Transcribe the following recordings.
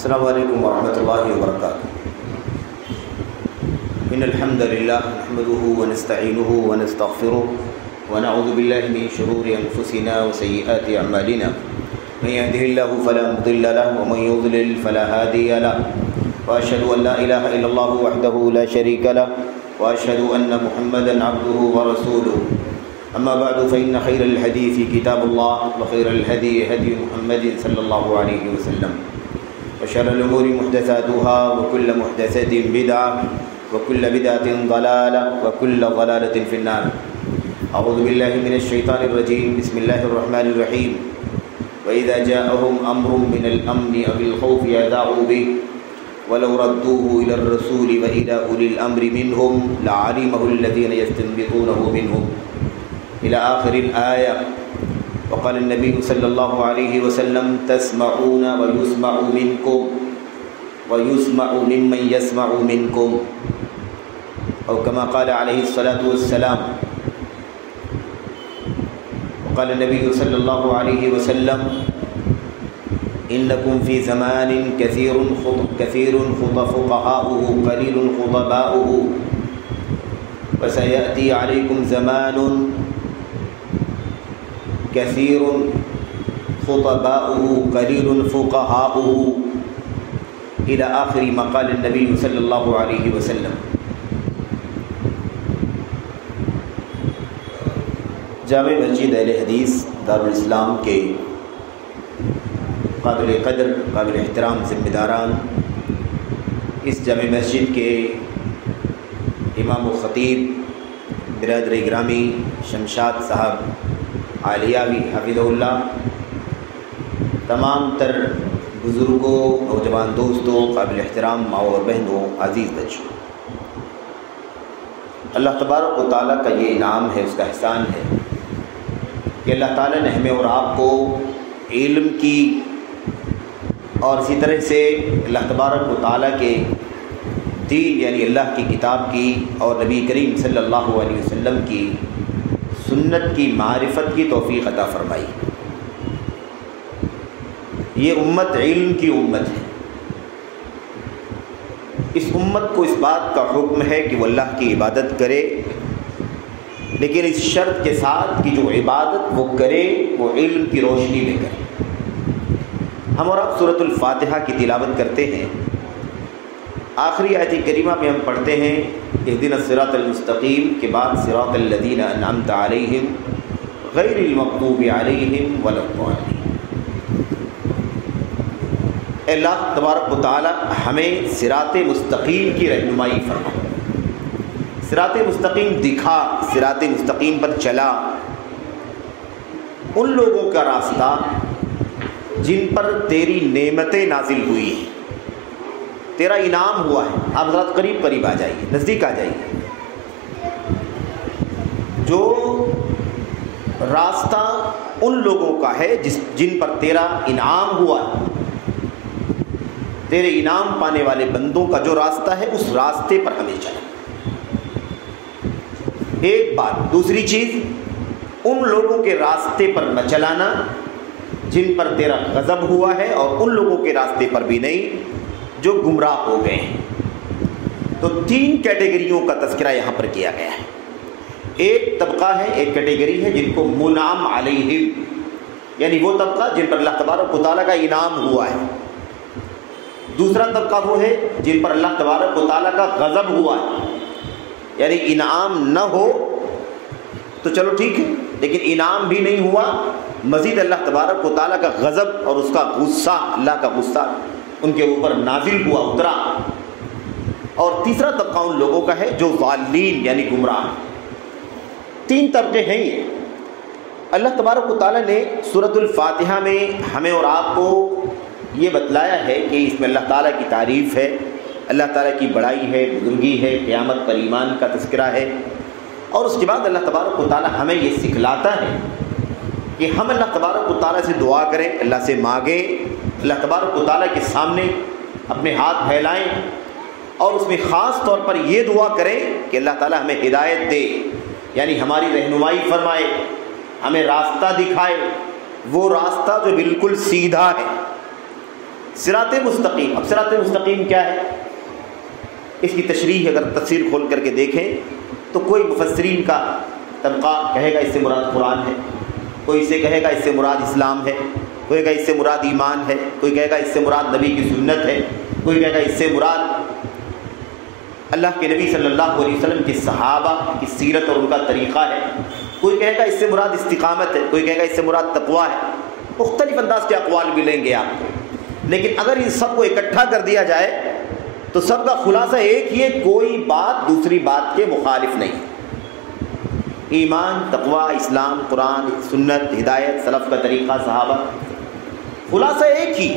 السلام علیکم ورحمۃ اللہ وبرکاتہ۔ ان الحمد للہ نحمده ونستعینه ونستغفره ونعوذ باللہ من شرور انفسنا وسیئات اعمالنا من يهده الله فلا مضل له ومن يضلل فلا هادي له واشهد ان لا اله الا الله وحده لا شريك له واشهد ان محمدا عبده ورسوله اما بعد فان خير الحديث كتاب الله وخير الهدي هدي محمد صلى الله عليه وسلم وشر الأمور محدثاتها وكل محدثة بدعة وكل بدعة ضلالة وكل ضلالة في النار۔ أعوذ بالله من الشيطان الرجيم، بسم الله الرحمن الرحيم۔ وإذا جاءهم أمر من الأمن أو الخوف أذاعوا به ولو ردوه إلى الرسول وإلى أولي الأمر منهم لعلمه الذين يستنبطونه منهم إلى آخر الآية۔ وقال النبي صلى الله عليه وسلم تسمعون ويسمع منكم ويسمع ممن يسمع منكم، أو كما قال عليه الصلاة والسلام۔ وقال النبي صلى الله عليه وسلم إنكم في زمان كثير فقهاؤه قليل خطباؤه، وسيأتي عليكم زمان كثير خطباؤه قليل فقهاؤه إلى آخر ما قال النبي صلى الله عليه وسلم۔ جامع مسجد اہل حدیث دارالاسلام کے قابل قدر قابل احترام ذمہ داران، اس جامع مسجد کے امام و خطیب برادر گرامی شمشاد صاحب عالیاوی حفظہ اللہ، تمام تر بزرگوں، نوجوان دوستوں، قابل احترام ماں اور بہنوں، عزیز بچوں، اللہ تبارک و تعالیٰ کا یہ انعام ہے، اس کا احسان ہے کہ اللہ تعالیٰ نے ہمیں اور آپ کو علم کی اور اسی طرح سے اللہ تبارک و تعالیٰ کے دین یعنی اللہ کی کتاب کی اور نبی کریم صلی اللہ علیہ وسلم کی سنت کی معرفت کی توفیق عطا فرمائی۔ یہ امت علم کی امت ہے۔ اس امت کو اس بات کا حکم ہے کہ وہ اللہ کی عبادت کرے، لیکن اس شرط کے ساتھ کہ جو عبادت وہ کرے وہ علم کی روشنی میں کرے۔ ہم اور آپ سورۃ الفاتحہ کی تلاوت کرتے ہیں، آخری آیت کریمہ میں ہم پڑھتے ہیں اہدنا الصراط المستقیم کے بعد صراط الذین انعمت علیہم غیر المغضوب علیہم ولا الضالین۔ اللہ تبارک و تعالی ہمیں صراط مستقیم کی رہنمائی فرما، صراط مستقیم دکھا، صراط مستقیم پر چلا۔ ان لوگوں کا راستہ جن پر تیری نعمتیں نازل ہوئی ہیں، تیرا انعام ہوا ہے۔ آپ ذرا قریب قریب آ جائیے، نزدیک آ جائیے۔ جو راستہ ان لوگوں کا ہے جن پر تیرا انعام ہوا ہے، تیرے انعام پانے والے بندوں کا جو راستہ ہے اس راستے پر ہمیں چلا، ایک بات۔ دوسری چیز، ان لوگوں کے راستے پر نہ چلانا جن پر تیرا غضب ہوا ہے، اور ان لوگوں کے راستے پر بھی نہیں جو گمراہ ہو گئے ہیں۔ تو تین کیٹیگریوں کا تذکرہ یہاں پر کیا گیا ہے۔ ایک طبقہ ہے، ایک کیٹیگری ہے جن کو منعم علیہم، یعنی وہ طبقہ جن پر اللہ تبارک و تعالیٰ کا انعام ہوا ہے۔ دوسرا طبقہ وہ ہے جن پر اللہ تبارک و تعالیٰ کا غضب ہوا ہے، یعنی انعام نہ ہو تو چلو ٹھیک ہے، لیکن انعام بھی نہیں ہوا، مزید اللہ تبارک و تعالیٰ کا غضب اور اس کا غصہ، اللہ کا غصہ ان کے اوپر نازل ہوا، اترا۔ اور تیسرا طبقہ ان لوگوں کا ہے جو ضالین یعنی گمراہ۔ تین طبقے ہیں یہ۔ اللہ تبارک و تعالیٰ نے سورۃ الفاتحہ میں ہمیں اور آپ کو یہ بتلایا ہے کہ اس میں اللہ تعالیٰ کی تعریف ہے، اللہ تعالیٰ کی بڑائی ہے، بزرگی ہے، قیامت پر ایمان کا تذکرہ ہے، اور اس کے بعد اللہ تبارک و تعالیٰ ہمیں یہ سکھلاتا ہے کہ ہم اللہ تبارک و تعالیٰ سے دعا کریں، اللہ سے مانگیں، اللہ تبارک و تعالیٰ کے سامنے اپنے ہاتھ پھیلائیں، اور اس میں خاص طور پر یہ دعا کریں کہ اللہ تعالیٰ ہمیں ہدایت دے، یعنی ہماری رہنمائی فرمائے، ہمیں راستہ دکھائے، وہ راستہ جو بالکل سیدھا ہے۔ صراط مستقیم. اب صراط مستقیم کیا ہے؟ اس کی تشریح اگر تفسیر کھول کر کے دیکھیں تو کوئی مفسرین کا طبقہ کہے گا اس سے مراد قرآن ہے، کوئی اسے کہے گا اس سے مراد اسلام ہے، کوئی کہے گا اس سے مراد ایمان ہے، کوئی کہے گا اس سے مراد نبی کی سنت ہے، کوئی کہے گا اس سے مراد اللہ کے نبی صلی اللہ علیہ وسلم کے صحابہ کی سیرت اور ان کا طریقہ ہے، کوئی کہے گا اس سے مراد استقامت ہے، کوئی کہے گا اس سے مراد تقویٰ ہے. مختلف انداز کے اقوال ملیں گے آپ کو، لیکن اگر ان سب کو اکٹھا کر دیا جائے تو سب کا خلاصہ ایک ہی ہے، کوئی بات دوسری بات کے مخالف نہیں. ایمان، تقویٰ، اسلام، قرآن، سنت، ہدایت، سلف کا طریقہ، صحابہ، خلاصہ ایک ہی.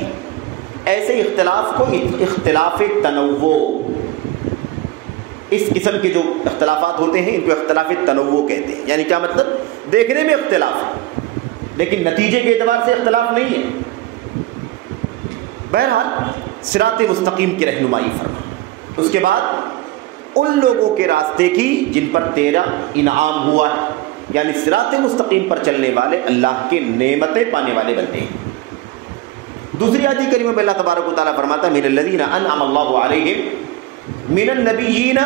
ایسے اختلاف کو اختلاف تنوع، اس قسم کے جو اختلافات ہوتے ہیں ان کو اختلاف تنوع کہتے ہیں. یعنی کیا مطلب؟ دیکھنے میں اختلاف ہے لیکن نتیجے کے اعتبار سے اختلاف نہیں ہے. بہرحال صراط مستقیم کی رہنمائی فرما. اس کے بعد ان لوگوں کے راستے کی جن پر تیرا انعام ہوا ہے، یعنی صراط مستقیم پر چلنے والے اللہ کے نعمتیں پانے والے بندے ہیں. دوسری آیت کریمہ میں اللہ تبارک و تعالیٰ فرماتا ہے من الذین انعم اللہ علیہم من النبیین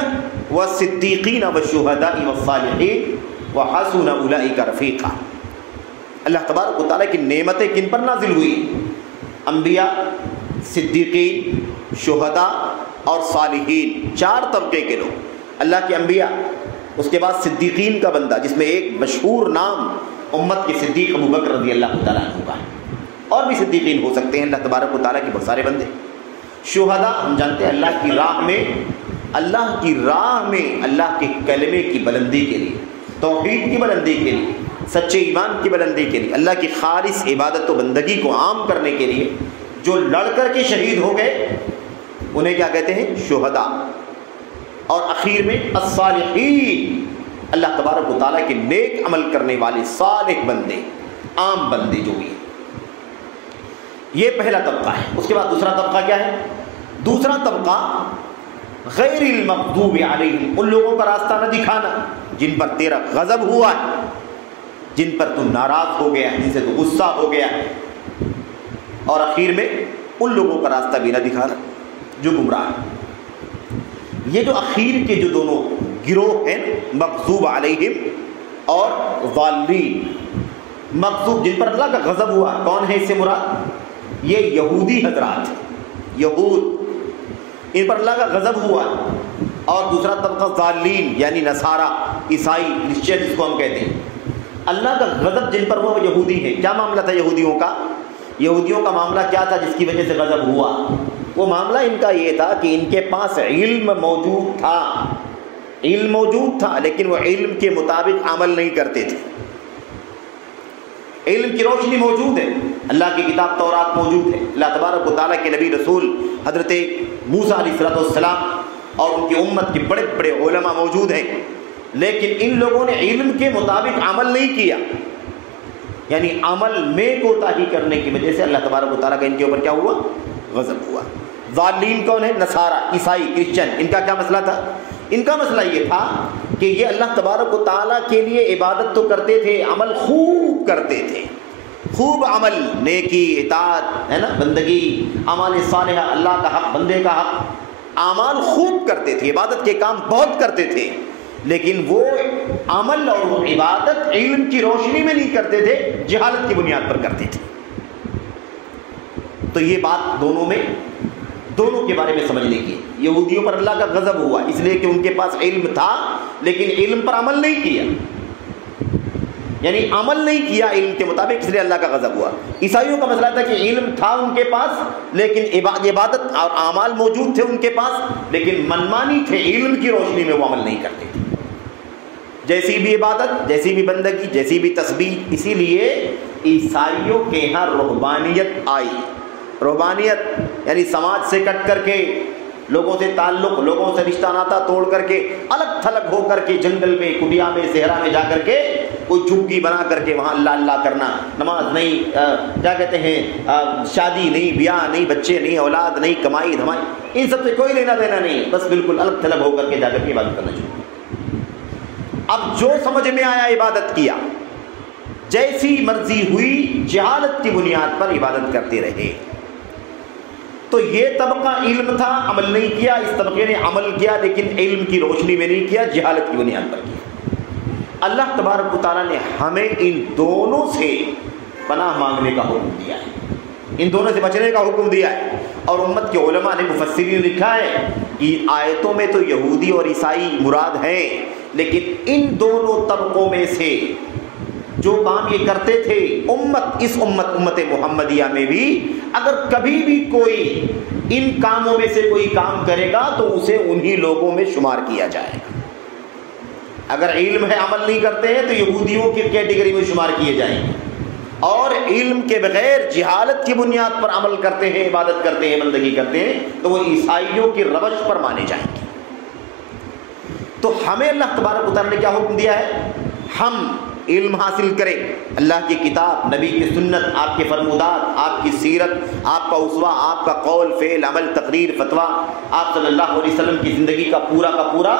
والصدیقین والشہداء والصالحین وحسن اولئک رفیقا. اللہ تبارک و تعالیٰ کی نعمتیں کن پر نازل ہوئی؟ انبیاء، صدیقین، شہداء اور صالحین، 4 طبقے کے لوگ. اللہ کے انبیاء، اس کے بعد صدیقین کا بندہ جس میں ایک مشہور نام امت کے صدیق ابو بکر رضی اللہ تعالیٰ عنہ کا ہے، اور بھی صدیقین ہو سکتے ہیں اللہ تبارک و تعالیٰ کے بہت سارے بندے. شہداء ہم جانتے ہیں اللہ کی راہ میں اللہ کے کلمے کی بلندی کے لیے، توحید کی بلندی کے لیے، سچے ایمان کی بلندی کے لیے، اللہ کی خالص عبادت و بندگی کو عام کرنے کے لیے جو لڑ کر کے شہید ہو گئے انہیں کیا کہتے ہیں؟ شہداء. اور اخیر میں الصالحین، اللہ تبارک و تعالیٰ کے نیک عمل کرنے والے صالح بندے، عام بندے جو بھی ہیں. یہ پہلا طبقہ ہے. اس کے بعد دوسرا طبقہ کیا ہے؟ دوسرا طبقہ غیر المغضوب علیہم، ان لوگوں کا راستہ نہ دکھانا جن پر تیرا غضب ہوا ہے، جن پر تو ناراض ہو گیا، جن سے تو غصہ ہو گیا. اور اخیر میں ان لوگوں کا راستہ بھی نہ دکھانا جو گمراہ ہیں. یہ جو اخیر کے جو دونوں گروہ ہیں، مغضوب علیہم اور ضالین. مغضوب جن پر اللہ کا غضب ہوا، کون ہے اس سے مراد؟ یہ یہودی حضرات ہیں، یہود، ان پر اللہ کا غضب ہوا. اور دوسرا طبقہ ضالین یعنی نصارہ، عیسائی، کرسچن جس کو ہم کہتے ہیں. اللہ کا غضب جن پر وہ یہودی ہیں. کیا معاملہ تھا یہودیوں کا؟ یہودیوں کا معاملہ کیا تھا جس کی وجہ سے غضب ہوا؟ وہ معاملہ ان کا یہ تھا کہ ان کے پاس علم موجود تھا لیکن وہ علم کے مطابق عمل نہیں کرتے تھے. علم کی روشنی موجود ہے، اللہ کی کتاب تورات موجود ہے، اللہ تبارک و تعالیٰ کے نبی رسول حضرت موسیٰ علیہ السلام اور ان کی امت کے بڑے بڑے علماء موجود ہیں، لیکن ان لوگوں نے علم کے مطابق عمل نہیں کیا. یعنی عمل میں کوتاہی کرنے کی وجہ سے اللہ تبارک و تعالیٰ کا ان کے اوپر کیا ہوا؟ غضب ہوا. ضالین کون ہے؟ نصارہ، عیسائی، کرسچن. ان کا کیا مسئلہ تھا؟ ان کا مسئلہ یہ تھا کہ یہ اللہ تبارک و تعالیٰ کے لیے عبادت تو کرتے تھے، عمل خوب کرتے تھے، خوب عمل، نیکی، اطاعت ہے نا، بندگی، اعمال صالحہ، اللہ کا حق، بندے کا حق، اعمال خوب کرتے تھے، عبادت کے کام بہت کرتے تھے، لیکن وہ عمل اور وہ عبادت علم کی روشنی میں نہیں کرتے تھے، جہالت کی بنیاد پر کرتے تھے. تو یہ بات دونوں کے بارے میں سمجھنے کی. یہودیوں پر اللہ کا غضب ہوا اس لیے کہ ان کے پاس علم تھا لیکن علم پر عمل نہیں کیا، یعنی عمل نہیں کیا علم کے مطابق، اس لیے اللہ کا غضب ہوا. عیسائیوں کا مسئلہ تھا کہ علم تھا ان کے پاس لیکن عبادت اور اعمال موجود تھے ان کے پاس لیکن منمانی تھے، علم کی روشنی میں وہ عمل نہیں کرتے تھے. جیسی بھی عبادت، جیسی بھی بندگی، جیسی بھی تسبیح. اسی لیے عیسائیوں کے ہاں رہبانیت آئی. رہبانیت یعنی سماج سے کٹ کر کے، لوگوں سے تعلق، لوگوں سے رشتہ ناتا توڑ کر کے، الگ تھلگ ہو کر کے، جنگل میں، کٹیا میں، صحرا میں جا کر کے کوئی جھگی بنا کر کے وہاں اللہ اللہ کرنا، نماز نہیں، کیا کہتے ہیں، شادی نہیں، بیاہ نہیں، بچے نہیں، اولاد نہیں، کمائی دھمائی، ان سب سے کوئی لینا دینا نہیں، بس بالکل الگ تھلگ ہو کر کے جا کر کے عبادت کرنا چاہیے. اب جو سمجھ میں آیا عبادت کیا، جیسی مرضی ہوئی جہالت کی بنیاد پر عبادت کرتے رہے. تو یہ طبقہ علم تھا، عمل نہیں کیا، اس طبقے نے عمل کیا لیکن علم کی روشنی میں نہیں کیا، جہالت کی بنیاد پر کیا۔ اللہ تبارک و تعالیٰ نے ہمیں ان دونوں سے پناہ مانگنے کا حکم دیا ہے، ان دونوں سے بچنے کا حکم دیا ہے۔ اور امت کے علماء نے، مفسرین نے لکھا ہے کہ آیتوں میں تو یہودی اور عیسائی مراد ہیں، لیکن ان دونوں طبقوں میں سے جو کام یہ کرتے تھے، امت محمدیہ میں بھی اگر کبھی بھی کوئی ان کاموں میں سے کوئی کام کرے گا تو اسے انہی لوگوں میں شمار کیا جائے گا۔ اگر علم ہے عمل نہیں کرتے ہیں تو یہودیوں کی کیٹیگری میں شمار کیے جائیں گے، اور علم کے بغیر جہالت کی بنیاد پر عمل کرتے ہیں، عبادت کرتے ہیں، بندگی کرتے ہیں تو وہ عیسائیوں کی روش پر مانے جائیں گے۔ تو ہمیں اللہ تبارک و تعالیٰ نے کیا حکم دیا ہے؟ ہم علم حاصل کریں، اللہ کی کتاب، نبی کی سنت، آپ کے فرمودات، آپ کی سیرت، آپ کا اسوہ، آپ کا قول، فعل، عمل، تقریر، فتویٰ، آپ صلی اللہ علیہ وسلم کی زندگی کا پورا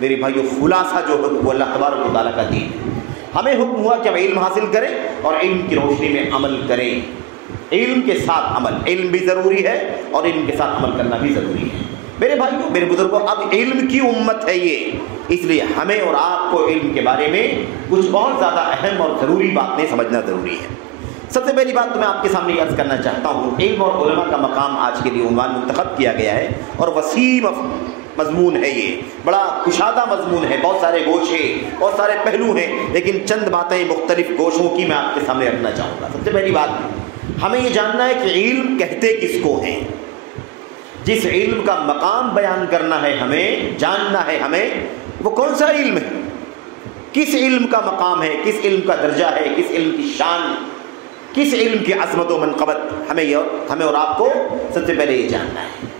میرے بھائیو خلاصہ جو ہے وہ اللہ تبارک و تعالیٰ کا دین ہے۔ ہمیں حکم ہوا کہ ہم علم حاصل کریں اور علم کی روشنی میں عمل کریں، علم کے ساتھ عمل، علم بھی ضروری ہے اور علم کے ساتھ عمل کرنا بھی ضروری ہے۔ میرے بھائیو، میرے بزرگوں، اب علم کی امت ہے یہ، اس لیے ہمیں اور آپ کو علم کے بارے میں کچھ بہت زیادہ اہم اور ضروری باتیں سمجھنا ضروری ہے۔ سب سے پہلی بات تو میں آپ کے سامنے عرض کرنا چاہتا ہوں، علم اور علماء کا مقام آج کے لیے عنوان منتخب کیا گیا ہے اور وسیع مضمون ہے، یہ بڑا کشادہ مضمون ہے، بہت سارے گوشے، بہت سارے پہلو ہیں، لیکن چند باتیں مختلف گوشوں کی میں آپ کے سامنے رکھنا چاہوں گا۔ سب سے پہلی بات ہمیں یہ جاننا ہے کہ علم کہتے کس کو ہیں، جس علم کا مقام بیان کرنا ہے، ہمیں جاننا ہے ہمیں وہ کون سا علم ہے، کس علم کا مقام ہے، کس علم کا درجہ ہے، کس علم کی شان، کس علم کی عظمت و منقبت، ہمیں اور آپ کو سب سے پہلے یہ جاننا ہے۔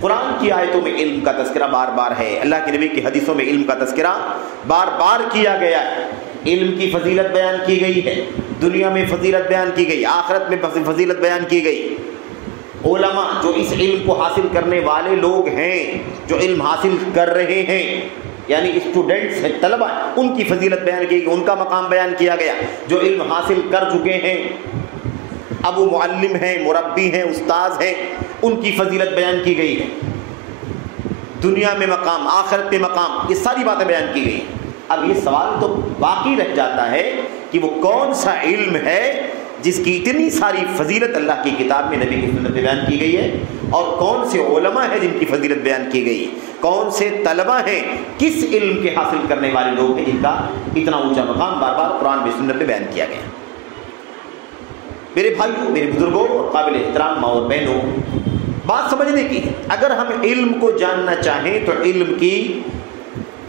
قرآن کی آیتوں میں علم کا تذکرہ بار بار ہے، اللہ کے نبی کی حدیثوں میں علم کا تذکرہ بار بار کیا گیا ہے، علم کی فضیلت بیان کی گئی ہے، دنیا میں فضیلت بیان کی گئی، آخرت میں فضیلت بیان کی گئی۔ علماء جو اس علم کو حاصل کرنے والے لوگ ہیں، جو علم حاصل کر رہے ہیں، یعنی اسٹوڈنٹس ہیں، طلبہ، ان کی فضیلت بیان کی گئی، ان کا مقام بیان کیا گیا۔ جو علم حاصل کر چکے ہیں، اب وہ معلم ہیں، مربی ہیں، استاذ ہیں، ان کی فضیلت بیان کی گئی ہے، دنیا میں مقام، آخرت میں مقام، یہ ساری باتیں بیان کی گئی۔ اب یہ سوال تو باقی رہ جاتا ہے کہ وہ کون سا علم ہے جس کی اتنی ساری فضیلت اللہ کی کتاب میں، نبی کی سنت میں بیان کی گئی ہے، اور کون سے علماء ہیں جن کی فضیلت بیان کی گئی، کون سے طلبہ ہیں، کس علم کے حاصل کرنے والے لوگ ہیں جن کا اتنا اونچا مقام بار بار قرآن میں سنت میں بیان کیا گیا۔ میرے بھائیوں، میرے بزرگوں اور قابل احترام ماں اور بہنوں، بات سمجھنے کی ہے، اگر ہم علم کو جاننا چاہیں تو علم کی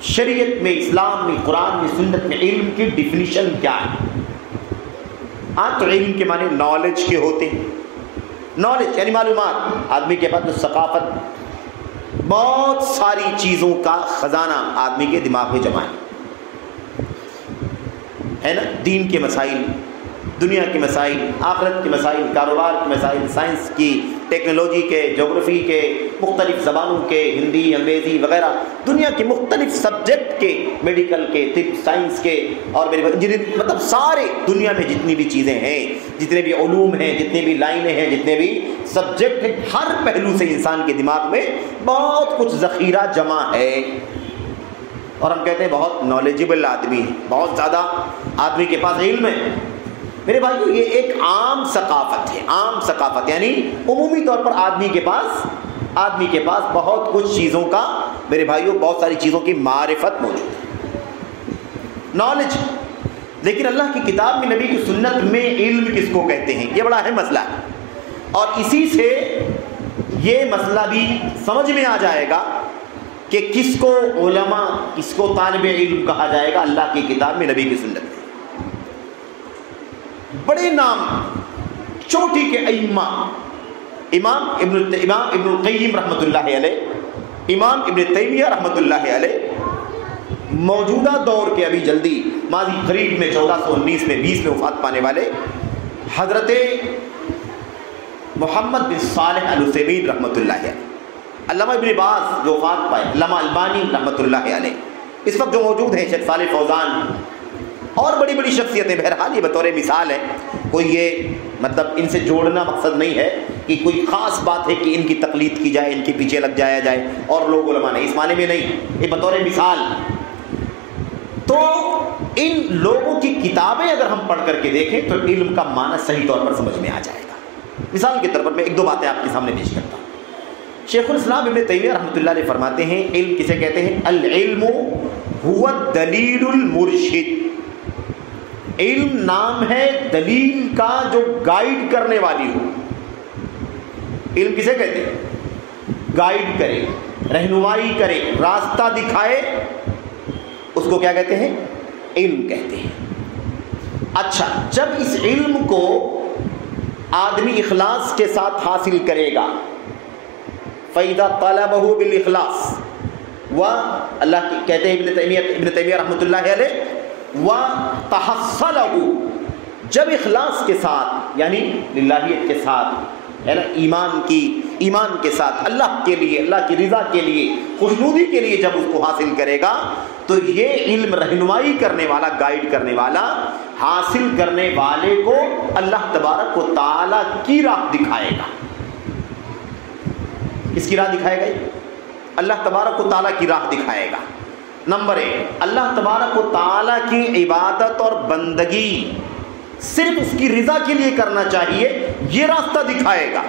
شریعت میں، اسلام میں، قرآن میں، سنت میں علم کی ڈیفینیشن کیا ہے؟ تو علم کے معنی نالج کے ہوتے ہیں، نالج یعنی معلومات، آدمی کے پاس جو ثقافت، بہت ساری چیزوں کا خزانہ آدمی کے دماغ میں جمع ہے نا، دین کے مسائل، دنیا کے مسائل، آخرت کے مسائل، کاروبار کے مسائل، سائنس کی، ٹیکنالوجی کے، جغرافی کے، مختلف زبانوں کے، ہندی، انگریزی وغیرہ، دنیا کے مختلف سبجیکٹ کے، میڈیکل کے، طب، سائنس کے، اور انجینئرنگ، مطلب سارے دنیا میں جتنی بھی چیزیں ہیں، جتنے بھی علوم ہیں، جتنے بھی لائنیں ہیں، جتنے بھی سبجیکٹ ہیں، ہر پہلو سے انسان کے دماغ میں بہت کچھ ذخیرہ جمع ہے، اور ہم کہتے ہیں بہت نالجبل آدمی ہے، بہت زیادہ آدمی کے پاس علم ہے۔ میرے بھائیو، یہ ایک عام ثقافت ہے، عام ثقافت یعنی عمومی طور پر آدمی کے پاس بہت کچھ چیزوں کا، میرے بھائیو، بہت ساری چیزوں کی معرفت موجود ہے، نالج۔ لیکن اللہ کی کتاب میں، نبی کی سنت میں علم کس کو کہتے ہیں، یہ بڑا اہم مسئلہ ہے، اور اسی سے یہ مسئلہ بھی سمجھ میں آ جائے گا کہ کس کو علماء، کس کو طالب علم کہا جائے گا اللہ کی کتاب میں، نبی کی سنت میں۔ بڑے نام، چوٹی کے ائمہ، امام ابن القیم رحمۃ اللہ علیہ، امام ابن تیمیہ رحمۃ اللہ علیہ، موجودہ دور کے، ابھی جلدی ماضی قریب میں 1419 میں 20 میں وفات پانے والے حضرت محمد بن صالح العثیمین رحمۃ اللہ علیہ، علامہ ابن باز جو وفات پائے، علامہ البانی رحمۃ اللہ علیہ، اس وقت جو موجود ہیں شیخ صالح فوزان، اور بڑی بڑی شخصیتیں، بہرحال یہ بطور مثال ہے، کوئی یہ مطلب ان سے جوڑنا مقصد نہیں ہے کہ کوئی خاص بات ہے کہ ان کی تقلید کی جائے، ان کے پیچھے لگ جایا جائے اور لوگ علماء نہیں، اس معنی میں نہیں، یہ بطور مثال۔ تو ان لوگوں کی کتابیں اگر ہم پڑھ کر کے دیکھیں تو علم کا معنی صحیح طور پر سمجھ میں آ جائے گا۔ مثال کے طور پر میں ایک دو باتیں آپ کے سامنے پیش کرتا ہوں۔ شیخ الاسلام ابن تیمیہ رحمۃ اللہ علیہ فرماتے ہیں علم کسے کہتے ہیں؟ العلم هو الدلیل المرشد۔ علم نام ہے دلیل کا جو گائیڈ کرنے والی ہو۔ علم کسے کہتے ہیں؟ گائیڈ کرے، رہنمائی کرے، راستہ دکھائے، اس کو کیا کہتے ہیں؟ علم کہتے ہیں۔ اچھا، جب اس علم کو آدمی اخلاص کے ساتھ حاصل کرے گا، فَإِذَا طَلَبَهُ بِالْإِخْلَاصِ، وہ اللہ کی کہتے ہیں ابن تیمیہ رحمۃ اللہ علیہ، وَتَحَصَّلَهُ، جب اخلاص کے ساتھ یعنی للہیت کے ساتھ ہے نا، ایمان کے ساتھ اللہ کے لیے، اللہ کی رضا کے لیے، خوشنودی کے لیے جب اس کو حاصل کرے گا تو یہ علم رہنمائی کرنے والا، گائیڈ کرنے والا، حاصل کرنے والے کو اللہ تبارک و تعالیٰ کی راہ دکھائے گا۔ کس کی راہ دکھائے گا؟ اللہ تبارک و تعالیٰ کی راہ دکھائے گا۔ نمبر 1، اللہ تبارک و تعالیٰ کی عبادت اور بندگی صرف اس کی رضا کے لیے کرنا چاہیے، یہ راستہ دکھائے گا۔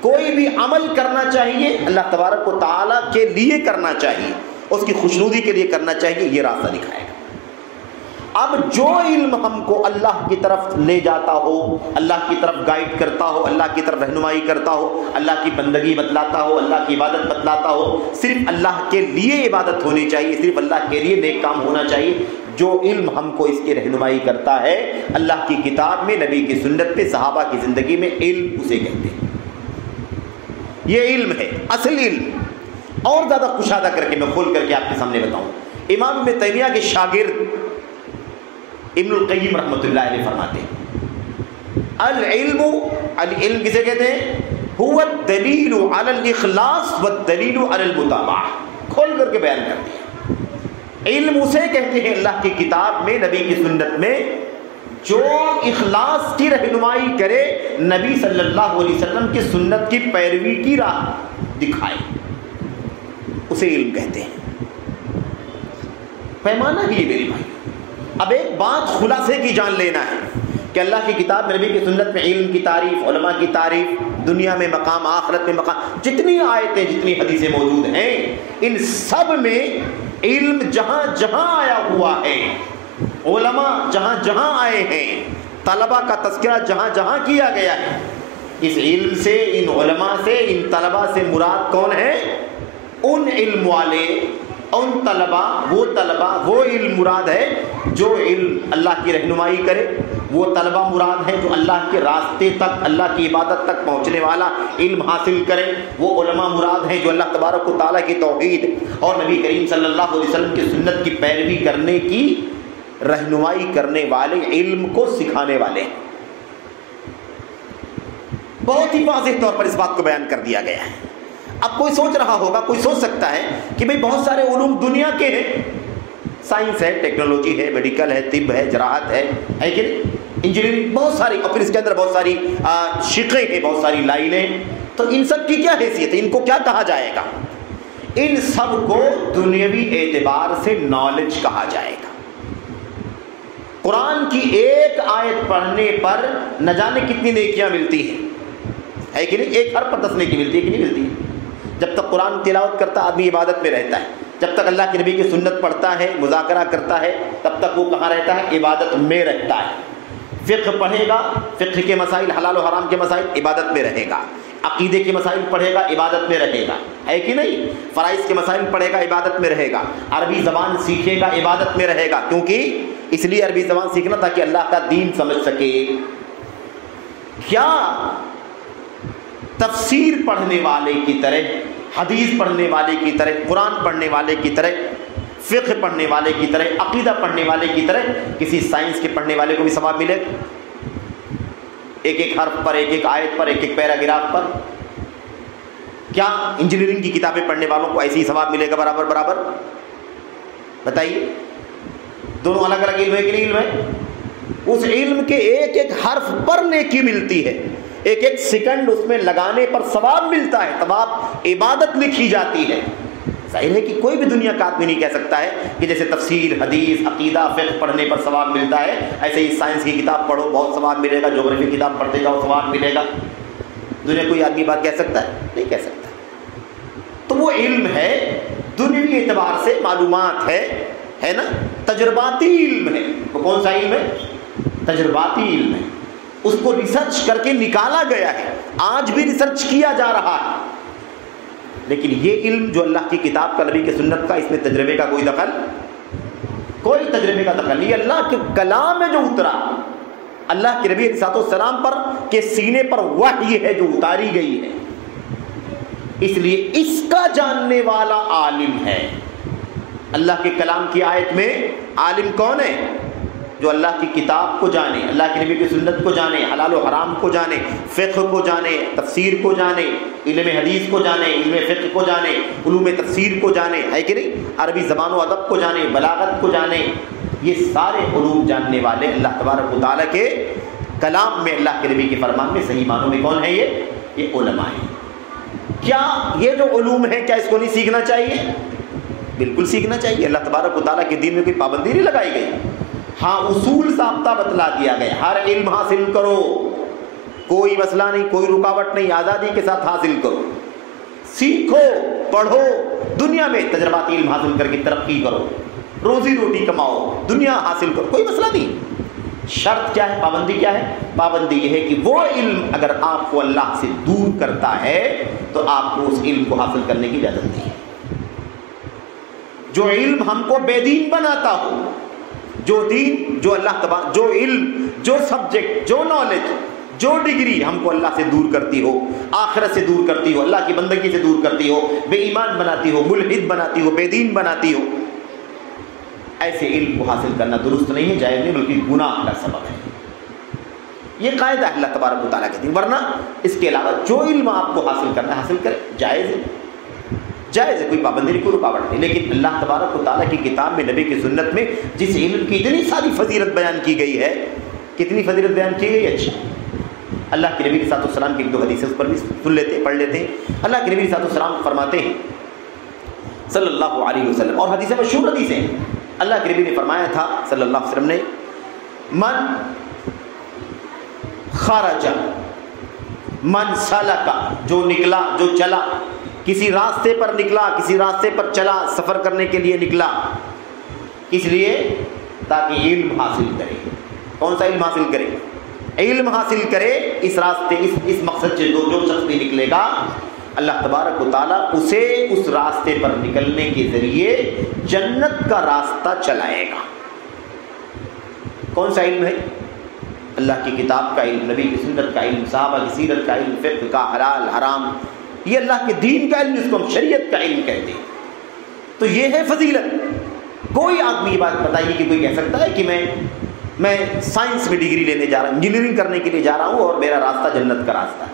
کوئی بھی عمل کرنا چاہیے اللہ تبارک و تعالیٰ کے لیے کرنا چاہیے، اس کی خوشنودی کے لیے کرنا چاہیے، یہ راستہ دکھائے گا۔ اب جو علم ہم کو اللہ کی طرف لے جاتا ہو، اللہ کی طرف گائیڈ کرتا ہو، اللہ کی طرف رہنمائی کرتا ہو، اللہ کی بندگی بتلاتا ہو، اللہ کی عبادت بتلاتا ہو، صرف اللہ کے لیے عبادت ہونی چاہیے، صرف اللہ کے لیے نیک کام ہونا چاہیے، جو علم ہم کو اس کی رہنمائی کرتا ہے اللہ کی کتاب میں، نبی کی سنت پہ، صحابہ کی زندگی میں، علم اسے کہتے ہیں۔ یہ علم ہے، اصل علم۔ اور زیادہ کشادہ کر کے میں کھول کر کے آپ کے سامنے بتاؤں، امام ابن تیمیہ کے شاگرد ابن القیم رحمۃ اللہ علیہ فرماتے ہیں العلم، العلم کسے کہتے ہیں؟ هو الدلیل علی الاخلاص والدلیل علی المتابعہ۔ کھول کر کے بیان کر دیا، علم اسے کہتے ہیں اللہ کی کتاب میں، نبی کی سنت میں، جو اخلاص کی رہنمائی کرے، نبی صلی اللہ علیہ وسلم کی سنت کی پیروی کی راہ دکھائے، اسے علم کہتے ہیں۔ پیمانہ ہی میری بھائی، اب ایک بات خلاصے کی جان لینا ہے کہ اللہ کی کتاب میں، نبی کی سنت میں علم کی تعریف، علماء کی تعریف، دنیا میں مقام، آخرت میں مقام، جتنی آیتیں، جتنی حدیثیں موجود ہیں، ان سب میں علم جہاں جہاں آیا ہوا ہے، علماء جہاں جہاں آئے ہیں، طلبہ کا تذکرہ جہاں جہاں کیا گیا ہے، اس علم سے، ان علماء سے، ان طلبہ سے مراد کون ہے؟ ان علم والے، ان طلبہ، وہ علم مراد ہے جو علم اللہ کی رہنمائی کرے، وہ طلبہ مراد ہیں جو اللہ کے راستے تک، اللہ کی عبادت تک پہنچنے والا علم حاصل کریں، وہ علماء مراد ہیں جو اللہ تبارک و تعالیٰ کی توحید اور نبی کریم صلی اللہ علیہ وسلم کی سنت کی پیروی کرنے کی رہنمائی کرنے والے، علم کو سکھانے والے۔ بہت ہی واضح طور پر اس بات کو بیان کر دیا گیا ہے۔ اب کوئی سوچ رہا ہوگا، کوئی سوچ سکتا ہے کہ بھئی بہت سارے علوم دنیا کے ہیں، سائنس ہے، ٹیکنالوجی ہے، میڈیکل ہے، طب ہے، زراعت ہے کہ نہیں، انجینئرنگ، بہت ساری، اور پھر اس کے اندر بہت ساری شقیں ہیں، بہت ساری لائنیں، تو ان سب کی کیا حیثیت ہے؟ ان کو کیا کہا جائے گا؟ ان سب کو دنیاوی اعتبار سے نالج کہا جائے گا۔ قرآن کی ایک آیت پڑھنے پر نہ جانے کتنی نیکیاں ملتی ہیں، ہے کہ نہیں؟ ایک حرف پر 10 نیکی ملتی ہے کہ نہیں ملتی؟ جب تک قرآن تلاوت کرتا آدمی عبادت میں رہتا ہے، جب تک اللہ کے نبی کی سنت پڑھتا ہے، مذاکرہ کرتا ہے، تب تک وہ کہاں رہتا ہے؟ عبادت میں رہتا ہے۔ فقہ پڑھے گا، فقہ کے مسائل، حلال و حرام کے مسائل، عبادت میں رہے گا۔ عقیدے کے مسائل پڑھے گا، عبادت میں رہے گا، ہے کہ نہیں؟ فرائض کے مسائل پڑھے گا، عبادت میں رہے گا۔ عربی زبان سیکھے گا، عبادت میں رہے گا، کیونکہ اس لیے عربی زبان سیکھنا تاکہ اللہ کا دین سمجھ سکے۔ کیا تفسیر پڑھنے والے کی طرح، حدیث پڑھنے والے کی طرح، قرآن پڑھنے والے کی طرح، فقہ پڑھنے والے کی طرح، عقیدہ پڑھنے والے کی طرح کسی سائنس کے پڑھنے والے کو بھی ثواب ملے؟ ایک ایک حرف پر، ایک ایک آیت پر، ایک ایک پیراگراف پر؟ کیا انجینئرنگ کی کتابیں پڑھنے والوں کو ایسے ہی ثواب ملے گا برابر برابر؟ بتائیے، دونوں الگ الگ علم ہے کہ نہیں علم ہے؟ اس علم کے ایک ایک حرف پر نیکی ملتی ہے، ایک ایک سیکنڈ اس میں لگانے پر ثواب ملتا ہے، ثواب عبادت لکھی جاتی ہے۔ ظاہر ہے کہ کوئی بھی دنیا کا آدمی نہیں کہہ سکتا ہے کہ جیسے تفسیر، حدیث، عقیدہ، فقہ پڑھنے پر ثواب ملتا ہے، ایسے ہی سائنس کی کتاب پڑھو بہت ثواب ملے گا، جغرافی کی کتاب پڑھتے جاؤ ثواب ملے گا۔ دنیا کوئی آدمی بات کہہ سکتا ہے؟ نہیں کہہ سکتا۔ تو وہ علم ہے دنیوی اعتبار سے معلومات ہے نا، تجرباتی علم ہے۔ وہ کون سا علم ہے؟ تجرباتی علم ہے، اس کو ریسرچ کر کے نکالا گیا ہے، آج بھی ریسرچ کیا جا رہا ہے۔ لیکن یہ علم جو اللہ کی کتاب کا، نبی کی سنت کا، اس میں تجربے کا کوئی دخل، کوئی تجربے کا دخل نہیں۔ اللہ کے کلام میں جو اترا، اللہ کے نبی علیہ السلام پر کے سینے پر وحی ہے جو اتاری گئی ہے، اس لیے اس کا جاننے والا عالم ہے۔ اللہ کے کلام کی آیت میں عالم کون ہے؟ جو اللہ کی کتاب کو جانے، اللہ کے نبی کی سنت کو جانے، حلال و حرام کو جانے، فقہ کو جانے، تفسیر کو جانے، علم حدیث کو جانے، علم فقہ کو جانے، علوم تفسیر کو جانے، ہے کہ نہیں، عربی زبان و ادب کو جانے، بلاغت کو جانے۔ یہ سارے علوم جاننے والے اللہ تبارک و تعالیٰ کے کلام میں، اللہ کے نبی کے فرمان میں صحیح معنوں میں کون ہے؟ یہ علماء ہیں۔ کیا یہ جو علوم ہے کیا اس کو نہیں سیکھنا چاہیے؟ بالکل سیکھنا چاہیے۔ اللہ تبارک و تعالیٰ کے دین میں کوئی پابندی نہیں لگائی گئی، ہاں اصول ضابطہ بتلا دیا گیا، ہر علم حاصل کرو، کوئی مسئلہ نہیں، کوئی رکاوٹ نہیں، آزادی کے ساتھ حاصل کرو، سیکھو، پڑھو، دنیا میں تجرباتی علم حاصل کر کے ترقی کرو، روزی روٹی کماؤ، دنیا حاصل کرو، کوئی مسئلہ نہیں۔ شرط کیا ہے؟ پابندی کیا ہے؟ پابندی یہ ہے کہ وہ علم اگر آپ کو اللہ سے دور کرتا ہے تو آپ کو اس علم کو حاصل کرنے کی اجازت نہیں ہے۔ جو علم ہم کو بے دین بناتا ہو، جو دین، جو اللہ تبارک، جو علم، جو سبجیکٹ، جو نالج، جو ڈگری ہم کو اللہ سے دور کرتی ہو، آخرت سے دور کرتی ہو، اللہ کی بندگی سے دور کرتی ہو، بے ایمان بناتی ہو، ملحد بناتی ہو، بے دین بناتی ہو، ایسے علم کو حاصل کرنا درست نہیں ہے، جائز نہیں، بلکہ گناہ کا سبب ہے۔ یہ قاعدہ ہے اللہ تبارک و تعالیٰ کے دین۔ ورنہ اس کے علاوہ جو علم آپ کو حاصل کرنا ہے حاصل کرے، جائز ہے، جائز ہے، کوئی پابندی نہیں، کوئی رکاوٹ نہیں۔ لیکن اللہ تبارک و تعالیٰ کی کتاب میں، نبی کی سنت میں جس علم کی اتنی ساری فضیلت بیان کی گئی ہے، کتنی فضیلت بیان کی گئی ہے؟ اچھا، اللہ کے نبی صلی اللہ علیہ وسلم کی ایک دو حدیثیں اس پر بھی سن لیتے ہیں، پڑھ لیتے ہیں۔ اللہ کے نبی صلی اللہ علیہ وسلم فرماتے ہیں صلی اللہ علیہ وسلم، اور حدیثیں مشہور حدیثیں ہیں، اللہ کے نبی نے فرمایا تھا صلی اللہ علیہ وسلم نے، من خرج، من سلک، جو نکلا، جو چلا، کسی راستے پر نکلا، کسی راستے پر چلا، سفر کرنے کے لیے نکلا، اس لیے تاکہ علم حاصل کرے۔ کون سا علم حاصل کرے؟ علم حاصل کرے، اس راستے، اس مقصد سے جو شخص بھی نکلے گا، اللہ تبارک و تعالیٰ اسے اس راستے پر نکلنے کے ذریعے جنت کا راستہ چلائے گا۔ کون سا علم ہے؟ اللہ کی کتاب کا علم، نبی کی سنت کا علم، صحابہ کی سیرت کا علم، فقہ کا، حلال حرام، یہ اللہ کے دین کا علم، جس کو ہم شریعت کا علم کہتے ہیں۔ تو یہ ہے فضیلت۔ کوئی آدمی یہ بات بتائیے کہ کوئی کہہ سکتا ہے کہ میں سائنس میں ڈگری لینے جا رہا ہوں، انجینئرنگ کرنے کے لیے جا رہا ہوں اور میرا راستہ جنت کا راستہ ہے؟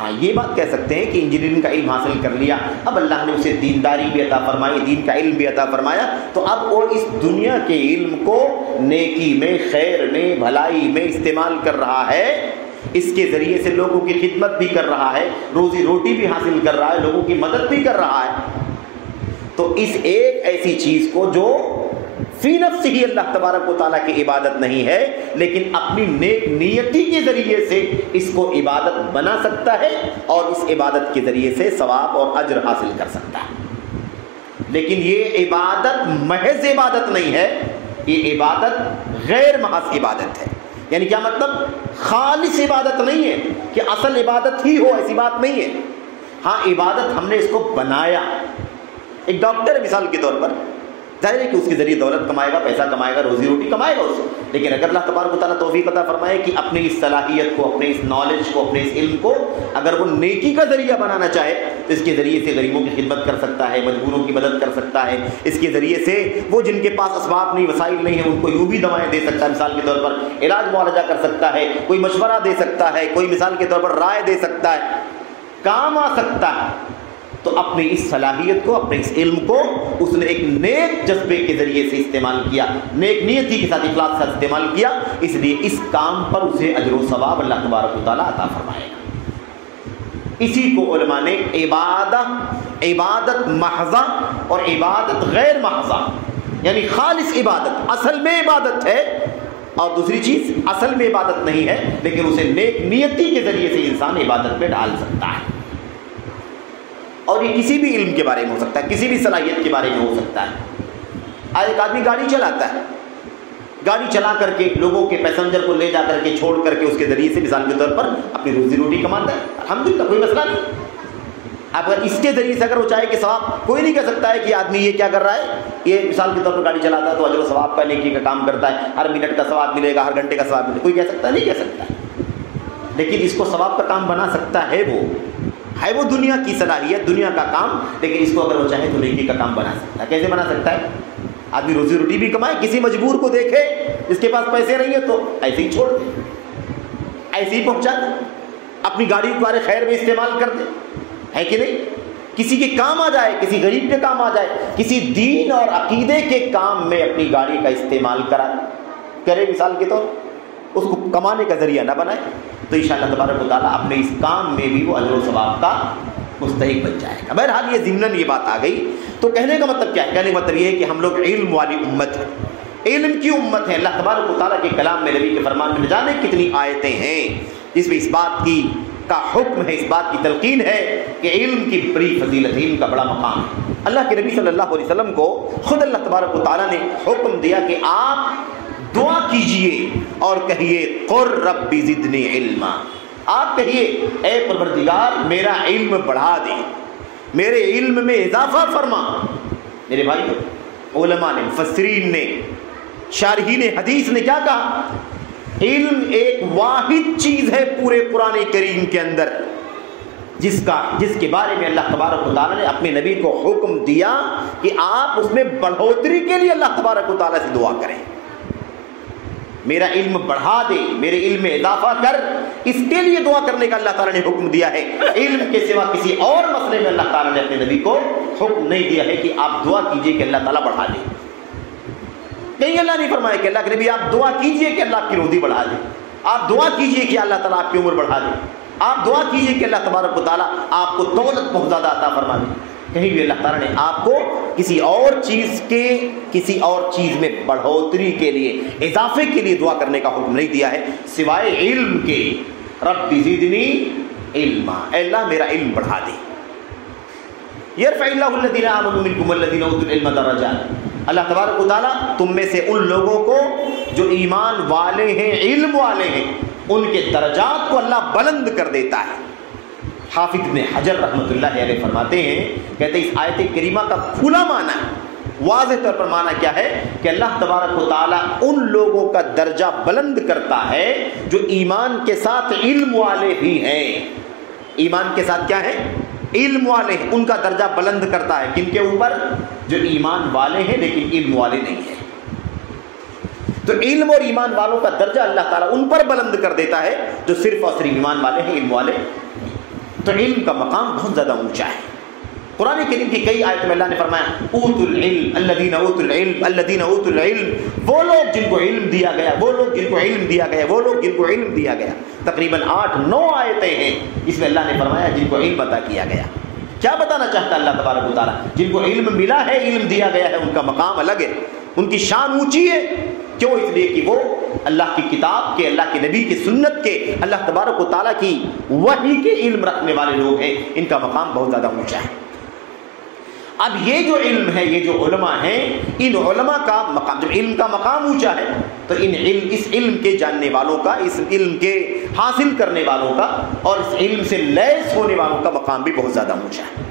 ہاں یہ بات کہہ سکتے ہیں کہ انجینئرنگ کا علم حاصل کر لیا، اب اللہ نے اسے دینداری بھی عطا فرمائی، دین کا علم بھی عطا فرمایا، تو اب وہ اس دنیا کے علم کو نیکی میں، خیر میں، بھلائی میں استعمال کر رہا ہے، اس کے ذریعے سے لوگوں کی خدمت بھی کر رہا ہے، روزی روٹی بھی حاصل کر رہا ہے، لوگوں کی مدد بھی کر رہا ہے۔ تو اس ایک ایسی چیز کو جو فی نفس ہی اللہ تبارک و تعالیٰ کی عبادت نہیں ہے، لیکن اپنی نیک نیتی کے ذریعے سے اس کو عبادت بنا سکتا ہے اور اس عبادت کے ذریعے سے ثواب اور اجر حاصل کر سکتا ہے۔ لیکن یہ عبادت محض عبادت نہیں ہے، یہ عبادت غیر محض عبادت ہے۔ یعنی کیا مطلب؟ خالص عبادت نہیں ہے کہ اصل عبادت ہی ہو، ایسی بات نہیں ہے۔ ہاں عبادت ہم نے اس کو بنایا۔ ایک ڈاکٹر مثال کے طور پر، ظاہر ہے کہ اس کے ذریعے دولت کمائے گا، پیسہ کمائے گا، روزی روٹی کمائے گا اس سے، لیکن اگر اللہ تبارک و تعالیٰ توفیق عطا فرمائے کہ اپنی اس صلاحیت کو، اپنے اس نالج کو، اپنے اس علم کو اگر وہ نیکی کا ذریعہ بنانا چاہے تو اس کے ذریعے سے غریبوں کی خدمت کر سکتا ہے، مجبوروں کی مدد کر سکتا ہے، اس کے ذریعے سے وہ جن کے پاس اسباب نہیں، وسائل نہیں ہیں، ان کو یوں بھی دوائیں دے سکتا ہے، مثال کے طور پر علاج معالجہ کر سکتا ہے، کوئی مشورہ دے سکتا ہے، کوئی مثال کے طور پر رائے دے سکتا ہے، کام آ سکتا ہے۔ تو اپنی اس صلاحیت کو، اپنے اس علم کو اس نے ایک نیک جذبے کے ذریعے سے استعمال کیا، نیک نیتی کے ساتھ، اخلاص کے ساتھ استعمال کیا، اس لیے اس کام پر اسے اجر و ثواب اللہ تبارک و تعالیٰ عطا فرمائے گا۔ اسی کو علماء نے عبادت محضہ اور عبادت غیر محضہ، یعنی خالص عبادت، اصل میں عبادت ہے، اور دوسری چیز اصل میں عبادت نہیں ہے لیکن اسے نیک نیتی کے ذریعے سے انسان عبادت میں ڈال سکتا ہے۔ اور یہ کسی بھی علم کے بارے میں ہو سکتا ہے، کسی بھی صلاحیت کے بارے میں ہو سکتا ہے۔ آج ایک آدمی گاڑی چلاتا ہے، گاڑی چلا کر کے لوگوں کے پیسنجر کو لے جا کر کے چھوڑ کر کے اس کے ذریعے سے مثال کے طور پر اپنی روزی روٹی کماتا ہے، الحمدللہ کوئی مسئلہ نہیں۔ اگر اس کے ذریعے سے اگر وہ چاہے کہ ثواب، کوئی نہیں کہہ سکتا ہے کہ آدمی یہ کیا کر رہا ہے، یہ مثال کے طور پر گاڑی چلاتا ہے تو اجر و ثواب کا، نیکی کا کام کرتا ہے، ہر منٹ کا ثواب ملے گا، ہر گھنٹے کا ثواب ملے گا، کوئی کہہ سکتا ہے؟ نہیں کہہ سکتا۔ لیکن اس کو ثواب کا کام بنا سکتا ہے، وہ دنیا کی صلاحیت، دنیا کا کام، لیکن اس کو اگر وہ چاہے تو نیکی کا کام بنا سکتا ہے۔ کیسے بنا سکتا ہے؟ آدمی روزی روٹی بھی کمائے، کسی مجبور کو دیکھے جس کے پاس پیسے نہیں ہیں تو ایسے ہی چھوڑ دے، ایسے ہی پہنچا دے، اپنی گاڑی کو بارے خیر میں استعمال کر دے، ہے کہ نہیں؟ کسی کے کام آ جائے، کسی غریب کے کام آ جائے، کسی دین اور عقیدے کے کام میں اپنی گاڑی کا استعمال کرے مثال کے طور، اس کو کمانے کا ذریعہ نہ بنائے، تو انشاءاللہ تبارک و تعالیٰ اپنے اس کام میں بھی وہ اجر و ثواب کا مستحق بن جائے گا۔ بہرحال یہ ضمناً یہ بات آ گئی، تو کہنے کا مطلب کیا ہے؟ کہنے کا مطلب یہ ہے کہ ہم لوگ علم والی امت ہیں، علم کی امت ہے۔ اللہ تبارک و تعالیٰ کے کلام میں، نبی کے فرمان میں نہ جانے کتنی آیتیں ہیں جس میں اس بات کی کا حکم ہے، اس بات کی تلقین ہے کہ علم کی بڑی فضیلت، علم کا بڑا مقام ہے۔ اللہ کے نبی صلی اللہ علیہ وسلم کو خود اللہ تبارک و تعالیٰ نے حکم دیا کہ آپ دعا کیجئے اور کہیے قر رب زدنی علما، آپ کہیے اے پروردگار میرا علم بڑھا دے، میرے علم میں اضافہ فرما۔ میرے بھائیو، علماء نے، مفسرین نے، شارحین حدیث نے کیا کہا؟ علم ایک واحد چیز ہے پورے قرآن کریم کے اندر جس کے بارے میں اللہ تبارک و تعالیٰ نے اپنے نبی کو حکم دیا کہ آپ اس میں بڑھوتری کے لیے اللہ تبارک و تعالیٰ سے دعا کریں، میرا علم بڑھا دے، میرے علم میں اضافہ کر، اس کے لیے دعا کرنے کا اللہ تعالیٰ نے حکم دیا ہے۔ علم کے سوا کسی اور مسئلے میں اللہ تعالیٰ نے اپنے نبی کو حکم نہیں دیا ہے کہ آپ دعا کیجئے کہ اللہ تعالیٰ بڑھا دے۔ کہیں اللہ نہیں فرمایا کہ اللہ کے نبی آپ دعا کیجئے کہ اللہ آپ کی روزی بڑھا دے، آپ دعا کیجئے کہ اللہ تعالیٰ آپ کی عمر بڑھا دے، آپ دعا کیجئے کہ اللہ تبارک و تعالیٰ آپ کو دولت بہت زیادہ عطا فرما دے۔ کہیں بھی اللہ تعالیٰ نے آپ کو کسی اور چیز میں بڑھوتری کے لیے، اضافے کے لیے دعا کرنے کا حکم نہیں دیا ہے سوائے علم کے۔ رب زدنی علما، اے اللہ میرا علم بڑھا دے۔ یرفع اللہ الذین آمنوا منکم والذین اوتوا العلم درجات، اللہ تبارک و تعالیٰ تم میں سے ان لوگوں کو جو ایمان والے ہیں، علم والے ہیں، ان کے درجات کو اللہ بلند کر دیتا ہے۔ حافظ ابن حجر رحمۃ اللہ علیہ فرماتے ہیں، کہتے ہیں اس آیت کریمہ کا کھلا معنی، واضح طور پر معنی کیا ہے کہ اللہ تبارک و تعالیٰ ان لوگوں کا درجہ بلند کرتا ہے جو ایمان کے ساتھ علم والے بھی ہیں۔ ایمان کے ساتھ کیا ہے؟ علم والے ہیں، ان کا درجہ بلند کرتا ہے۔ کن کے اوپر؟ جو ایمان والے ہیں لیکن علم والے نہیں ہیں۔ تو علم اور ایمان والوں کا درجہ اللہ تعالیٰ ان پر بلند کر دیتا ہے جو صرف اور صرف ایمان والے ہیں، علم والے۔ تو علم کا مقام بہت زیادہ اونچا ہے۔ قرآن کریم کی کئی آیتوں میں اللہ نے فرمایا اوتوا العلم الذین اوتوا العلم الذین اوتوا العلم، وہ لوگ جن کو علم دیا گیا، وہ لوگ جن کو علم دیا گیا، وہ لوگ جن کو علم دیا گیا۔ تقریباً 8-9 آیتیں ہیں جس میں اللہ نے فرمایا جن کو علم عطا کیا گیا۔ کیا بتانا چاہتا ہے اللہ تبارک و تعالیٰ؟ جن کو علم ملا ہے، علم دیا گیا ہے، ان کا مقام الگ ہے، ان کی شان اونچی ہے۔ کیوں؟ اس لیے کہ وہ اللہ کی کتاب کے، اللہ کے نبی کی سنت کے، اللہ تبارک و تعالیٰ کی وحی کے علم رکھنے والے لوگ ہیں، ان کا مقام بہت زیادہ اونچا ہے۔ اب یہ جو علم ہے، یہ جو علماء ہیں، ان علماء کا مقام، جب علم کا مقام اونچا ہے تو اس علم کے جاننے والوں کا، اس علم کے حاصل کرنے والوں کا اور اس علم سے لیس ہونے والوں کا مقام بھی بہت زیادہ اونچا ہے،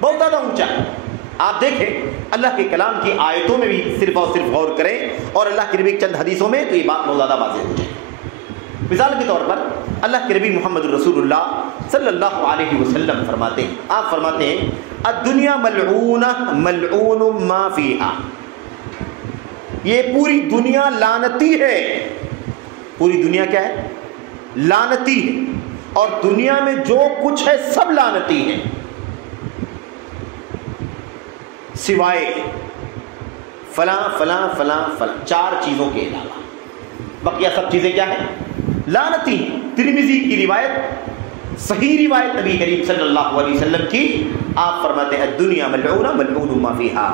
بہت زیادہ اونچا ہے۔ آپ دیکھیں اللہ کے کلام کی آیتوں میں بھی صرف اور صرف غور کریں اور اللہ کے نبی کی چند حدیثوں میں تو یہ بات بہت زیادہ واضح ہو جائے۔ مثال کے طور پر اللہ کے نبی محمد رسول اللہ صلی اللہ علیہ وسلم فرماتے ہیں، آپ فرماتے ہیں الدنیا ملعونہ ملعون ما فیہا، یہ پوری دنیا لعنتی ہے۔ پوری دنیا کیا ہے؟ لعنتی ہے، اور دنیا میں جو کچھ ہے سب لعنتی ہے۔ سوائے فلاں فلاں فلاں فلاں 4 چیزوں کے علاوہ بقیہ سب چیزیں کیا ہیں؟ لعنتی. ترمذی کی روایت، صحیح روایت نبی کریم صلی اللہ علیہ وسلم کی، آپ فرماتے ہیں الدنیا ملعونہ ملعون ما فیہا،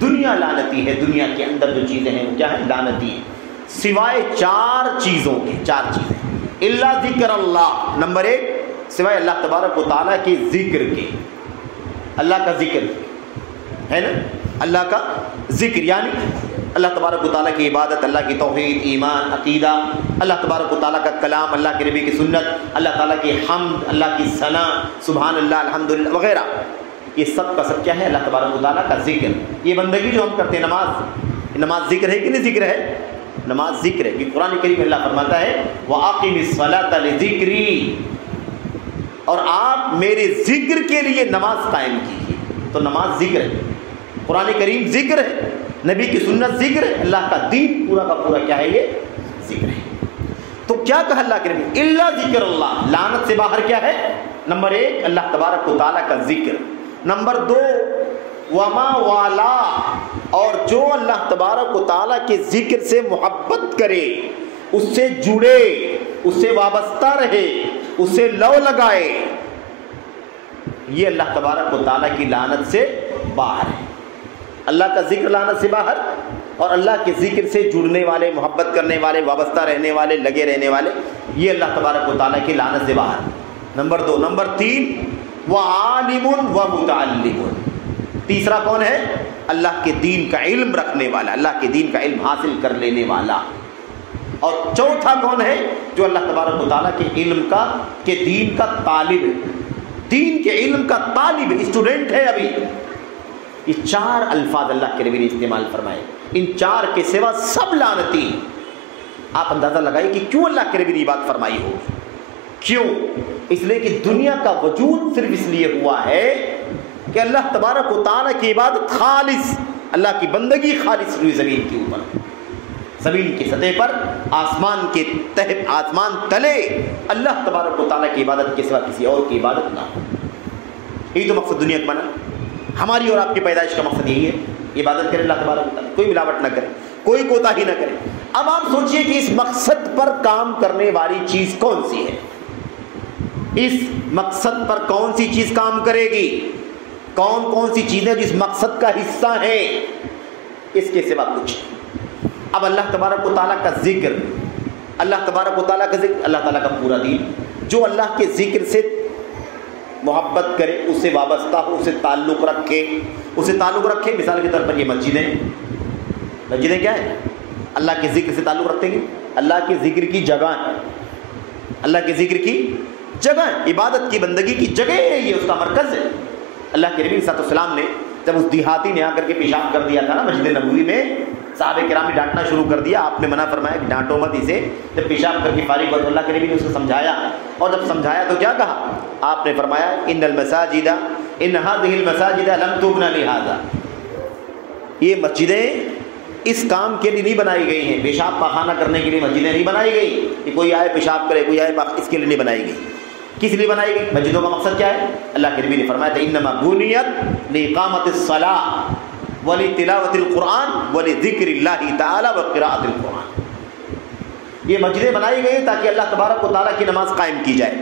دنیا لعنتی ہے، دنیا کے اندر جو چیزیں ہیں وہ کیا ہیں؟ لعنتی ہیں، سوائے 4 چیزوں کے. 4 چیزیں الا ذکر اللہ. نمبر 1 سوائے اللہ تبارک و تعالیٰ کے ذکر کے. اللہ کا ذکر ہے نا، اللہ کا ذکر یعنی اللہ تبارک و تعالیٰ کی عبادت، اللہ کی توحید، ایمان، عقیدہ، اللہ تبارک و تعالیٰ کا کلام، اللہ کے نبی کی سنت، اللہ تعالیٰ کی حمد، اللہ کی ثنا، سبحان اللہ، الحمدللہ وغیرہ. یہ سب کا سب کیا ہے؟ اللہ تبارک و تعالیٰ کا ذکر. یہ بندگی جو ہم کرتے ہیں، نماز ذکر ہے کہ نہیں ذکر ہے؟ نماز ذکر ہے کہ قرآن کریم میں اللہ فرماتا ہے وَأَقِمِ الصَّلَاةَ لِذِكْرِي، اور آپ میرے ذکر کے لیے نماز قائم کیجیے. تو نماز ذکر ہے، قرآن کریم ذکر ہے، نبی کی سنت ذکر ہے، اللہ کا دین پورا کا پورا کیا ہے؟ یہ ذکر ہے. تو کیا کہا اللہ کے نبی؟ الا ذکر اللہ. لعنت سے باہر کیا ہے؟ نمبر 1 اللہ تبارک و تعالیٰ کا ذکر. نمبر 2 وما والا، اور جو اللہ تبارک و تعالیٰ کے ذکر سے محبت کرے، اس سے جڑے، اس سے وابستہ رہے، اس سے لو لگائے، یہ اللہ تبارک و تعالیٰ کی لعنت سے باہر ہے. اللہ کا ذکر لعنت سے باہر، اور اللہ کے ذکر سے جڑنے والے، محبت کرنے والے، وابستہ رہنے والے، لگے رہنے والے، یہ اللہ تبارک و تعالیٰ کی لعنت سے باہر. نمبر 2. نمبر 3 وعالم ومتعلم. تیسرا کون ہے؟ اللہ کے دین کا علم رکھنے والا، اللہ کے دین کا علم حاصل کر لینے والا. اور چوتھا کون ہے؟ جو اللہ تبارک و تعالیٰ کے علم کا، کے دین کا طالب، دین کے علم کا طالب، اسٹوڈنٹ ہے ابھی. یہ 4 الفاظ اللہ کے نبی نے استعمال فرمائے. ان 4 کے سوا سب لعنتی. آپ اندازہ لگائیے کہ کیوں اللہ کے نبی نے یہ بات فرمائی ہو. کیوں؟ اس لیے کہ دنیا کا وجود صرف اس لیے ہوا ہے کہ اللہ تبارک و تعالیٰ کی عبادت خالص، اللہ کی بندگی خالص ہوئی زمین کے اوپر، زمین کی سطح پر، آسمان کے تحت، آسمان تلے اللہ تبارک و تعالیٰ کی عبادت کے سوا کسی اور کی عبادت نہ ہو. یہی تو مقصد دنیا کا بنا. ہماری اور آپ کی پیدائش کا مقصد یہی ہے، عبادت کرے اللہ تبارک و تعالیٰ، کوئی ملاوٹ نہ کرے، کوئی کوتاہی نہ کرے. اب آپ سوچئے کہ اس مقصد پر کام کرنے والی چیز کون سی ہے؟ اس مقصد پر کون سی چیز کام کرے گی؟ کون کون سی چیزیں جس مقصد کا حصہ ہیں؟ اس کے سوا کچھ. اب اللہ تبارک و تعالیٰ کا ذکر، اللہ تبارک و تعالیٰ کا ذکر، اللہ تعالیٰ کا پورا دین، جو اللہ کے ذکر سے محبت کرے، اس سے وابستہ ہو، اس سے تعلق رکھے. مثال کے طور پر یہ مسجدیں کیا ہے؟ اللہ کے ذکر سے تعلق رکھتے ہیں، اللہ کے ذکر کی جگہ ہے، اللہ کے ذکر کی جگہ ہے، عبادت کی، بندگی کی جگہ ہے، یہ اس کا مرکز ہے. اللہ کے نبی صلی اللہ علیہ وسلم نے جب اس دیہاتی نے آ کر کے پیشاب کر دیا تھا نا مسجد نبوی میں، صحابہ کرام نے ڈانٹنا شروع کر دیا. آپ نے منع فرمایا کہ ڈانٹو مت اسے. جب پیشاب کر کے فارغ ہوا تو اللہ کے نبی نے اسے سمجھایا، اور جب سمجھایا تو کیا کہا؟ آپ نے فرمایا ان المساجد ان هذه المساجد لم تبنى لهذا، یہ مسجدیں اس کام کے لیے نہیں بنائی گئی ہیں، پیشاب پاخانہ کرنے کے لیے مسجدیں نہیں بنائی گئی کہ کوئی آئے پیشاب کرے، کوئی آئے اس کے لیے نہیں بنائی گئی. کس لیے بنائی گئی؟ مسجدوں کا مقصد کیا ہے؟ اللہ کے نبی نے فرمایا تھا انما بنیت لاقامت الصلاۃ ولتلاوت القرآن ولذکر اللہ تعالی وقراءۃ القرآن. یہ مسجدیں بنائی گئی تاکہ اللہ تبارک و تعالیٰ کی نماز قائم کی جائے،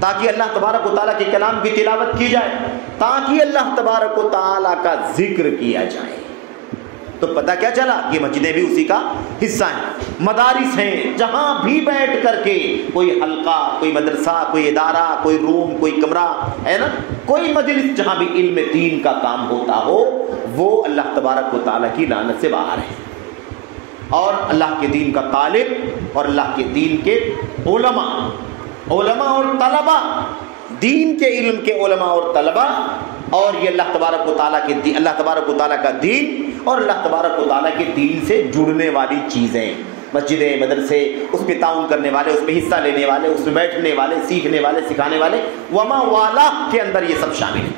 تاکہ اللہ تبارک و تعالیٰ کے کلام کی تلاوت کی جائے، تاکہ اللہ تبارک و تعالیٰ کا ذکر کیا جائے. تو پتہ کیا چلا کہ مسجدیں بھی اسی کا حصہ ہیں. مدارس ہیں، جہاں بھی بیٹھ کر کے کوئی حلقہ، کوئی مدرسہ، کوئی ادارہ، کوئی روم، کوئی کمرہ ہے نا، کوئی مجلس جہاں بھی علم دین کا کام ہوتا ہو، وہ اللہ تبارک و تعالیٰ کی لعنت سے باہر ہے. اور اللہ کے دین کا طالب اور اللہ کے دین کے علماء اور طلباء، دین کے علم کے علماء اور طلباء، اور یہ اللہ تبارک و تعالیٰ کے دین، اللہ تبارک و تعالیٰ کا دین اور اللہ تبارک و تعالیٰ کے دین سے جڑنے والی چیزیں، مسجدیں، مدرسے، اس پہ تعاون کرنے والے، اس پہ حصہ لینے والے، اس میں بیٹھنے والے، سیکھنے والے، سکھانے والے، وما والا کے اندر یہ سب شامل ہیں.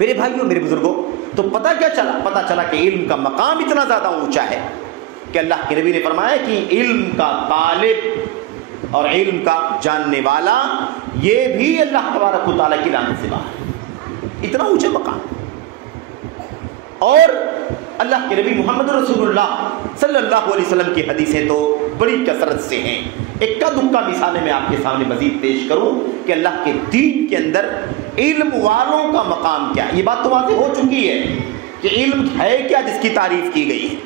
میرے بھائیوں، میرے بزرگوں، تو پتہ کیا چلا؟ پتہ چلا کہ علم کا مقام اتنا زیادہ اونچا ہے کہ اللہ کے نبی نے فرمایا کہ علم کا طالب اور علم کا جاننے والا یہ بھی اللہ تبارک و تعالیٰ کی لعنت سے باہر ہے. اتنا اونچا مقام. اور اللہ کے نبی محمد رسول اللہ صلی اللہ علیہ وسلم کی حدیثیں تو بڑی کثرت سے ہیں. اکا دکا مثالیں میں آپ کے سامنے مزید پیش کروں کہ اللہ کے دین کے اندر علم والوں کا مقام کیا ہے. یہ بات تو واضح ہو چکی ہے کہ علم ہے کیا جس کی تعریف کی گئی ہے.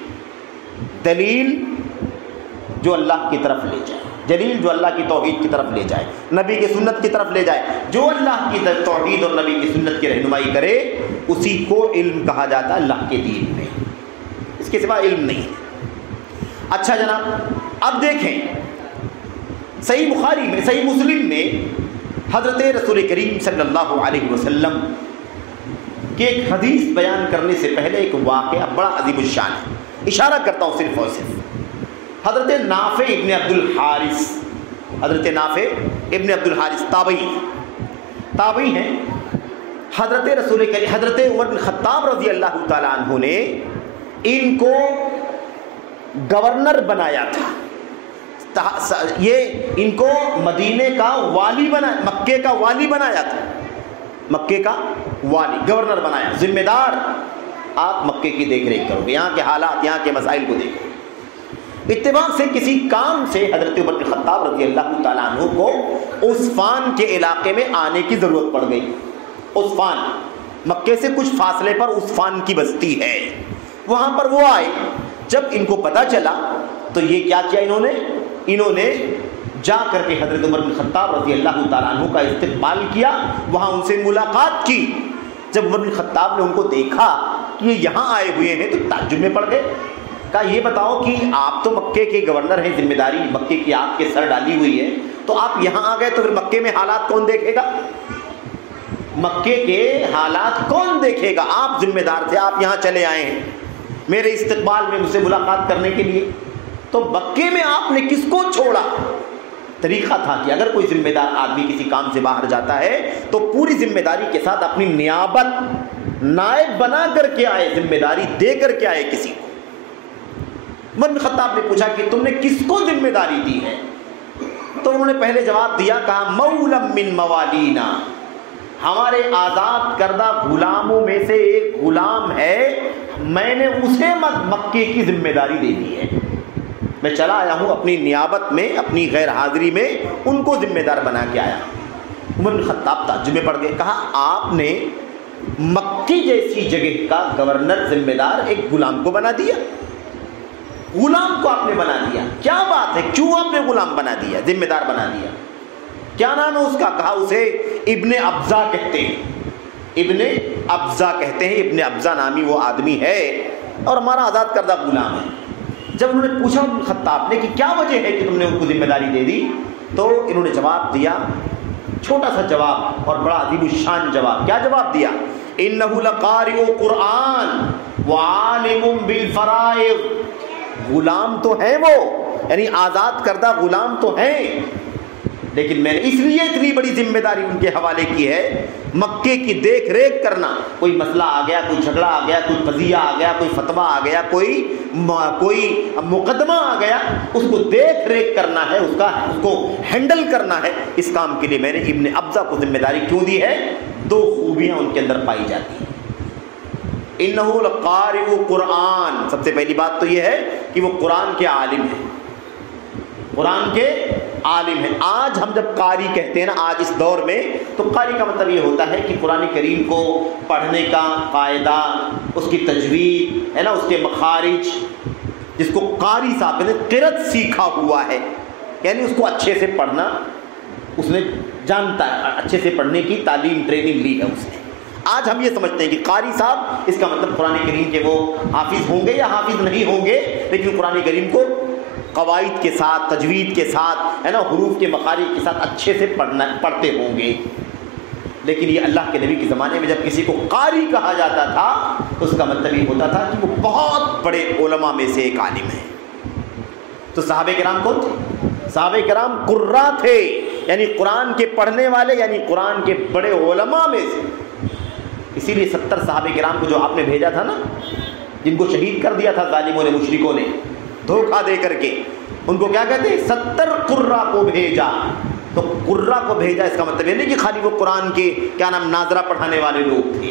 دلیل جو اللہ کی طرف لے جائے، دلیل جو اللہ کی توحید کی طرف لے جائے، نبی کی سنت کی طرف لے جائے. جو اللہ کی توحید اور نبی کی سنت کی رہنمائی کرے اسی کو علم کہا جاتا ہے اللہ کے دین میں. اس کے سوا علم نہیں. اچھا جناب، اب دیکھیں صحیح بخاری میں، صحیح مسلم میں حضرت رسول کریم صلی اللہ علیہ وسلم کے ایک حدیث بیان کرنے سے پہلے ایک واقعہ بڑا عظیم الشان ہے. اشارہ کرتا ہوں صرف اور صرف. حضرت نافع ابن عبد الحارث، حضرت نافع ابن عبد الحارث تابعی ہیں. حضرت عمر بن خطاب رضی اللہ تعالیٰ عنہ نے ان کو گورنر بنایا تھا. یہ ان کو مدینے کا والی بنایا، مکے کا والی بنایا تھا. مکے کا والی، گورنر بنایا، ذمہ دار. آپ مکے کی دیکھ ریکھ کرو گے، یہاں کے حالات، یہاں کے مسائل کو دیکھو. اتفاق سے کسی کام سے حضرت عمر بن خطاب رضی اللہ تعالیٰ عنہ کو عثفان کے علاقے میں آنے کی ضرورت پڑ گئی. عثفان، مکے سے کچھ فاصلے پر عثفان کی بستی ہے، وہاں پر وہ آئے. جب ان کو پتہ چلا تو یہ کیا کیا انہوں نے جا کر کے حضرت عمر بن خطاب رضی اللہ تعالیٰ عنہ کا استقبال کیا، وہاں ان سے ملاقات کی. جب عمر بن خطاب نے ان کو دیکھا کہ یہ یہاں آئے ہوئے ہیں تو تعجب میں پڑ گئے. کہا یہ بتاؤ کہ آپ تو مکے کے گورنر ہیں، ذمہ داری مکے کی آپ کے سر ڈالی ہوئی ہے، تو آپ یہاں آ گئے تو پھر مکے میں حالات کون دیکھے گا؟ مکے کے حالات کون دیکھے گا؟ آپ ذمہ دار تھے، آپ یہاں چلے آئے ہیں میرے استقبال میں مجھ سے ملاقات کرنے کے لیے، تو مکے میں آپ نے کس کو چھوڑا؟ طریقہ تھا کہ اگر کوئی ذمہ دار آدمی کسی کام سے باہر جاتا ہے تو پوری ذمہ داری کے ساتھ اپنی نیابت نائب بنا کر کے آئے، ذمہ داری دے کر کے آئے کسی کو. عمر بن خطاب نے پوچھا کہ تم نے کس کو ذمہ داری دی ہے؟ تو انہوں نے پہلے جواب دیا، کہا مولا من موالینا، ہمارے آزاد کردہ غلاموں میں سے ایک غلام ہے، میں نے اسے مکے کی ذمہ داری دے دی ہے. میں چلا آیا ہوں اپنی نیابت میں، اپنی غیر حاضری میں ان کو ذمہ دار بنا کے آیا. عمر بن خطاب تعجب میں پڑ گئے. کہا آپ نے مکی جیسی جگہ کا گورنر ذمہ دار ایک غلام کو بنا دیا؟ غلام کو آپ نے بنا دیا، کیا بات ہے؟ کیوں آپ نے غلام بنا دیا، ذمہ دار بنا دیا؟ کیا نام ہے اس کا؟ کہا اسے ابن ابزا کہتے ہیں. ابن ابزا کہتے ہیں، ابن ابزا نامی وہ آدمی ہے اور ہمارا آزاد کردہ غلام ہے. جب انہوں نے پوچھا ابن خطاب نے کہ کیا وجہ ہے کہ تم نے ان کو ذمہ داری دے دی، تو انہوں نے جواب دیا، چھوٹا سا جواب اور بڑا عظیم الشان جواب. کیا جواب دیا؟ انہ لقارئ قرآن وعالم بالفرائض. غلام تو ہیں وہ، یعنی آزاد کردہ غلام تو ہیں، لیکن میں نے اس لیے اتنی بڑی ذمہ داری ان کے حوالے کی ہے، مکے کی دیکھ ریکھ کرنا. کوئی مسئلہ آ گیا، کوئی جھگڑا آ گیا، کوئی قضیہ آ گیا، کوئی فتویٰ آ گیا، کوئی مقدمہ آ گیا، اس کو دیکھ ریکھ کرنا ہے، اس کو ہینڈل کرنا ہے. اس کام کے لیے میں نے ابن ابزا کو ذمہ داری کیوں دی ہے؟ دو خوبیاں ان کے اندر پائی جاتی ہیں. انہ لقارئ قرآن، سب سے پہلی بات تو یہ ہے کہ وہ قرآن کے عالم ہیں، قرآن کے عالم ہیں. آج ہم جب قاری کہتے ہیں نا، آج اس دور میں، تو قاری کا مطلب یہ ہوتا ہے کہ قرآن کریم کو پڑھنے کا قاعدہ، اس کی تجوید ہے نا، اس کے مخارج، جس کو قاری صاحب نے قرأت سیکھا ہوا ہے، یعنی اس کو اچھے سے پڑھنا اس نے جانتا ہے، اچھے سے پڑھنے کی تعلیم ٹریننگ لی ہے اس نے. آج ہم یہ سمجھتے ہیں کہ قاری صاحب، اس کا مطلب قرآن کریم کے وہ حافظ ہوں گے یا حافظ نہیں ہوں گے، لیکن قرآن کریم کو قواعد کے ساتھ، تجوید کے ساتھ ہے نا، حروف کے مخارج کے ساتھ اچھے سے پڑھتے ہوں گے. لیکن یہ اللہ کے نبی کے زمانے میں جب کسی کو قاری کہا جاتا تھا تو اس کا مطلب یہ ہوتا تھا کہ وہ بہت بڑے علماء میں سے ایک عالم ہے. تو صحابہ کرام کون تھے؟ صحابہ کرام قراء تھے، یعنی قرآن کے پڑھنے والے، یعنی قرآن کے بڑے علماء میں سے. اسی لیے 70 صحابہ کرام کو جو آپ نے بھیجا تھا نا، جن کو شہید کر دیا تھا ظالموں نے، مشرکوں نے دھوکہ دے کر کے، ان کو کیا کہتے ہیں؟ 70 قراء کو بھیجا. تو قراء کو بھیجا اس کا مطلب یہ نہیں کہ خالی وہ قرآن کے کیا نام ناظرہ پڑھانے والے لوگ تھے.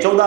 14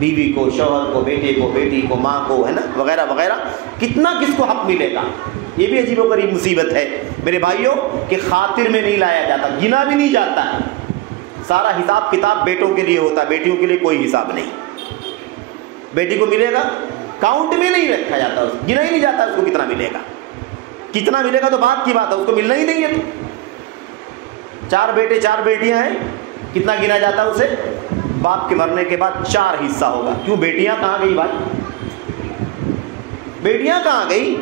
بیوی کو, شوہر کو, بیٹے کو, بیٹی کو, ماں کو, ہے نا, وغیرہ وغیرہ, کتنا کس کو حق ملے گا. یہ بھی عجیب و غریب مصیبت ہے میرے بھائیوں کہ خاطر میں نہیں لایا جاتا, گنا بھی نہیں جاتا ہے. سارا حساب کتاب بیٹوں کے لیے ہوتا ہے, بیٹیوں کے لیے کوئی حساب نہیں. بیٹی کو ملے گا کاؤنٹ میں نہیں رکھا جاتا, گنا ہی نہیں جاتا اس کو کتنا ملے گا. کتنا ملے گا تو بات کی بات ہے, اس کو ملنا ہی نہیں ہے. تو 4 بیٹے 4 بیٹیاں ہیں, کتنا گنا جاتا ہے اسے؟ باپ کے مرنے کے بعد 4 حصہ ہوگا. کیوں؟ بیٹیاں کہاں گئی بھائی؟ بیٹیاں کہاں گئی؟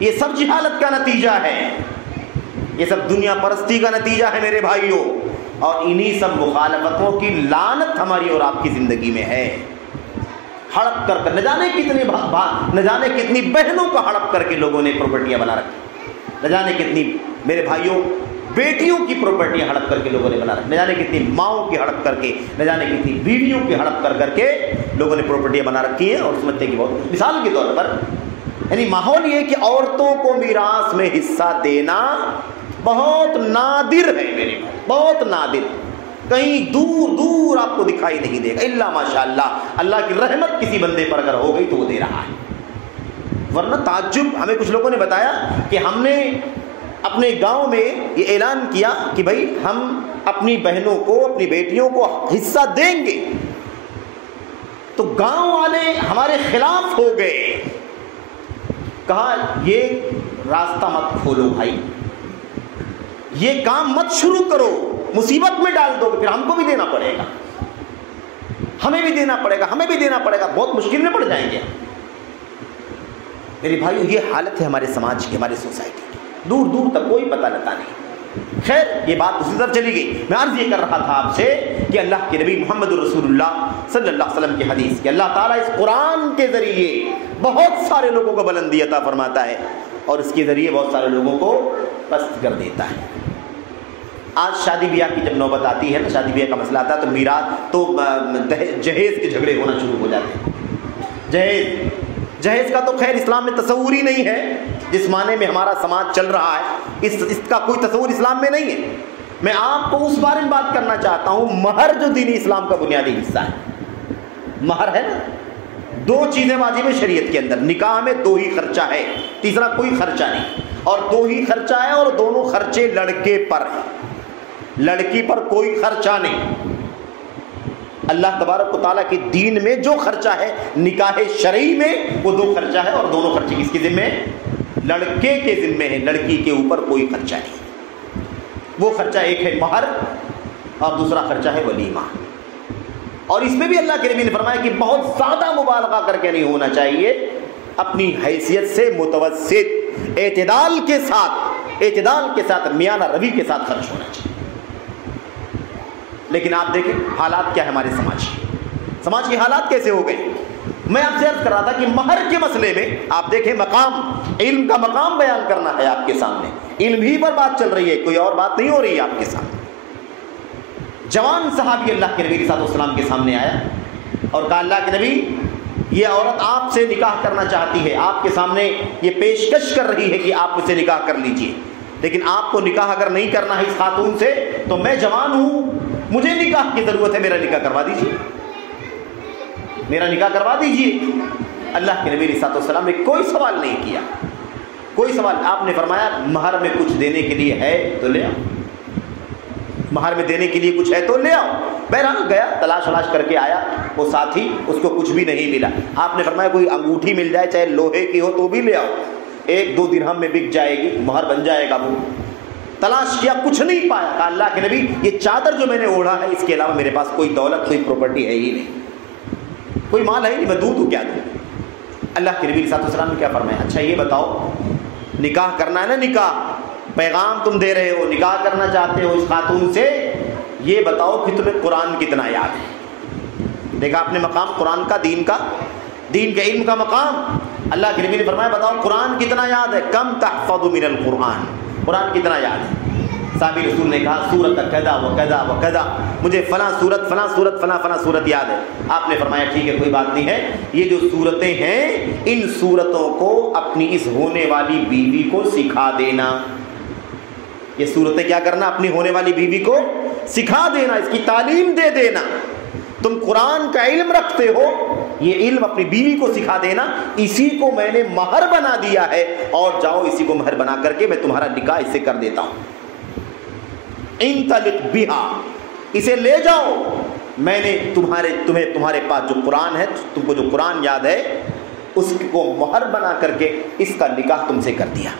یہ سب جہالت کا نتیجہ ہے, یہ سب دنیا پرستی کا نتیجہ ہے میرے بھائیوں, اور انہی سب مخالفتوں کی لعنت ہماری اور آپ کی زندگی میں ہے. ہڑپ کر نہ جانے کتنے نہ جانے کتنی بہنوں کو ہڑپ کر کے لوگوں نے پراپرٹیاں بنا رکھی, نہ جانے کتنی میرے بھائیوں بیٹیوں کی پراپرٹیاں ہڑپ کر کے لوگوں نے بنا رکھی, نہ جانے کتنی ماؤں کی ہڑپ کر کے, نہ جانے کتنی بیویوں کی ہڑپ کر کے لوگوں نے پراپرٹیاں بنا رکھی ہیں. اور سمجھتے کہ بہت مثال کے طور پر یعنی ماحول یہ کہ عورتوں کو میراث میں حصہ دینا بہت نادر ہے میرے بھائی, بہت نادر. کہیں دور دور آپ کو دکھائی نہیں دے گا, الا ماشاء اللہ, اللہ کی رحمت کسی بندے پر اگر ہو گئی تو وہ دے رہا ہے. ورنہ تعجب, ہمیں کچھ لوگوں نے بتایا کہ ہم نے اپنے گاؤں میں یہ اعلان کیا کہ بھائی ہم اپنی بہنوں کو, اپنی بیٹیوں کو حصہ دیں گے, تو گاؤں والے ہمارے خلاف ہو گئے. کہا یہ راستہ مت کھولو بھائی, یہ کام مت شروع کرو, مصیبت میں ڈال دو, پھر ہم کو بھی دینا پڑے گا, ہمیں بھی دینا پڑے گا, ہمیں بھی دینا پڑے گا, بہت مشکل میں پڑ جائیں گے. میرے بھائیو یہ حالت ہے ہمارے سماج کی, ہمارے سوسائٹی کی, دور دور تک کوئی پتہ لگتا نہیں. خیر یہ بات اسی طرف چلی گئی. میں عرض یہ کر رہا تھا آپ سے کہ اللہ کے نبی محمد رسول اللہ صلی اللہ علیہ وسلم کی حدیث کہ اللہ تعالیٰ اس قرآن کے ذریعے بہت سارے لوگوں کو بلندی عطا فرماتا ہے, اور اس کے ذریعے بہت سارے لوگوں کو پست کر دیتا ہے. آج شادی بیاہ کی جب نوبت آتی ہے نا, شادی بیاہ کا مسئلہ آتا ہے, تو میراث تو جہیز کے جھگڑے ہونا شروع ہو جاتے ہیں. جہیز کا تو خیر اسلام میں تصور ہی نہیں ہے, جس معنی میں ہمارا سماج چل رہا ہے اس کا کوئی تصور اسلام میں نہیں ہے. میں آپ کو اس بارے میں بات کرنا چاہتا ہوں, مہر جو دینی اسلام کا بنیادی حصہ ہے. مہر ہے نا, 2 چیزیں واجب ہے شریعت کے اندر. نکاح میں 2 ہی خرچہ ہے, تیسرا کوئی خرچہ نہیں, اور 2 ہی خرچہ ہے, اور دونوں خرچے لڑکے پر ہیں, لڑکی پر کوئی خرچہ نہیں. اللہ تبارک و تعالیٰ کے دین میں جو خرچہ ہے نکاح شرعی میں وہ 2 خرچہ ہے, اور دونوں خرچے کس کے ذمہ ہیں؟ لڑکے کے ذمہ ہے, لڑکی کے اوپر کوئی خرچہ نہیں. وہ خرچہ ایک ہے مہر, اور دوسرا خرچہ ہے ولیمہ. اور اس میں بھی اللہ کے نبی نے فرمایا کہ بہت زیادہ مبالغہ کر کے نہیں ہونا چاہیے, اپنی حیثیت سے متوسط اعتدال کے ساتھ میانہ روی کے ساتھ خرچ ہونا چاہیے. لیکن آپ دیکھیں حالات کیا ہے ہمارے سماج کے حالات کیسے ہو گئے. میں آپ سے عرض کر رہا تھا کہ مہر کے مسئلے میں آپ دیکھیں مقام, علم کا مقام بیان کرنا ہے آپ کے سامنے, علم ہی پر بات چل رہی ہے, کوئی اور بات نہیں ہو رہی ہے آپ کے سامنے. جوان صحابی اللہ کے نبی صلی اللہ علیہ وسلم کے سامنے آیا اور کہا اللہ کے نبی یہ عورت آپ سے نکاح کرنا چاہتی ہے, آپ کے سامنے یہ پیشکش کر رہی ہے کہ آپ مجھ سے نکاح کر لیجئے, لیکن آپ کو نکاح اگر نہیں کرنا ہے اس خاتون سے تو میں جوان ہوں, مجھے نکاح کی ضرورت ہے, میرا نکاح کروا دیجیے, میرا نکاح کروا دیجیے. اللہ کے نبی صلی اللہ علیہ وسلم نے کوئی سوال نہیں کیا, کوئی سوال. آپ نے فرمایا مہر میں کچھ دینے کے لیے ہے تو لے آؤ, مہر میں دینے کے لیے کچھ ہے تو لے آؤ. بہرحال گیا, تلاش کر کے آیا, وہ ساتھی, اس کو کچھ بھی نہیں ملا. آپ نے فرمایا کوئی انگوٹھی مل جائے چاہے لوہے کی ہو تو بھی لے آؤ, 1-2 درہم میں بک جائے گی, مہر بن جائے گا. وہ تلاش کیا, کچھ نہیں پایا. کہا اللہ کے نبی یہ چادر جو میں نے اوڑھا ہے اس کے علاوہ میرے پاس کوئی دولت, کوئی پراپرٹی ہے ہی نہیں, کوئی مال ہے ہی نہیں, میں دوں تو کیا دوں. اللہ کے نبی صلی اللہ علیہ وسلم نے کیا فرمایا, اچھا یہ بتاؤ نکاح کرنا ہے نا, نکاح پیغام تم دے رہے ہو, نکاح کرنا چاہتے ہو اس خاتون سے, یہ بتاؤ کہ تمہیں قرآن کتنا یاد ہے. دیکھا آپ نے مقام قرآن کا, دین کے علم کا مقام. اللہ کے نبی نے فرمایا بتاؤ قرآن کتنا یاد ہے, کم تحفظ من القرآن, قرآن کتنا یاد ہے. صحابی رسول نے کہا سورت کذا و کذا و کذا, مجھے فلاں سورت فلاں سورت یاد ہے. آپ نے فرمایا ٹھیک ہے کوئی بات نہیں ہے, یہ جو سورتیں ہیں ان سورتوں کو اپنی اس ہونے والی بیوی کو سکھا دینا. یہ سورتیں کیا کرنا, اپنی ہونے والی بیوی کو سکھا دینا, اس کی تعلیم دے دینا. تم قرآن کا علم رکھتے ہو، یہ علم اپنی بیوی کو سکھا دینا، اسی کو میں نے مہر بنا دیا ہے، اور جاؤ اسی کو مہر بنا کر کے میں تمہارا نکاح اس سے کر دیتا ہوں۔ انطلق بہا، اسے لے جاؤ، میں نے تمہارے پاس جو قرآن ہے، تم کو جو قرآن یاد ہے اس کو مہر بنا کر کے اس کا نکاح تم سے کر دیا۔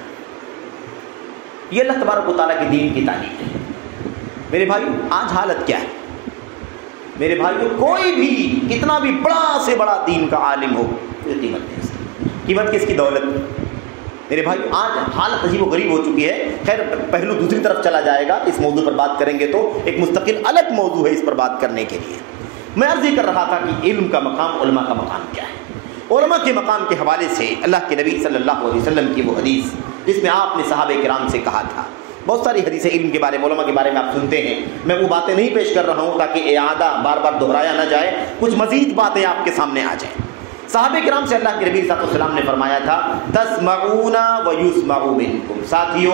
یہ اللہ تبارک و تعالیٰ کے دین کی تعلیم ہے۔ میرے بھائی آج حالت کیا ہے؟ میرے بھائیو کوئی بھی کتنا بھی بڑا سے بڑا دین کا عالم ہو، یہ قیمت نہیں اس کی۔ قیمت کس کی؟ دولت۔ میرے بھائی آج حالت عجیب و غریب ہو چکی ہے۔ خیر پہلو دوسری طرف چلا جائے گا، اس موضوع پر بات کریں گے تو ایک مستقل الگ موضوع ہے اس پر بات کرنے کے لیے۔ میں عرض یہ کر رہا تھا کہ علم کا مقام، علماء کا مقام کیا ہے۔ علماء کے مقام کے حوالے سے اللہ کے نبی صلی اللہ علیہ وسلم کی وہ حدیث جس میں آپ نے صحابہ کرام سے کہا تھا، بہت ساری حدیثیں علم کے بارے میں، علماء کے بارے میں آپ سنتے ہیں، میں وہ باتیں نہیں پیش کر رہا ہوں تاکہ اعادہ بار بار دہرایا نہ جائے، کچھ مزید باتیں آپ کے سامنے آ جائیں۔ صحابہ کرام سے اللہ کے نبی صلی اللہ علیہ وسلم نے فرمایا تھا تسمعون ویسمع منکم، ساتھیو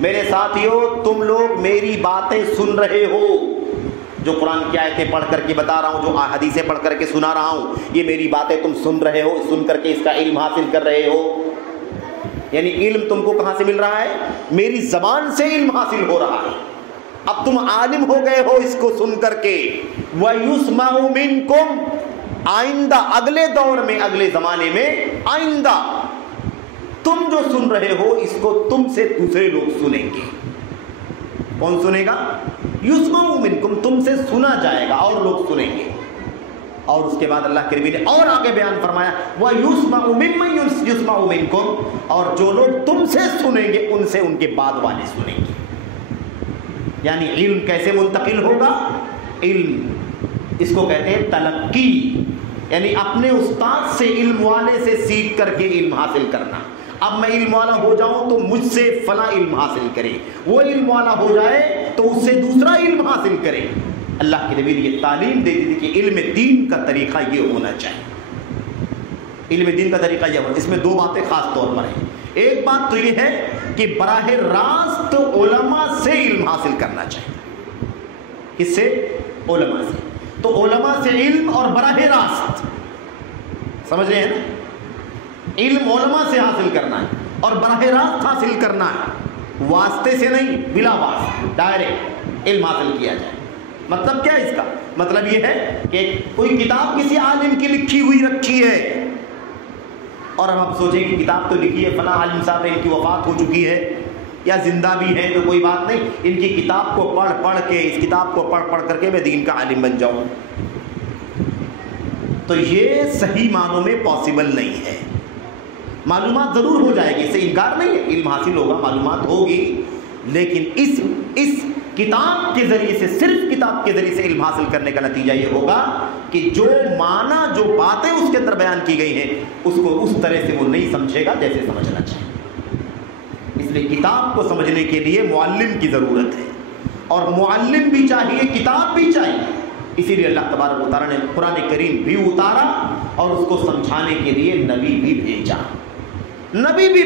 میرے ساتھیو تم لوگ میری باتیں سن رہے ہو، جو قرآن کی آیتیں پڑھ کر کے بتا رہا ہوں، جو حدیثیں پڑھ کر کے سنا رہا ہوں، یہ میری باتیں تم سن رہے ہو، سن کر کے اس کا علم حاصل کر رہے ہو۔ یعنی علم تم کو کہاں سے مل رہا ہے؟ میری زبان سے علم حاصل ہو رہا ہے، اب تم عالم ہو گئے ہو اس کو سن کر کے۔ وَيُسْمَعُ مِنْكُمْ، آئندہ اگلے دور میں، اگلے زمانے میں، آئندہ تم جو سن رہے ہو اس کو تم سے دوسرے لوگ سنیں گے۔ کون سنے گا؟ یسمعُ منکم، تم سے سنا جائے گا اور لوگ سنیں گے۔ اور اس کے بعد اللہ کے نبی نے اور آگے بیان فرمایا وَيُسْمَعُ مِمَّن يُسْمَعُ مِنْكُمْ، اور جو لوگ تم سے سنیں گے ان سے ان کے بعد والے سنیں گے۔ یعنی علم کیسے منتقل ہوگا؟ علم اس کو کہتے ہیں تلقی، یعنی اپنے استاد سے، علم والے سے سیکھ کر کے علم حاصل کرنا۔ اب میں علم والا ہو جاؤں تو مجھ سے فلاں علم حاصل کرے، وہ علم والا ہو جائے تو اس سے دوسرا علم حاصل کرے۔ اللہ کے نبی نے یہ تعلیم دے دی تھی کہ علم دین کا طریقہ یہ ہونا چاہیے۔ علم دین کا طریقہ یہ ہونا، اس میں دو باتیں خاص طور پر ہیں۔ ایک بات تو یہ ہے کہ براہ راست علماء سے علم حاصل کرنا چاہیے۔ کس سے؟ علماء سے۔ تو علماء سے علم اور براہ راست، سمجھ رہے ہیں نا؟ علم علماء سے حاصل کرنا ہے اور براہ راست حاصل کرنا ہے، واسطے سے نہیں، بلا واسطے ڈائریکٹ علم حاصل کیا جائے۔ مطلب کیا ہے اس کا؟ مطلب یہ ہے کہ کوئی کتاب کسی عالم کی لکھی ہوئی رکھی ہے، اور ہم اب سوچیں کہ کتاب تو لکھی ہے فلاں عالم صاحب نے، ان کی وفات ہو چکی ہے یا زندہ بھی ہیں تو کوئی بات نہیں، ان کی کتاب کو پڑھ کے، اس کتاب کو پڑھ کر کے میں دین کا عالم بن جاؤں، تو یہ صحیح معنوں میں پاسبل نہیں ہے۔ معلومات ضرور ہو جائے گی، اس سے انکار نہیں ہے، علم حاصل ہوگا، معلومات ہوگی، لیکن اس کتاب کے ذریعے سے، صرف کتاب کے ذریعے سے علم حاصل کرنے کا نتیجہ یہ ہوگا کہ جو معنی، جو باتیں اس کے اندر بیان کی گئی ہیں اس کو اس طرح سے وہ نہیں سمجھے گا جیسے سمجھنا چاہیے۔ اس لیے کتاب کو سمجھنے کے لیے معلم کی ضرورت ہے، اور معلم بھی چاہیے، کتاب بھی چاہیے۔ اسی لیے اللہ تبارک و تعالیٰ نے قرآن کریم بھی اتارا اور اس کو سمجھانے کے لیے نبی بھی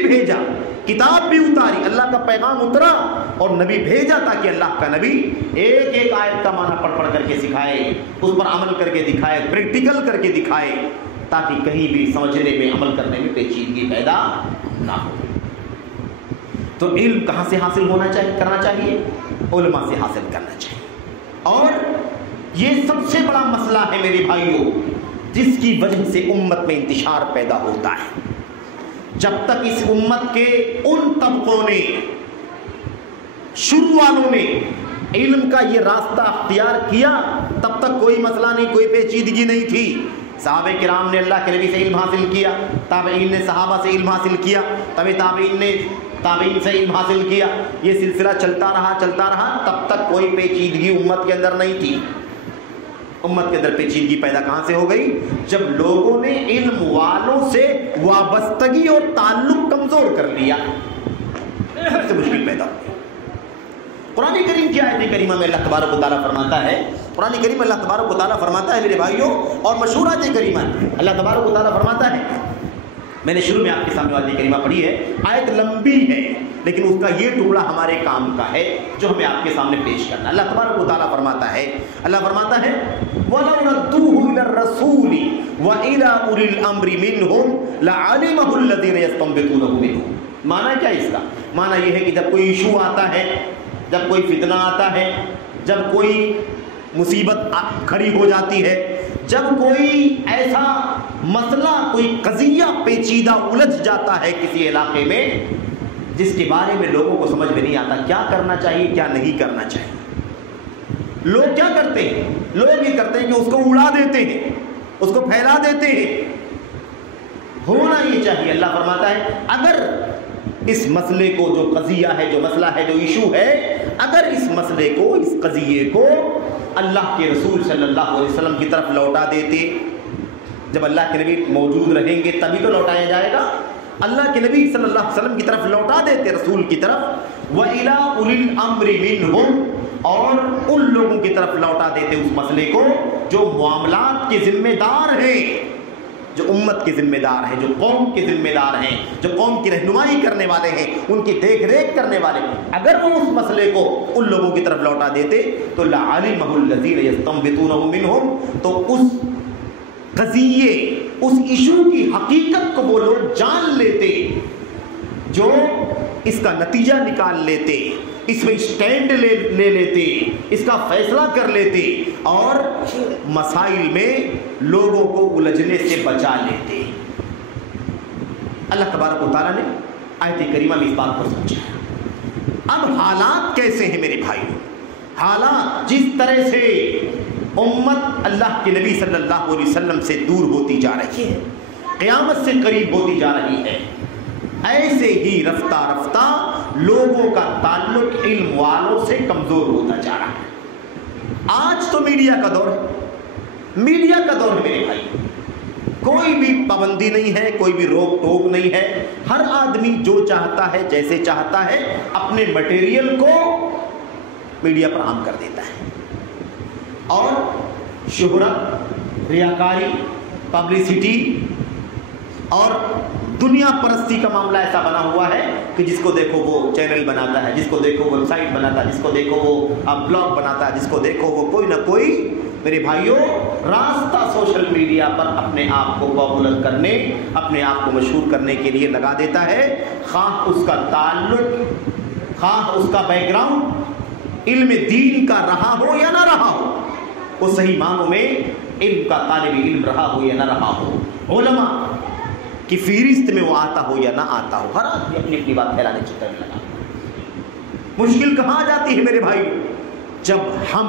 بھیجا، کتاب بھی اتاری، اللہ کا پیغام اترا اور نبی بھیجا تاکہ اللہ کا نبی ایک ایک آیت کا معنی پڑھ کر کے سکھائے، اس پر عمل کر کے دکھائے، پریکٹیکل کر کے دکھائے، تاکہ کہیں بھی سمجھنے میں، عمل کرنے میں پیچیدگی پیدا نہ ہو۔ تو علم کہاں سے حاصل کرنا چاہیے؟ علماء سے حاصل کرنا چاہیے۔ اور یہ سب سے بڑا مسئلہ ہے میرے بھائیوں، جس کی وجہ سے امت میں انتشار پیدا ہوتا ہے۔ جب تک اس امت کے ان طبقوں نے، شروع والوں نے علم کا یہ راستہ اختیار کیا، تب تک کوئی مسئلہ نہیں، کوئی پیچیدگی نہیں تھی۔ صحابہ کرام نے اللہ کے نبی سے علم حاصل کیا، تابعین نے صحابہ سے علم حاصل کیا، تابعین نے تابعین سے علم حاصل کیا، یہ سلسلہ چلتا رہا، تب تک کوئی پیچیدگی امت کے اندر نہیں تھی۔ امت کے اندر پیچیدگی پیدا کہاں سے ہو گئی؟ جب لوگوں نے علم والوں سے وابستگی اور تعلق کمزور کر لیا، سے مشکل پیدا ہو گئی۔ قرآن کریم کی آیت کریمہ میں اللہ تبارک و تعالیٰ فرماتا ہے، قرآن کریم میں اللہ تبارک و تعالیٰ فرماتا ہے میرے بھائیوں، اور مشہور آیت کریمہ اللہ تبارک و تعالیٰ فرماتا ہے، میں نے شروع میں آپ کے سامنے آیت کریمہ پڑھی ہے، آیت لمبی ہے لیکن اس کا یہ ٹکڑا ہمارے کام کا ہے جو ہمیں آپ کے سامنے پیش کرنا۔ اللہ تبارک و تعالیٰ فرماتا ہے اللہ فرماتا ہے وَلَوْ رَدُّوهُ إِلَى الرَّسُولِ وَإِلَى أُولِي الْأَمْرِ مِنْهُمْ لَعَلِمَهُ الَّذِينَ يَسْتَنبِطُونَهُ مِنْهُمْ. معنی کیا اس کا؟ معنی یہ ہے کہ جب کوئی ایشو آتا ہے، جب کوئی فتنہ آتا ہے، جب کوئی مصیبت کھڑی ہو جاتی ہے، جب کوئی ایسا مسئلہ، کوئی قضیہ پیچیدہ الجھ جاتا ہے کسی علاقے میں جس کے بارے میں لوگوں کو سمجھ میں نہیں آتا کیا کرنا چاہیے کیا نہیں کرنا چاہیے، لوگ کیا کرتے ہیں؟ لوگ یہ کرتے ہیں کہ اس کو اڑا دیتے ہیں، اس کو پھیلا دیتے ہیں. ہونا یہ چاہیے، اللہ فرماتا ہے اگر اس مسئلے کو، جو قضیہ ہے، جو مسئلہ ہے، جو ایشو ہے، اگر اس مسئلے کو، اس قضیے کو اللہ کے رسول صلی اللہ علیہ وسلم کی طرف لوٹا دیتے، جب اللہ کے نبی موجود رہیں گے تبھی تو لوٹایا جائے گا، اللہ کے نبی صلی اللہ علیہ وسلم کی طرف لوٹا دیتے، رسول کی طرف، وَإِلَىٰ أُولِي الْأَمْرِ مِنْهُمْ، اور ان لوگوں کی طرف لوٹا دیتے اس مسئلے کو جو معاملات کے ذمہ دار ہیں، جو امت کے ذمہ دار ہیں، جو قوم کے ذمہ دار ہیں، جو قوم کی رہنمائی کرنے والے ہیں، ان کی دیکھ ریکھ کرنے والے ہیں. اگر وہ اس مسئلے کو ان لوگوں کی طرف لوٹا دیتے تو لَعَلِمَهُ الَّذِينَ يَسْتَنبِطُونَهُ مِنْهُمْ، تو اس قضیے، اس ایشو کی حقیقت کو وہ لوگ جان لیتے، جو اس کا نتیجہ نکال لیتے، اس میں اسٹینڈ لے لیتے، اس کا فیصلہ کر لیتے اور مسائل میں لوگوں کو الجھنے سے بچا لیتے. اللہ تبارک و تعالیٰ نے آیت کریمہ میں اس بات کو سمجھایا. اب حالات کیسے ہیں میرے بھائی؟ حالات جس طرح سے امت اللہ کے نبی صلی اللہ علیہ وسلم سے دور ہوتی جا رہی ہے، قیامت سے قریب ہوتی جا رہی ہے، ایسے ہی رفتہ رفتہ لوگوں کا تعلق علم والوں سے کمزور ہوتا جا رہا ہے. آج تو میڈیا کا دور ہے، میڈیا کا دور ہے میرے بھائی. کوئی بھی پابندی نہیں ہے، کوئی بھی روک ٹوک نہیں ہے، ہر آدمی جو چاہتا ہے، جیسے چاہتا ہے، اپنے مٹیریل کو میڈیا پر عام کر دیتا ہے. اور شہرت، ریاکاری، پبلسٹی اور دنیا پرستی کا معاملہ ایسا بنا ہوا ہے کہ جس کو دیکھو وہ چینل بناتا ہے، جس کو دیکھو وہ ویب سائٹ بناتا ہے، جس کو دیکھو وہ بلاگ بناتا ہے، جس کو دیکھو وہ کوئی نہ کوئی میرے بھائیوں راستہ سوشل میڈیا پر اپنے آپ کو پاپولر کرنے، اپنے آپ کو مشہور کرنے کے لیے لگا دیتا ہے. خواہ اس کا تعلق، خواہ اس کا بیک گراؤنڈ علم دین کا رہا ہو یا نہ رہا ہو، وہ صحیح معنوں میں علم کا طالب علم رہا ہو یا نہ رہا ہو، علماء کی فہرست میں وہ آتا ہو یا نہ آتا ہو، ہر آدمی اپنی اپنی بات پھیلانے کی کرنے لگا. مشکل کہاں جاتی ہے میرے بھائی؟ جب ہم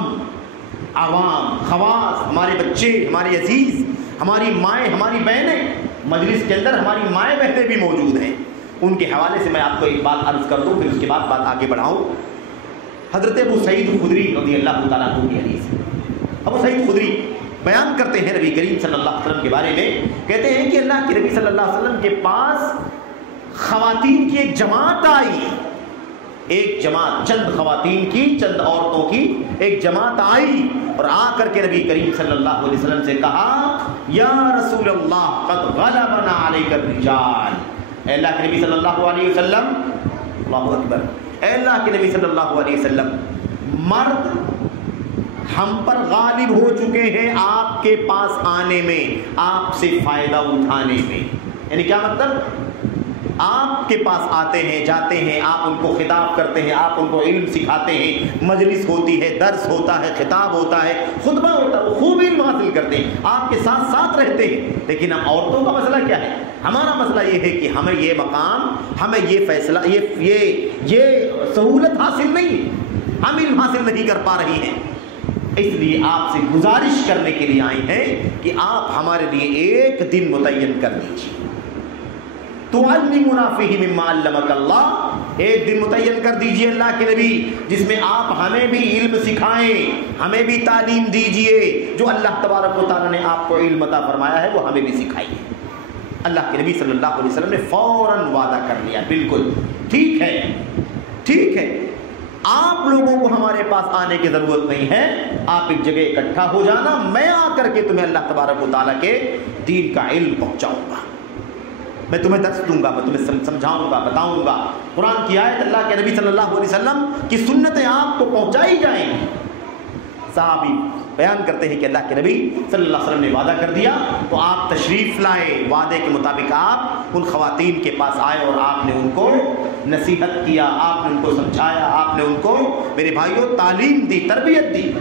عوام، خواص، ہمارے بچے، ہمارے عزیز، ہماری مائیں، ہماری بہنیں، مجلس کے اندر ہماری مائیں بہنیں بھی موجود ہیں، ان کے حوالے سے میں آپ کو ایک بات عرض کر دوں، پھر اس کے بعد بات آگے بڑھاؤں. حضرت ابو سعید خدری رضی اللہ تعالیٰ عنہ کی حدیث. ابو سعید خدری بیان کرتے ہیں نبی کریم صلی اللہ علیہ وسلم کے بارے میں، کہتے ہیں کہ اللہ کے نبی صلی اللہ علیہ وسلم کے پاس خواتین کی ایک جماعت آئی، ایک جماعت، چند خواتین کی، چند عورتوں کی ایک جماعت آئی اور آ کر کے نبی کریم صلی اللہ علیہ وسلم سے کہا یا رسول اللہ قد غلبنا علیک الرجال. اے اللہ کے نبی صلی اللہ علیہ وسلم، اللہ اکبر، اے اللہ کے نبی صلی اللہ علیہ وسلم، مرد ہم پر غالب ہو چکے ہیں آپ کے پاس آنے میں، آپ سے فائدہ اٹھانے میں. یعنی کیا مطلب؟ آپ کے پاس آتے ہیں، جاتے ہیں، آپ ان کو خطاب کرتے ہیں، آپ ان کو علم سکھاتے ہیں، مجلس ہوتی ہے، درس ہوتا ہے، خطاب ہوتا ہے، خطبہ ہوتا ہے، وہ خوب علم حاصل کرتے ہیں، آپ کے ساتھ ساتھ رہتے ہیں. لیکن ہم عورتوں کا مسئلہ کیا ہے؟ ہمارا مسئلہ یہ ہے کہ ہمیں یہ مقام، ہمیں یہ فیصلہ، یہ سہولت حاصل نہیں، ہم علم حاصل نہیں کر پا رہی ہیں. اس لیے آپ سے گزارش کرنے کے لیے آئی ہیں کہ آپ ہمارے لیے ایک دن متعین کر دیجیے. تُعَلِّمُنَا فِيهِ مِمَّا عَلَّمَكَ اللَّهُ، ایک دن متعین کر دیجئے اللہ کے نبی جس میں آپ ہمیں بھی علم سکھائیں، ہمیں بھی تعلیم دیجئے، جو اللہ تبارک و تعالیٰ نے آپ کو علم عطا فرمایا ہے وہ ہمیں بھی سکھائیے. اللہ کے نبی صلی اللہ علیہ وسلم نے فوراً وعدہ کر لیا، بالکل ٹھیک ہے، ٹھیک ہے، آپ لوگوں کو ہمارے پاس آنے کی ضرورت نہیں ہے، آپ ایک جگہ اکٹھا ہو جانا، میں آ کر کے تمہیں اللہ تبارک و تعالیٰ کے دین کا علم پہنچاؤں گا، میں تمہیں درس دوں گا، میں تمہیں سمجھاؤں گا، بتاؤں گا. قرآن کی آیت، اللہ کے نبی صلی اللہ علیہ وسلم کی سنتیں آپ کو پہنچائی جائیں گی. صحابی بیان کرتے ہیں کہ اللہ کے نبی صلی اللہ علیہ وسلم نے وعدہ کر دیا تو آپ تشریف لائے، وعدے کے مطابق آپ ان خواتین کے پاس آئے اور آپ نے ان کو نصیحت کیا، آپ نے ان کو سمجھایا، آپ نے ان کو میرے بھائیوں تعلیم دی، تربیت دی۔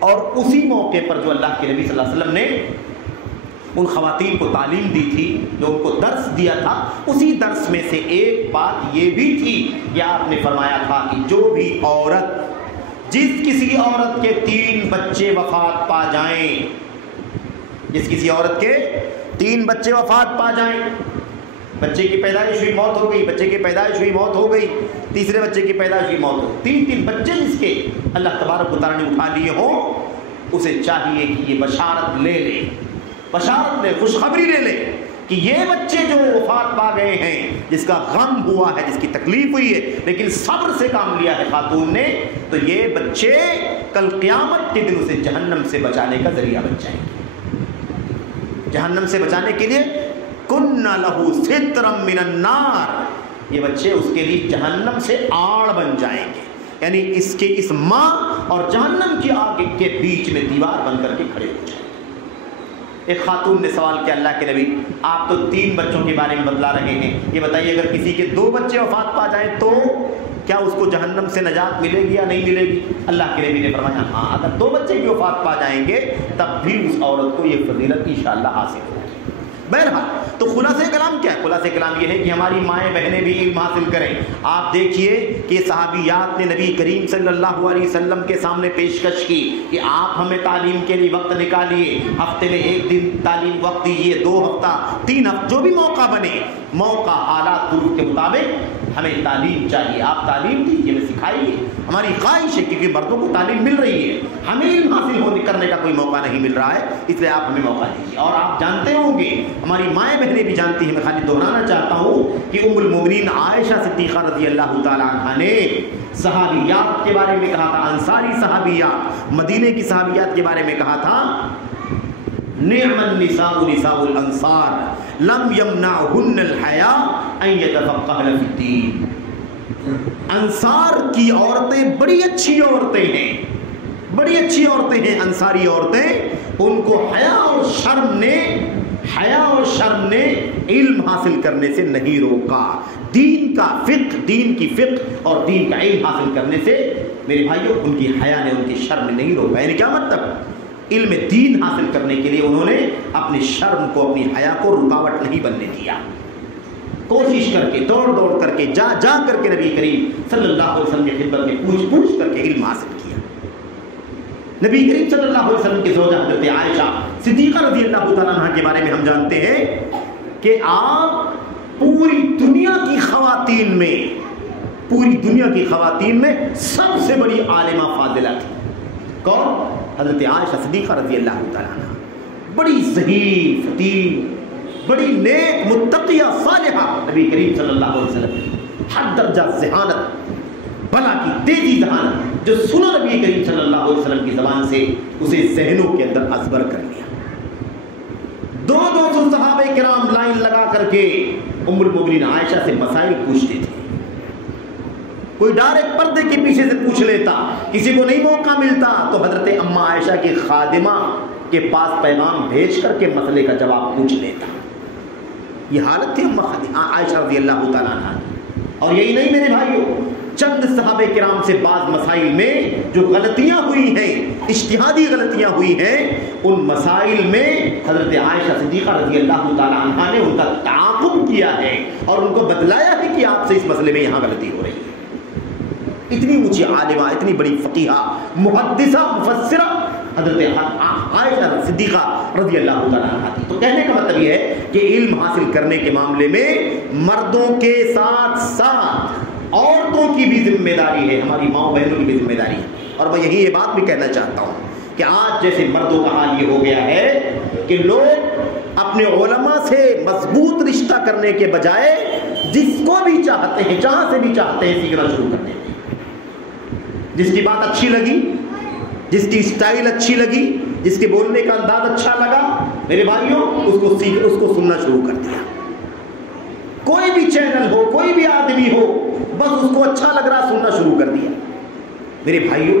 اور اسی موقع پر جو اللہ کے نبی صلی اللہ علیہ وسلم نے ان خواتین کو تعلیم دی تھی، جو ان کو درس دیا تھا، اسی درس میں سے ایک بات یہ بھی تھی کہ آپ نے فرمایا تھا کہ جو بھی عورت، جس کسی عورت کے 3 بچے وفات پا جائیں، جس کسی عورت کے 3 بچے وفات پا جائیں، بچے کی پیدائش ہوئی موت ہو گئی، بچے کی پیدائش ہوئی موت ہو گئی، تیسرے بچے کی پیدائش ہوئی موت ہو، 3 بچے جس کے اللہ تبارک و تعالیٰ نے اٹھا لیے ہوں، اسے چاہیے کہ یہ بشارت لے لے، بشارت لے، خوشخبری لے لے کہ یہ بچے جو وفات پا گئے ہیں، جس کا غم ہوا ہے، جس کی تکلیف ہوئی ہے، لیکن صبر سے کام لیا ہے خاتون نے، تو یہ بچے کل قیامت کے دن اسے جہنم سے بچانے کا ذریعہ بن جائیں گے۔ جہنم سے بچانے کے لیے کُنَّ لَهُ سِتْرًا مِّنَ النَّارِ، یہ بچے اس کے لیے جہنم سے آڑ بن جائیں گے، یعنی اس ماں اور جہنم کی آگ کے بیچ میں دیوار بن کر کے کھڑے ہو جائیں گے۔ ایک خاتون نے سوال کیا، اللہ کے نبی آپ تو 3 بچوں کے بارے میں بتلا رہے ہیں، یہ بتائیے اگر کسی کے 2 بچے وفات پا جائیں تو کیا اس کو جہنم سے نجات ملے گی یا نہیں ملے گی؟ اللہ کے نبی نے فرمایا ہاں، اگر 2 بچے بھی وفات پا جائیں گے تب بھی اس عورت کو یہ فضیلت انشاءاللہ حاصل ہوگی۔ بہرحال تو خلاصہ کلام کیا ہے؟ خلاصہ کلام یہ ہے کہ ہماری مائیں بہنیں بھی علم حاصل کریں۔ آپ دیکھیے کہ صحابیات نے نبی کریم صلی اللہ علیہ وسلم کے سامنے پیشکش کی کہ آپ ہمیں تعلیم کے لیے وقت نکالیے، ہفتے میں 1 دن تعلیم وقت دیجیے، 2 ہفتہ 3 ہفتہ جو بھی موقع بنے، موقع حالات ظروف کے مطابق ہمیں تعلیم چاہیے، آپ تعلیم دیجیے، ہمیں سکھائیے۔ ہماری خواہش ہے کیونکہ مردوں کو تعلیم مل رہی ہے، ہمیں علم حاصل کرنے کا کوئی موقع نہیں مل رہا ہے، اس لیے آپ ہمیں موقع دیجیے۔ اور آپ جانتے ہوں گے، ہماری مائیں بہنیں بھی جانتی ہیں، میں خالی دہرانا چاہتا ہوں کہ ام المومنین عائشہ صدیقہ رضی اللہ تعالی عنہا نے صحابیات کے بارے میں کہا تھا، انصاری صحابیات، مدینے کی صحابیات کے بارے میں کہا تھا، نعم النساء نساء الانصار لم یمنعہن الحیاء ان یتفقہن فی الدین۔ انصار کی عورتیں بڑی اچھی عورتیں ہیں، بڑی اچھی عورتیں ہیں انصاری عورتیں، ان کو حیا اور شرم نے علم حاصل کرنے سے نہیں روکا۔ دین کا فقہ، دین کی فقہ اور دین کا علم حاصل کرنے سے میرے بھائیوں ان کی حیا نے، ان کی شرم نے نہیں روکا۔ یعنی کیا مطلب؟ علم دین حاصل کرنے کے لیے انہوں نے اپنی شرم کو، اپنی حیا کو رکاوٹ نہیں بننے دیا، کوشش کر کے، دوڑ کر کے، جا کر کے نبی کریم صلی اللہ علیہ وسلم کی خدمت میں پوچھ کر کے علم حاصل کیا۔ نبی کریم صلی اللہ علیہ وسلم کی زوجہ حضرت عائشہ صدیقہ رضی اللہ تعالیٰ عنہ کے بارے میں ہم جانتے ہیں کہ آپ پوری دنیا کی خواتین میں سب سے بڑی عالمہ فاضلہ تھی۔ کون؟ حضرت عائشہ صدیقہ رضی اللہ تعالیٰ عنہ، بڑی ذہین، فطین، بڑی نیک، متقیہ، صالحہ، نبی کریم صلی اللہ علیہ وسلم ہر درجہ ذہانت، بلا کی تیزی ذہانت، جو سنا نبی کریم صلی اللہ علیہ وسلم کی زبان سے اسے ذہنوں کے اندر ازبر کر لیا۔ 200 صحابہ کرام لائن لگا کر کے ام المومنین عائشہ سے مسائل پوچھتے تھے، کوئی ڈائریکٹ پردے کے پیچھے سے پوچھ لیتا، کسی کو نہیں موقع ملتا تو حضرت اماں عائشہ کی خادمہ کے پاس پیغام بھیج کر کے مسئلے کا جواب پوچھ لیتا۔ یہ حالت تھی عائشہ رضی اللہ تعالیٰ عنہ۔ اور یہی نہیں میرے بھائیوں، چند صحابہ کرام سے بعض مسائل میں جو غلطیاں ہوئی ہیں، اجتہادی غلطیاں ہوئی ہیں، ان مسائل میں حضرت عائشہ صدیقہ رضی اللہ تعالیٰ عنہ نے ان کا تعاقب کیا ہے اور ان کو بتلایا ہے کہ آپ سے اس مسئلے میں یہاں غلطی ہو رہی ہے۔ اتنی اونچی عالمہ، اتنی بڑی فقیہہ، محدثہ، مفسرہ حضرت عائشہ صدیقہ رضی اللہ تعالیٰ عنہ تھی۔ تو کہنے کا مطلب یہ ہے کہ علم حاصل کرنے کے معاملے میں مردوں کے ساتھ ساتھ عورتوں کی بھی ذمہ داری ہے، ہماری ماؤں بہنوں کی بھی ذمہ داری ہے۔ اور میں یہی یہ بات بھی کہنا چاہتا ہوں کہ آج جیسے مردوں کا حال یہ ہو گیا ہے کہ لوگ اپنے علماء سے مضبوط رشتہ کرنے کے بجائے جس کو بھی چاہتے ہیں، جہاں سے بھی چاہتے ہیں، سیکھنا شروع کر دیتے ہیں۔ جس کی بات اچھی لگی، جس کی اسٹائل اچھی لگی، جس کے بولنے کا انداز اچھا لگا، میرے بھائیوں اس کو سننا شروع کر دیا۔ کوئی بھی چینل ہو، کوئی بھی آدمی ہو، بس اس کو اچھا لگ رہا سننا شروع کر دیا۔ میرے بھائیوں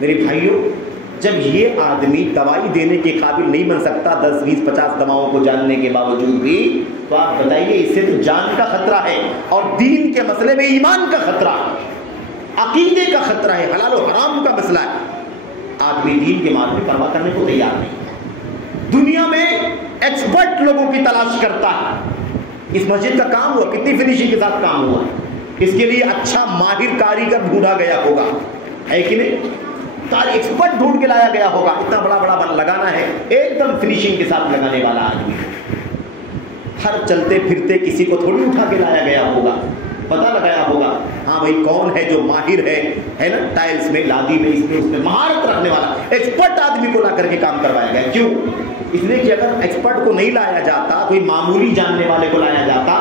میرے بھائیوں، جب یہ آدمی دوائی دینے کے قابل نہیں بن سکتا 10 20 50 دواؤں کو جاننے کے باوجود بھی، تو آپ بتائیے اس سے تو جان کا خطرہ ہے، اور دین کے مسئلے میں ایمان کا خطرہ ہے، عقیدے کا خطرہ ہے، حلال و حرام کا مسئلہ ہے، آدمی دین کے معاملے میں پرواہ کرنے کو تیار نہیں۔ دنیا میں ایکسپرٹ لوگوں کی تلاش کرتا ہے۔ اس مسجد کا کام ہوا، کتنی فنیشنگ کے ساتھ کام ہوا، اس کے لیے اچھا ماہر کاریگر ڈھونڈا گیا ہوگا، ہے کہ نہیں؟ ایکسپرٹ ڈھونڈ کے لایا گیا ہوگا، اتنا بڑا بڑا لگانا ہے، ایک دم فنیشنگ کے ساتھ لگانے والا آدمی، ہر چلتے پھرتے کسی کو تھوڑی اٹھا کے لایا گیا ہوگا، پتہ لگایا ہوگا ہاں بھائی کون ہے جو ماہر ہے نا، ٹائلز میں، لادی میں، اس میں مہارت رکھنے والا ایکسپرٹ آدمی کو لا کر کے کام کروایا گیا۔ کیوں؟ اس لیے کہ اگر ایکسپرٹ کو نہیں لایا جاتا، کوئی معمولی جاننے والے کو لایا جاتا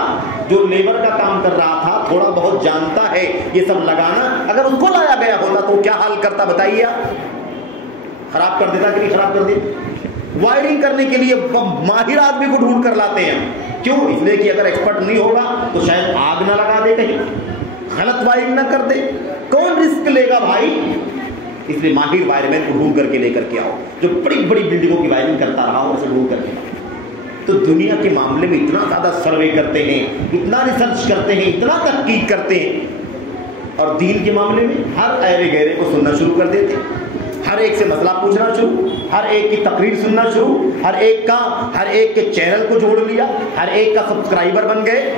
جو لیبر کا کام کر رہا تھا، تھوڑا بہت جانتا ہے یہ سب لگانا، اگر اس کو لایا گیا ہوتا تو کیا حال کرتا بتائیے آپ؟ خراب کر دیتا کہ نہیں خراب کر دیتا؟ وائرنگ کرنے کے لیے ماہر آدمی کو ڈھونڈ کر لاتے ہیں، کیوں؟ اس لیے کہ اگر ایکسپرٹ نہیں ہوگا تو شاید آگ نہ لگا دے، کہیں غلط وائرنگ نہ کر دے، کون رسک لے گا بھائی؟ اس لیے ماہر وائر مین کو ڈھونڈ کر کے لے کر کے آؤ، جو بڑی بڑی بلڈنگوں کی وائرنگ کرتا رہا ہو، اسے ڈھونڈ کر کے آؤ۔ تو دنیا کے معاملے میں اتنا زیادہ سروے کرتے ہیں، اتنا ریسرچ کرتے ہیں، اتنا تحقیق کرتے ہیں، اور دین کے معاملے میں ہر ایرے گہرے کو سننا شروع کر دیتے، ہر ایک سے مسئلہ پوچھنا شروع، ہر ایک کی تقریر سننا شروع، ہر ایک کے چینل کو جوڑ لیا، ہر ایک کا سبسکرائبر بن گئے،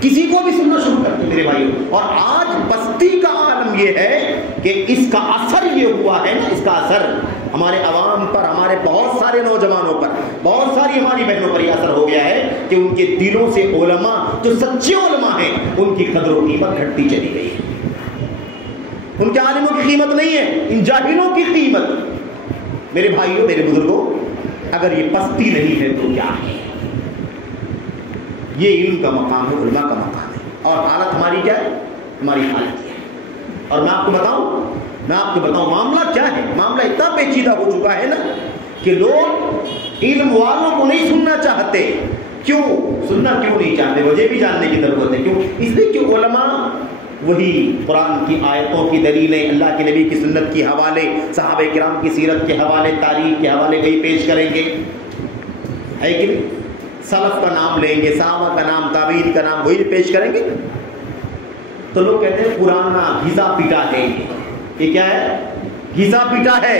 کسی کو بھی سننا شروع کرتے میرے بھائیوں۔ اور آج بستی کا عالم یہ ہے کہ اس کا اثر یہ ہوا ہے نا، اس کا اثر ہمارے عوام پر، ہمارے بہت سارے نوجوانوں پر، بہت ساری ہماری بہنوں پر یہ اثر ہو گیا ہے کہ ان کے دلوں سے علماء، جو سچے علماء ہیں، ان کی قدر و قیمت گھٹتی چلی گئی ہے۔ ان کے عالموں کی قیمت نہیں ہے، ان جاہلوں کی قیمت۔ میرے بھائیوں، میرے بزرگوں، اگر یہ پستی نہیں ہے تو کیا ہے؟ یہ علم کا مقام ہے، علماء کا مقام ہے، اور حالت ہماری کیا ہے؟ ہماری حالت یہ ہے۔ اور میں آپ کو بتاؤں معاملہ کیا ہے؟ معاملہ اتنا پیچیدہ ہو چکا ہے نا کہ لوگ علم والوں کو نہیں سننا چاہتے۔ کیوں سننا کیوں نہیں چاہتے؟ وجہ بھی جاننے کی ضرورت ہے۔ کیوں؟ اس لیے کہ علماء وہی قرآن کی آیتوں کی دلیلیں، اللہ کے نبی کی سنت کے حوالے، صحابہ کرام کی سیرت کے حوالے، تاریخ کے حوالے وہی پیش کریں گے، ہے کہ نہیں؟ سلف کا نام لیں گے، صحابہ کا نام، تابعین کا نام، وہی پیش کریں گے۔ تو لوگ کہتے ہیں پرانا گھسا پیٹا ہے، یہ کیا ہے؟ گھسا پیٹا ہے،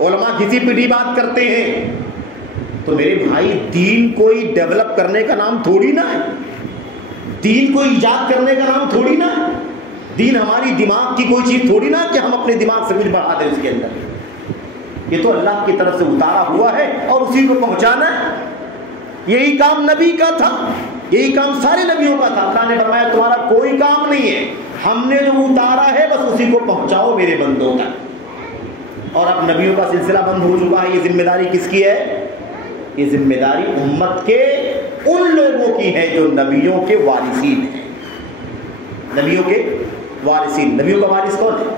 علماء گھسی پیٹی بات کرتے ہیں۔ تو میرے بھائی، دین کوئی ڈیولپ کرنے کا نام تھوڑی نہ ہے، دین کو ایجاد کرنے کا نام تھوڑی نہ ہے، دین ہماری دماغ کی کوئی چیز تھوڑی نہ کہ ہم اپنے دماغ سے کچھ بڑھا دیں اس کے اندر۔ یہ تو اللہ کی طرف سے اتارا ہوا ہے اور اسی کو پہنچانا ہے۔ یہی کام نبی کا تھا، یہی کام سارے نبیوں کا تھا۔ اللہ نے فرمایا تمہارا کوئی کام نہیں ہے، ہم نے جو اتارا ہے بس اسی کو پہنچاؤ میرے بندوں تک۔ اور اب نبیوں کا سلسلہ بند ہو چکا ہے۔ یہ ذمہ داری کس کی ہے؟ یہ ذمہ داری امت کے ان لوگوں کی ہے جو نبیوں کے وارثین ہیں۔ نبیوں کے وارثین، نبیوں کا وارث کون ہے؟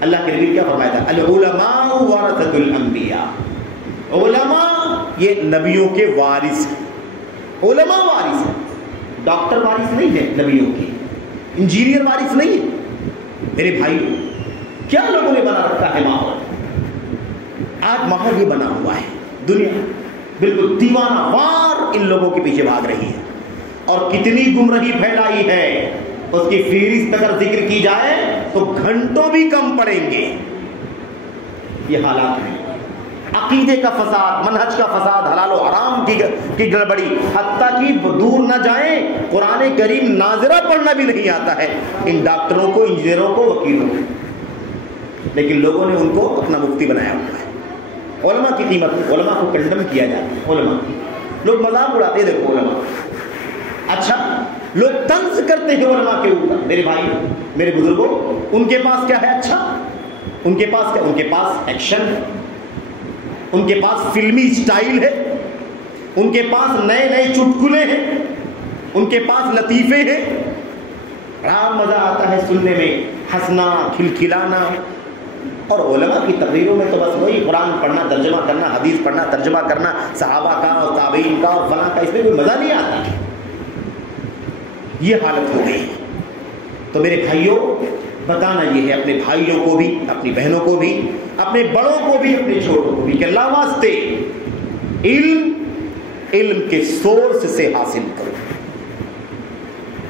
اللہ کے نبی کیا فرمایا تھا؟ العلماء ورثۃ الانبیاء، علماء یہ نبیوں کے وارث ہیں۔ علماء وارث ہیں، ڈاکٹر وارث نہیں ہے نبیوں کے، انجینئر وارث نہیں ہے۔ میرے بھائی، کیا لوگوں نے بنا رکھا ہے ماحول؟ آج ماحول یہ بنا ہوا ہے، دنیا بالکل دیوانہ وار ان لوگوں کے پیچھے بھاگ رہی ہے، اور کتنی گمراہی پھیلائی ہے اس کی فہرست اگر ذکر کی جائے تو گھنٹوں بھی کم پڑیں گے۔ یہ حالات ہیں، عقیدے کا فساد، منہج کا فساد، حلال و حرام کی گڑبڑی، حتیٰ کہ دور نہ جائیں، قرآن کریم ناظرہ پڑھنا بھی نہیں آتا ہے ان ڈاکٹروں کو، انجینئروں کو، وکیلوں کو، لیکن لوگوں نے ان کو اپنا مفتی بنایا ہوا ہے۔ علماء کی قیمت، علماء کو کنڈم کیا جاتا ہے، علماء لوگ مذاق اڑاتے ہیں، دیکھو علماء، اچھا لوگ طنز کرتے ہیں علماء کے اوپر۔ میرے بھائی، میرے بزرگوں، ان کے پاس کیا ہے؟ اچھا ان کے پاس کیا؟ ان کے پاس ایکشن ہے، ان کے پاس فلمی سٹائل ہے، ان کے پاس نئے نئے چٹکلے ہیں، ان کے پاس لطیفے ہیں، بڑا مزہ آتا ہے سننے میں، ہنسنا، کھلکھلانا۔ اور علماء کی تقریروں میں تو بس وہی قرآن پڑھنا، ترجمہ کرنا، حدیث پڑھنا، ترجمہ کرنا، صحابہ کا اور تابعین کا اور فلاں کا، اس میں کوئی مزہ نہیں آتا۔ یہ حالت ہو گئی۔ تو میرے بھائیوں، بتانا یہ ہے اپنے بھائیوں کو بھی, اپنی بہنوں کو بھی, اپنے بڑوں کو بھی, اپنے چھوٹوں کو بھی, کہ اللہ واسطے علم کے سورس سے حاصل کرو.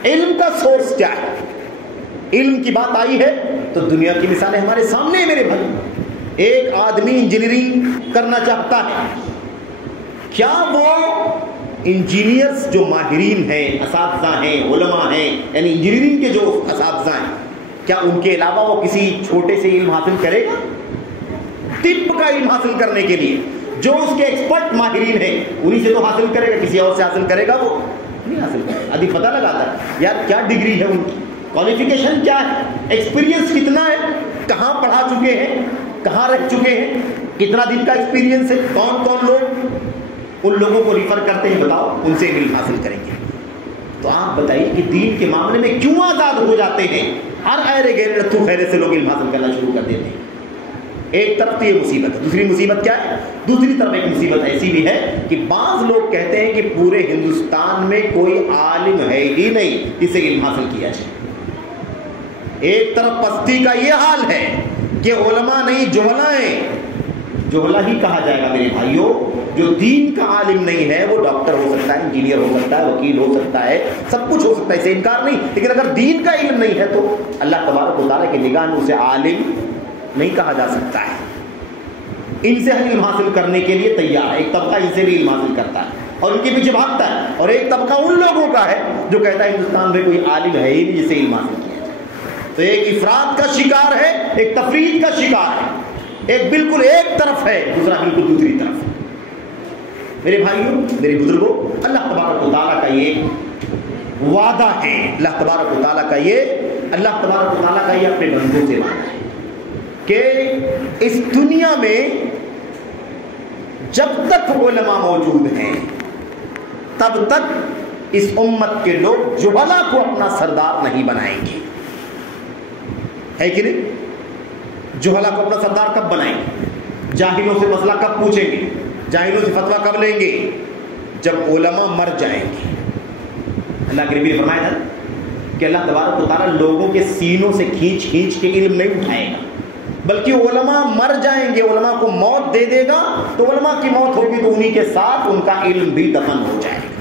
علم کا سورس کیا ہے؟ علم کی بات آئی ہے تو دنیا کی مثالیں ہمارے سامنے ہیں میرے بھائی. ایک آدمی انجینئرنگ کرنا چاہتا ہے, کیا وہ انجینئرز جو ماہرین ہیں, اساتذہ ہیں, علماء ہیں, یعنی انجینئرنگ کے جو اساتذہ ہیں, کیا ان کے علاوہ وہ کسی چھوٹے سے علم حاصل کرے گا؟ طب کا علم حاصل کرنے کے لیے جو اس کے ایکسپرٹ ماہرین ہیں انہی سے تو حاصل کرے گا, کسی اور سے حاصل کرے گا وہ نہیں حاصل کرے گا. ابھی پتہ لگاتا ہے یار کیا ڈگری ہے ان کی, کوالیفیکیشن کیا ہے, ایکسپیرینس کتنا ہے, کہاں پڑھا چکے ہیں, کہاں رہ چکے ہیں, کتنا دن کا ایکسپیرینس ہے, کون کون لوگ, ان لوگوں کو ریفر کرتے ہیں, بتاؤ ان سے علم حاصل کریں گے. تو آپ بتائیے کہ دین کے معاملے میں کیوں آزاد ہو جاتے ہیں, ہر ایرے گہرے رتھو خیرے سے لوگ علم حاصل کرنا شروع کر دیتے ہیں. ایک طرف تو یہ مصیبت ہے, دوسری مصیبت کیا ہے؟ دوسری طرف ایک مصیبت ایسی بھی ہے کہ بعض لوگ کہتے ہیں کہ پورے ہندوستان میں کوئی عالم ہے ہی نہیں جسے علم حاصل کیا جائے. ایک طرف پستی کا یہ حال ہے کہ علماء نہیں جہلا ہیں. جہلا ہی کہا جائے گا میرے بھائیوں, جو دین کا عالم نہیں ہے وہ ڈاکٹر ہو سکتا ہے, انجینئر ہو سکتا ہے, وکیل ہو سکتا ہے, سب کچھ ہو سکتا ہے, اسے انکار نہیں, لیکن اگر دین کا علم نہیں ہے تو اللہ تبارک و تعالیٰ کی نگاہ میں اسے عالم نہیں کہا جا سکتا ہے. ان سے علم حاصل کرنے کے لیے تیار ہے, ایک طبقہ ان سے بھی علم حاصل کرتا ہے اور ان کے پیچھے بھاگتا ہے, اور ایک طبقہ ان لوگوں کا ہے جو کہتا ہے ہندوستان میں کوئی عالم ہے ہی نہیں جسے علم حاصل کیا جائے. تو ایک افراد کا شکار ہے, ایک تفرید کا شکار ہے, ایک بالکل ایک طرف ہے, دوسرا بالکل دوسری طرف ہے. میرے بھائیوں, میرے بزرگوں, اللہ تبارک و تعالیٰ کا یہ وعدہ ہے, اللہ تبارک و تعالیٰ کا یہ اپنے بندوں سے وعدہ ہے کہ اس دنیا میں جب تک علماء موجود ہیں تب تک اس امت کے لوگ جہلا کو اپنا سردار نہیں بنائیں گے. ہے کہ نہیں؟ جہلا کو اپنا سردار کب بنائیں گے؟ جاہلوں سے مسئلہ کب پوچھیں گے؟ جاہلوں سے فتویٰ کب لیں گے؟ جب علماء مر جائیں گے. اللہ کے نبی نے فرمایا تھا کہ اللہ تبارک و تعالیٰ لوگوں کے سینوں سے کھینچ کھینچ کے علم نہیں اٹھائے گا, بلکہ علماء مر جائیں گے, علماء کو موت دے دے گا, تو علماء کی موت ہوگی تو انہی کے ساتھ ان کا علم بھی دفن ہو جائے گا.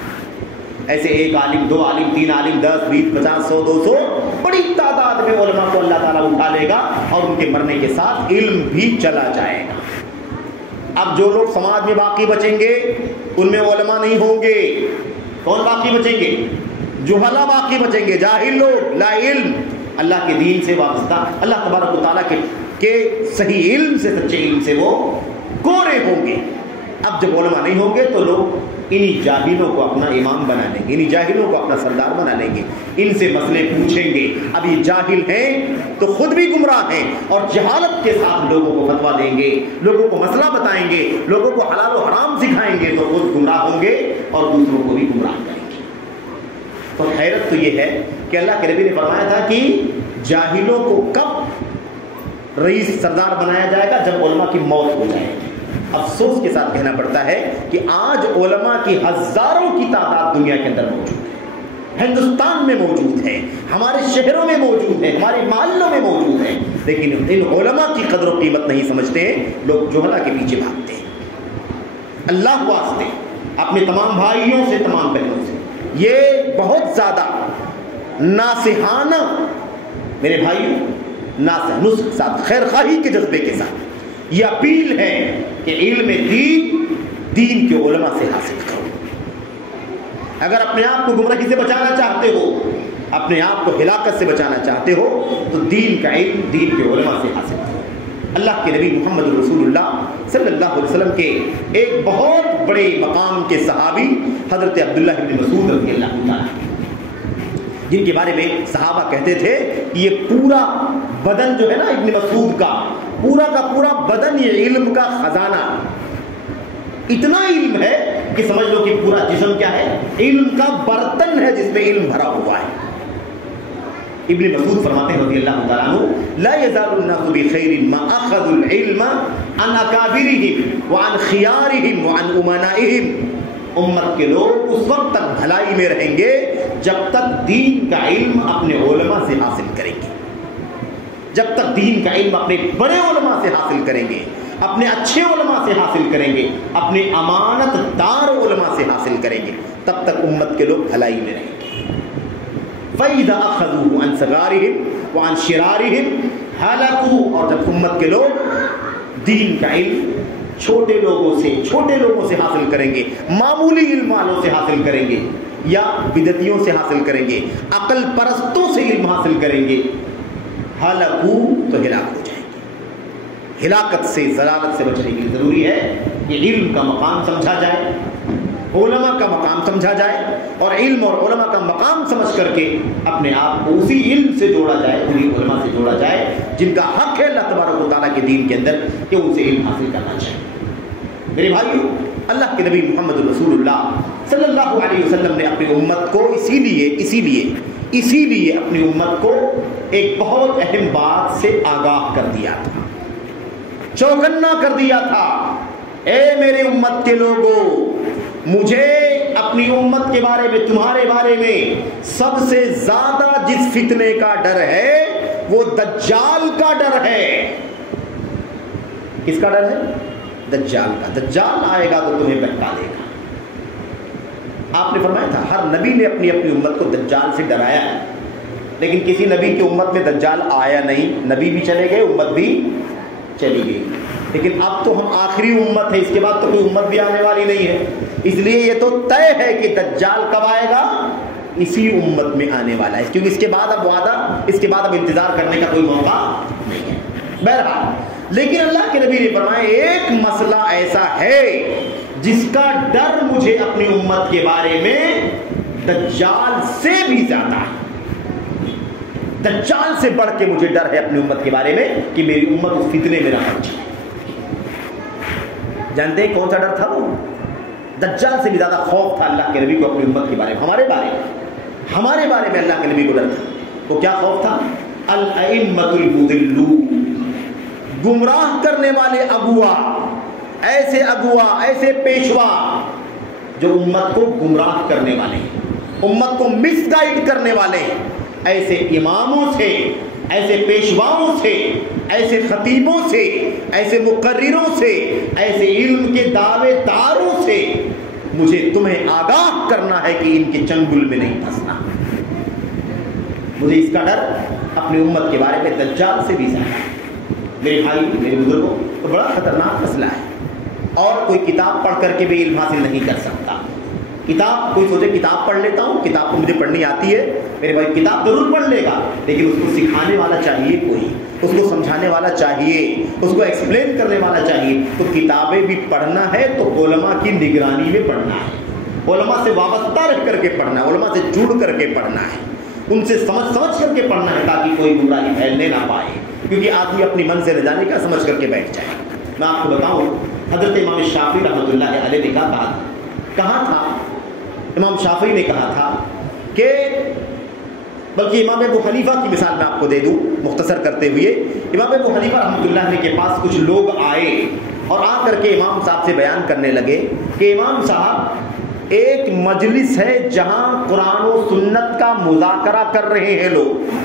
ایسے ایک عالم, دو عالم, تین عالم, 10, 20, 50, 100, 200 بڑی تعداد میں علماء کو اللہ تعالیٰ اٹھا لے گا اور ان کے مرنے کے ساتھ علم بھی چلا جائے گا. اب جو لوگ سماج میں باقی بچیں گے ان میں علماء نہیں ہوں گے. کون باقی بچیں گے؟ جہلا باقی بچیں گے, جاہل لوگ, لا علم, اللہ کے دین سے وابستہ, اللہ تبارک و تعالیٰ کے صحیح علم سے, سچے علم سے وہ کورے ہوں گے. اب جب علماء نہیں ہوں گے تو لوگ انہی جاہلوں کو اپنا امام بنا لیں گے, انہی جاہلوں کو اپنا سردار بنا لیں گے, ان سے مسئلے پوچھیں گے. اب یہ جاہل ہیں تو خود بھی گمراہ ہیں اور جہالت کے ساتھ لوگوں کو فتویٰ دیں گے, لوگوں کو مسئلہ بتائیں گے, لوگوں کو حلال و حرام سکھائیں گے, تو خود گمراہ ہوں گے اور دوسروں کو بھی گمراہ کریں گے. تو حیرت تو یہ ہے کہ اللہ کے نبی نے فرمایا تھا کہ جاہلوں کو کب رئیس سردار بنایا جائے گا؟ جب علماء کی موت ہو جائے گی. افسوس کے ساتھ کہنا پڑتا ہے کہ آج علماء کی ہزاروں کی تعداد دنیا کے اندر موجود ہے, ہندوستان میں موجود ہے, ہمارے شہروں میں موجود ہے, ہمارے محلوں میں موجود ہے, لیکن ان علماء کی قدر و قیمت نہیں سمجھتے ہیں, لوگ جہلا کے پیچھے بھاگتے ہیں. اللہ واسطے اپنے تمام بھائیوں سے, تمام بہنوں سے یہ بہت زیادہ ناصحانہ, میرے بھائیوں, نصح کے ساتھ, خیر خواہی کے جذبے کے ساتھ یہ اپیل ہے کہ علم دین کے علماء سے حاصل کرو. اگر اپنے آپ کو گمراہی سے بچانا چاہتے ہو, اپنے آپ کو ہلاکت سے بچانا چاہتے ہو, تو دین کا علم دین کے علماء سے حاصل کرو. اللہ کے نبی محمد رسول اللہ صلی اللہ علیہ وسلم کے ایک بہت بڑے مقام کے صحابی حضرت عبداللہ بن مسعود رضی اللہ تعالیٰ, جن کے بارے میں صحابہ کہتے تھے کہ یہ پورا بدن جو ہے نا ابن مسعود کا پورا بدن یہ علم کا خزانہ, اتنا علم ہے کہ سمجھ لو کہ پورا جسم کیا ہے, علم کا برتن ہے جس میں علم بھرا ہوا ہے. ابن مسعود فرماتے ہیں رضی اللہ تعالیٰ عنہ, لا يزال الناس بخير ما اخذوا العلم عن اکابرهم وعن خيارهم وعن امنائهم. امت کے لوگ اس وقت تک بھلائی میں رہیں گے جب تک دین کا علم اپنے علماء سے حاصل کریں گے. جب تک دین کا علم اپنے بڑے علماء سے حاصل کریں گے، اپنے اچھے علماء سے حاصل کریں گے، اپنے امانت دار علماء سے حاصل کریں گے، تب تک امت کے لوگ بھلائی میں رہیں گے۔ فَإِذَا أَخَذُوا عَنْ صَغَارِهِمْ وَعَنْ شِرَارِهِمْ هَلَكُوا، اور جب امت کے لوگ دین کا علم چھوٹے لوگوں سے حاصل کریں گے، معمولی علم والوں سے حاصل کریں گے، یا بدعتیوں سے حاصل کریں گے، عقل پرستوں سے علم حاصل کریں گے، ہلاکو تو ہلاک ہو جائیں گے۔ ہلاکت سے، ضلالت سے بچنے کے لیے ضروری ہے کہ علم کا مقام سمجھا جائے، علماء کا مقام سمجھا جائے، اور علم اور علماء کا مقام سمجھ کر کے اپنے آپ کو اسی علم سے جوڑا جائے، انہیں علماء سے جوڑا جائے جن کا حق ہے اللہ تبارک و تعالیٰ کے دین کے اندر کہ ان سے علم حاصل کرنا چاہیے۔ میرے بھائیو، اللہ کے نبی محمد رسول اللہ صلی اللہ علیہ وسلم نے اپنی امت کو اسی لیے اپنی امت کو ایک بہت اہم بات سے آگاہ کر دیا تھا، چوکنا کر دیا تھا۔ اے میرے امت کے لوگوں، مجھے اپنی امت کے بارے میں، تمہارے بارے میں سب سے زیادہ جس فتنے کا ڈر ہے وہ دجال کا ڈر ہے۔ کس کا ڈر ہے؟ دجال کا۔ دجال آئے گا تو تمہیں بہکا دے گا۔ آپ نے فرمایا تھا ہر نبی نے اپنی امت کو دجال سے ڈرایا ہے، لیکن کسی نبی کی امت میں دجال آیا نہیں۔ نبی بھی چلے گئے، امت بھی چلی گئی، لیکن اب تو ہم آخری امت ہے، اس کے بعد تو کوئی امت بھی آنے والی نہیں ہے، اس لیے یہ تو طے ہے کہ دجال کب آئے گا؟ اسی امت میں آنے والا ہے، کیونکہ اس کے بعد اب انتظار کرنے کا کوئی موقع نہیں ہے۔ بہرحال، لیکن اللہ کے نبی نے فرمایا ایک مسئلہ ایسا ہے جس کا ڈر مجھے اپنی امت کے بارے میں دجال سے بھی زیادہ ہے، دجال سے بڑھ کے مجھے ڈر ہے اپنی امت کے بارے میں کہ میری امت اس فتنے میں نہ پڑ جائے۔ جانتے ہیں کون سا ڈر تھا وہ؟ دجال سے بھی زیادہ خوف تھا اللہ کے نبی کو اپنی امت کے بارے میں، ہمارے بارے میں اللہ کے نبی کو ڈر تھا۔ وہ کیا خوف تھا؟ الائمۃ المضلون، گمراہ کرنے والے اگوا، ایسے پیشوا جو امت کو گمراہ کرنے والے ہیں، امت کو مس گائیڈ کرنے والے ہیں، ایسے اماموں سے، ایسے پیشواؤں سے، ایسے خطیبوں سے، ایسے مقرروں سے، ایسے علم کے دعوے داروں سے مجھے تمہیں آگاہ کرنا ہے کہ ان کے چنگل میں نہیں پھنسنا۔ مجھے اس کا ڈر اپنی امت کے بارے میں دجال سے بھی زیادہ ہے۔ میرے بھائی، میرے بزرگوں، تو بڑا خطرناک مسئلہ ہے، اور کوئی کتاب پڑھ کر کے بھی علم حاصل نہیں کر سکتا۔ کوئی سوچے کتاب پڑھ لیتا ہوں، کتاب تو مجھے پڑھنی آتی ہے، میرے بھائی کتاب ضرور پڑھ لے گا، لیکن اس کو سکھانے والا چاہیے، کوئی اس کو سمجھانے والا چاہیے، اس کو ایکسپلین کرنے والا چاہیے۔ تو کتابیں بھی پڑھنا ہے تو علماء کی نگرانی میں پڑھنا ہے، علماء سے وابستہ رہ کر کے پڑھنا ہے، علماء سے جڑ کر کے پڑھنا ہے، ان سے سمجھ کر کے پڑھنا ہے، تاکہ کوئی گمراہی پھیلنے نہ پائے، کیونکہ آدمی اپنی منزل جانے کا سمجھ کر کے بیٹھ جائے۔ میں آپ کو بتاؤں، حضرت امام شافعی رحمۃ اللہ علیہ نے کہا تھا، امام شافعی نے کہا تھا کہ، بلکہ امام ابو حنیفہ کی مثال میں آپ کو دے دوں مختصر کرتے ہوئے، امام ابو حنیفہ رحمۃ اللہ علیہ کے پاس کچھ لوگ آئے اور آ کر کے امام صاحب سے بیان کرنے لگے کہ امام صاحب، ایک مجلس ہے جہاں قرآن و سنت کا مذاکرہ کر رہے ہیں لوگ،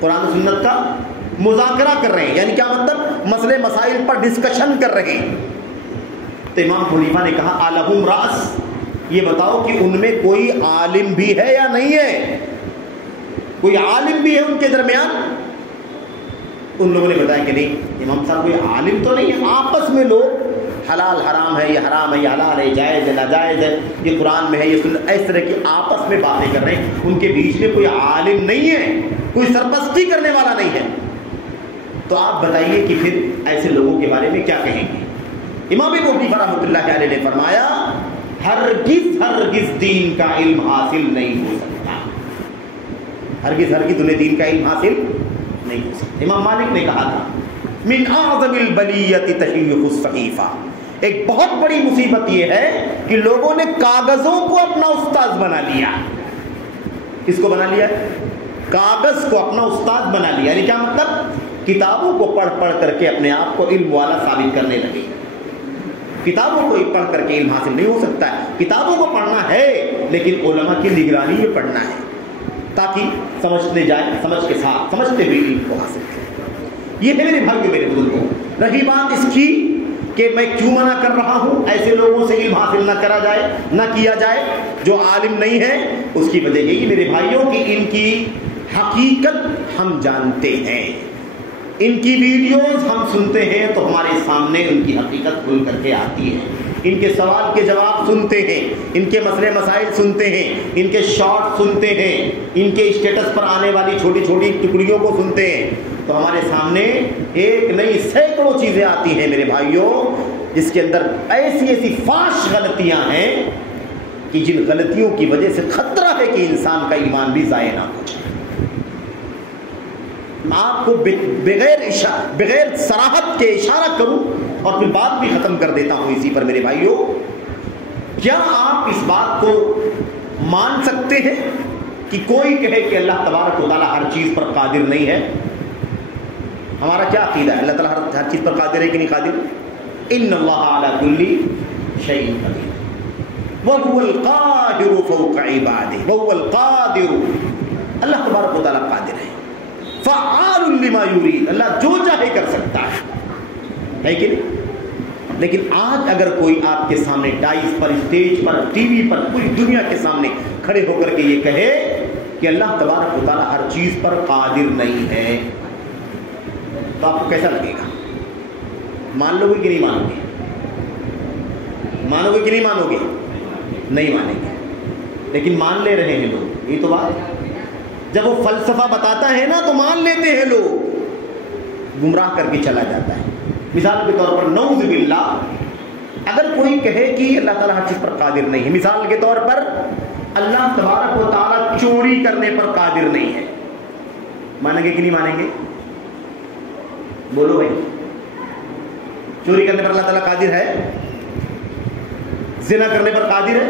قرآن و سنت کا مذاکرہ کر رہے ہیں، یعنی کیا مطلب؟ مسئلے مسائل پر ڈسکشن کر رہے ہیں۔ تو امام حنیفہ نے کہا الہم راس، یہ بتاؤ کہ ان میں کوئی عالم بھی ہے یا نہیں ہے؟ کوئی عالم بھی ہے ان کے درمیان؟ ان لوگوں نے بتایا کہ نہیں امام صاحب، کوئی عالم تو نہیں ہے، آپس میں لوگ حلال حرام ہے، یہ حرام ہے، یہ حلال ہے، جائز ہے، ناجائز ہے، یہ قرآن میں ہے، یہ سنت، اس طرح کی آپس میں باتیں کر رہے ہیں، ان کے بیچ میں کوئی عالم نہیں ہے، کوئی سرپرستی کرنے والا نہیں ہے۔ تو آپ بتائیے کہ پھر ایسے لوگوں کے بارے میں کیا کہیں گے؟ امام ابو حنیفہ رحمۃ اللہ علیہ نے فرمایا ہرگز دین کا علم حاصل نہیں ہو سکتا، ہرگز انہیں دین کا علم حاصل نہیں ہو سکتا۔ امام مالک نے کہا تھا من اعظم البلیۃ تشیع الصحیفہ، ایک بہت بڑی مصیبت یہ ہے کہ لوگوں نے کاغذوں کو اپنا استاد بنا لیا۔ کس کو بنا لیا؟ کاغذ کو اپنا استاد بنا لیا، یعنی کیا مطلب؟ کتابوں کو پڑھ کر کے اپنے آپ کو علم والا ثابت کرنے لگے۔ کتابوں کو پڑھ کر کے علم حاصل نہیں ہو سکتا ہے، کتابوں کو پڑھنا ہے لیکن علماء کی نگرانی میں پڑھنا ہے، تاکہ سمجھتے ہوئے علم کو حاصل کریں۔ یہ ہے میرے بھائیوں میرے بزرگوں. رہی بات اس کی کہ میں کیوں منع کر رہا ہوں ایسے لوگوں سے علم حاصل نہ کرا جائے نہ کیا جائے جو عالم نہیں ہے، اس کی وجہ یہی میرے بھائیوں کہ ان کی حقیقت ہم جانتے ہیں، ان کی ویڈیوز ہم سنتے ہیں تو ہمارے سامنے ان کی حقیقت کھل کر کے آتی ہے. ان کے سوال کے جواب سنتے ہیں، ان کے مسئلے مسائل سنتے ہیں، ان کے شارٹ سنتے ہیں، ان کے اسٹیٹس پر آنے والی چھوٹی چھوٹی ٹکڑیوں کو سنتے ہیں تو ہمارے سامنے ایک نئی سینکڑوں چیزیں آتی ہیں میرے بھائیوں، جس کے اندر ایسی ایسی فاش غلطیاں ہیں کہ جن غلطیوں کی وجہ سے خطرہ ہے کہ انسان کا ایمان بھی ضائع نہ ہو جائے. آپ کو بغیر صراحت کے اشارہ کروں اور پھر بات بھی ختم کر دیتا ہوں اسی پر میرے بھائیوں. کیا آپ اس بات کو مان سکتے ہیں کہ کوئی کہے کہ اللہ تبارک و تعالیٰ ہر چیز پر قادر نہیں ہے؟ ہمارا کیا عقیدہ ہے؟ اللہ تعالیٰ ہر چیز پر قادر ہے کہ نہیں قادر؟ ان اللہ علی کل شیء قدیر وهو القاہر فوق عبادہ وهو القادر. اللہ تبارک و تعالیٰ قادر ہے، فعال لما یرید، اللہ جو چاہے کر سکتا ہے کہ نہیں؟ لیکن آج اگر کوئی آپ کے سامنے ڈائس پر، اسٹیج پر، ٹی وی پر، پوری دنیا کے سامنے کھڑے ہو کر کے یہ کہے کہ اللہ تبارک و تعالیٰ ہر چیز پر قادر نہیں ہے، تو آپ کو کیسا لگے گا؟ مان لو گے کہ نہیں مانو گے؟ مانو گے کہ نہیں مانو گے؟ نہیں مانیں گے. لیکن مان لے رہے ہیں لوگ، یہ تو بات. جب وہ فلسفہ بتاتا ہے نا تو مان لیتے ہیں لوگ، گمراہ کر کے چلا جاتا ہے. مثال کے طور پر نعوذ باللہ اگر کوئی کہے کہ اللہ تعالیٰ ہر چیز پر قادر نہیں ہے، مثال کے طور پر اللہ تبارک و تعالیٰ چوری کرنے پر قادر نہیں ہے، مانیں گے کہ نہیں مانیں گے؟ بولو بھائی، چوری کرنے پر اللہ تعالیٰ قادر ہے؟ زنا کرنے پر قادر ہے؟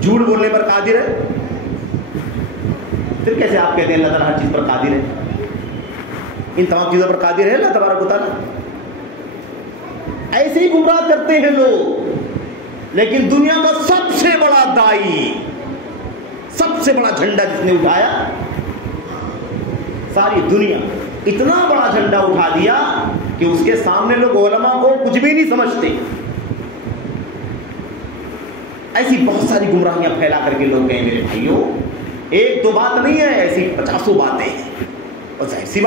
جھوٹ بولنے پر قادر ہے؟ پھر کیسے آپ کہتے ہیں اللہ تعالیٰ ہر چیز پر قادر ہے؟ ان تمام چیزوں پر قادر ہے اللہ تبارک و تعالیٰ. ایسے ہی گمراہ کرتے ہیں لوگ. لیکن دنیا کا سب سے بڑا دائی، سب سے بڑا جھنڈا جس نے اٹھایا، ساری دنیا اتنا بڑا جھنڈا اٹھا دیا کہ اس کے سامنے لوگ علماء کو کچھ بھی نہیں سمجھتے. ایسی بہت ساری گمراہیاں پھیلا کر کے لوگ گئے میرے بھائیوں. ایک دو بات نہیں ہے، ایسی 50 باتیں ہیں. اور ظاہر سی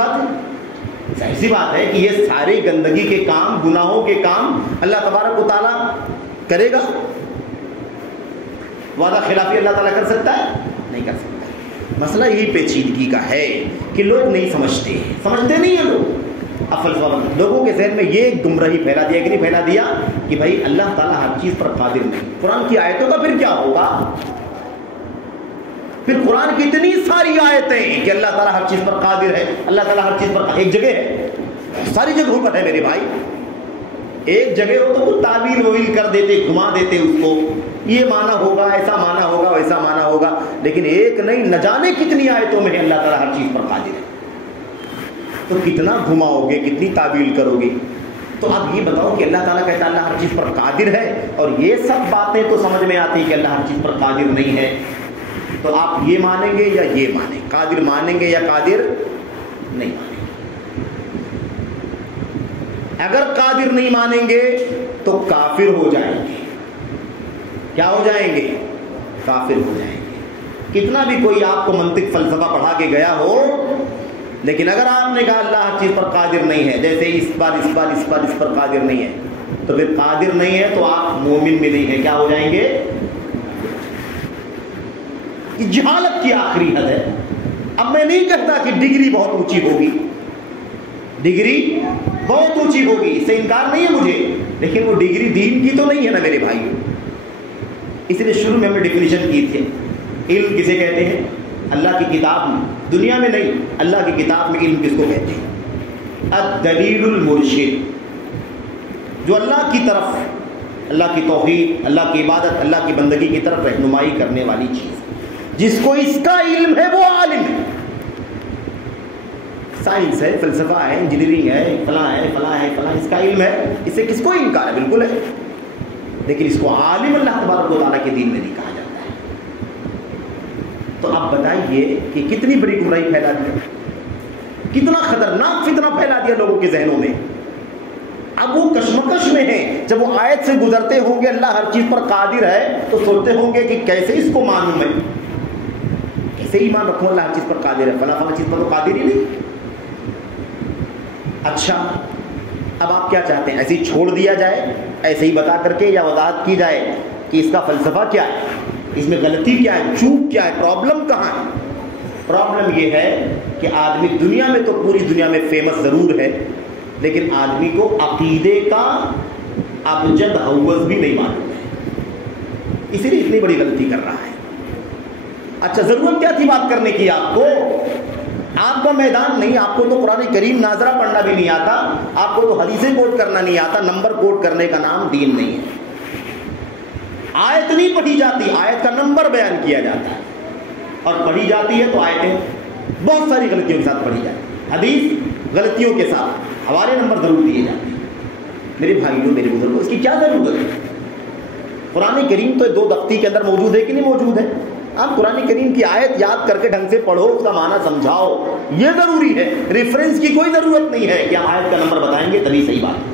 بات ہے کہ یہ سارے گندگی کے کام، گناہوں کے کام اللہ تبارک و تعالیٰ کرے گا؟ وعدہ خلافی اللہ تعالیٰ کر سکتا ہے؟ نہیں کر سکتا. مسئلہ یہی پیچیدگی کا ہے کہ لوگ نہیں سمجھتے نہیں ہیں لوگ. اب فلسفہ لوگوں کے ذہن میں یہ گمراہی پھیلا دیا کہ نہیں پھیلا دیا کہ بھائی اللہ تعالیٰ ہر چیز پر قادر نہیں. قرآن کی آیتوں کا پھر کیا ہوگا؟ پھر قرآن کی اتنی ساری آیتیں کہ اللہ تعالیٰ ہر چیز پر قادر ہے، اللہ تعالیٰ ہر چیز پر ایک جگہ ہے، ساری جگہوں پر ہے میرے بھائی. ایک جگہ ہو تو وہ تعبیر وویل کر دیتے، گھما دیتے اس کو، یہ معنی ہوگا، ایسا معنی ہوگا، ویسا معنی ہوگا. لیکن ایک نہیں، نہ جانے کتنی آیتوں میں ہے اللہ تعالیٰ ہر چیز پر قادر ہے. تو کتنا گھماؤ گے، کتنی تعبیر کرو گے؟ تو اب یہ بتاؤ کہ اللہ تعالیٰ کہتا ہے اللہ ہر چیز پر قادر ہے، اور یہ سب باتیں تو سمجھ میں آتی کہ اللہ ہر چیز پر قادر نہیں ہے. تو آپ یہ مانیں گے یا یہ مانیں؟ قادر مانیں گے یا قادر نہیں مانیں گے؟ اگر قادر نہیں مانیں گے تو کافر ہو جائیں گے. کیا ہو جائیں گے؟ کافر ہو جائیں گے. کتنا بھی کوئی آپ کو منطق فلسفہ پڑھا کے گیا ہو، لیکن اگر آپ نے کہا اللہ ہر چیز پر قادر نہیں ہے، جیسے اس پر قادر نہیں ہے، تو پھر قادر نہیں ہے تو آپ مومن بھی نہیں ہیں. کیا ہو جائیں گے؟ جہالت کی آخری حد ہے. اب میں نہیں کہتا کہ ڈگری بہت اونچی ہوگی، ڈگری بہت اونچی ہوگی، اس سے انکار نہیں ہے مجھے، لیکن وہ ڈگری دین کی تو نہیں ہے نا میرے بھائیوں. اس لیے شروع میں ہم نے ڈیفینیشن کی تھی. علم کسے کہتے ہیں؟ اللہ کی کتاب میں، دنیا میں نہیں، اللہ کی کتاب میں علم کس کو کہتے ہیں؟ الدلیل المرشد، جو اللہ کی طرف، اللہ کی توحید، اللہ کی عبادت، اللہ کی بندگی کی طرف رہنمائی کرنے والی چیز. جس کو اس کا علم ہے وہ عالم ہے. سائنس ہے، فلسفہ ہے، انجینئرنگ ہے، فلاں ہے فلاں ہے فلاں، اس کا علم ہے، اس سے کس کو انکار ہے؟ بالکل ہے. لیکن اس کو عالم اللہ تبارک و تعالیٰ کے دین میں نہیں کہا جاتا ہے. تو اب بتائیے کہ کتنی بڑی گمراہی پھیلا دی. کتنا خطرناک فتنہ پھیلا دیا لوگوں کے ذہنوں میں. اب وہ کشمکش میں ہیں. جب وہ آیت سے گزرتے ہوں گے اللہ ہر چیز پر قادر ہے تو سوچتے ہوں گے کہ کیسے اس کو مانوں میں, کیسے ایمان رکھوں اللہ ہر چیز پر قادر ہے, فلاں فلاں چیز پر تو قادر ہی نہیں. اچھا اب آپ کیا چاہتے ہیں, ایسے ہی چھوڑ دیا جائے ایسے ہی بتا کر کے, یا وضاحت کی جائے کہ اس کا فلسفہ کیا ہے, اس میں غلطی کیا ہے, چوک کیا ہے, پرابلم کہاں ہے؟ پرابلم یہ ہے کہ آدمی دنیا میں تو پوری دنیا میں فیمس ضرور ہے, لیکن آدمی کو عقیدے کا ابجد حوض بھی نہیں معلوم ہے, اسی لیے اتنی بڑی غلطی کر رہا ہے. اچھا ضرورت کیا تھی بات کرنے کی آپ کو؟ آپ کا میدان نہیں, آپ کو تو قرآن کریم ناظرہ پڑھنا بھی نہیں آتا, آپ کو تو حدیثیں کوٹ کرنا نہیں آتا, نمبر کوٹ کرنے کا نام دین نہیں ہے. آیت نہیں پڑھی جاتی, آیت کا نمبر بیان کیا جاتا ہے, اور پڑھی جاتی ہے تو آیتیں بہت ساری غلطیوں کے ساتھ پڑھی جاتی ہے, حدیث غلطیوں کے ساتھ, حوالے نمبر ضرور دیے جاتے ہیں. میرے بھائیوں میرے بزرگوں, اس کی کیا ضرورت ہے؟ قرآن کریم تو دو دفتی کے اندر موجود ہے کہ نہیں موجود ہے؟ آپ قرآن کریم کی آیت یاد کر کے ڈھنگ سے پڑھو, اس کا معنی سمجھاؤ, یہ ضروری ہے. ریفرنس کی کوئی ضرورت نہیں ہے کہ ہم آیت کا نمبر بتائیں گے تبھی صحیح بات.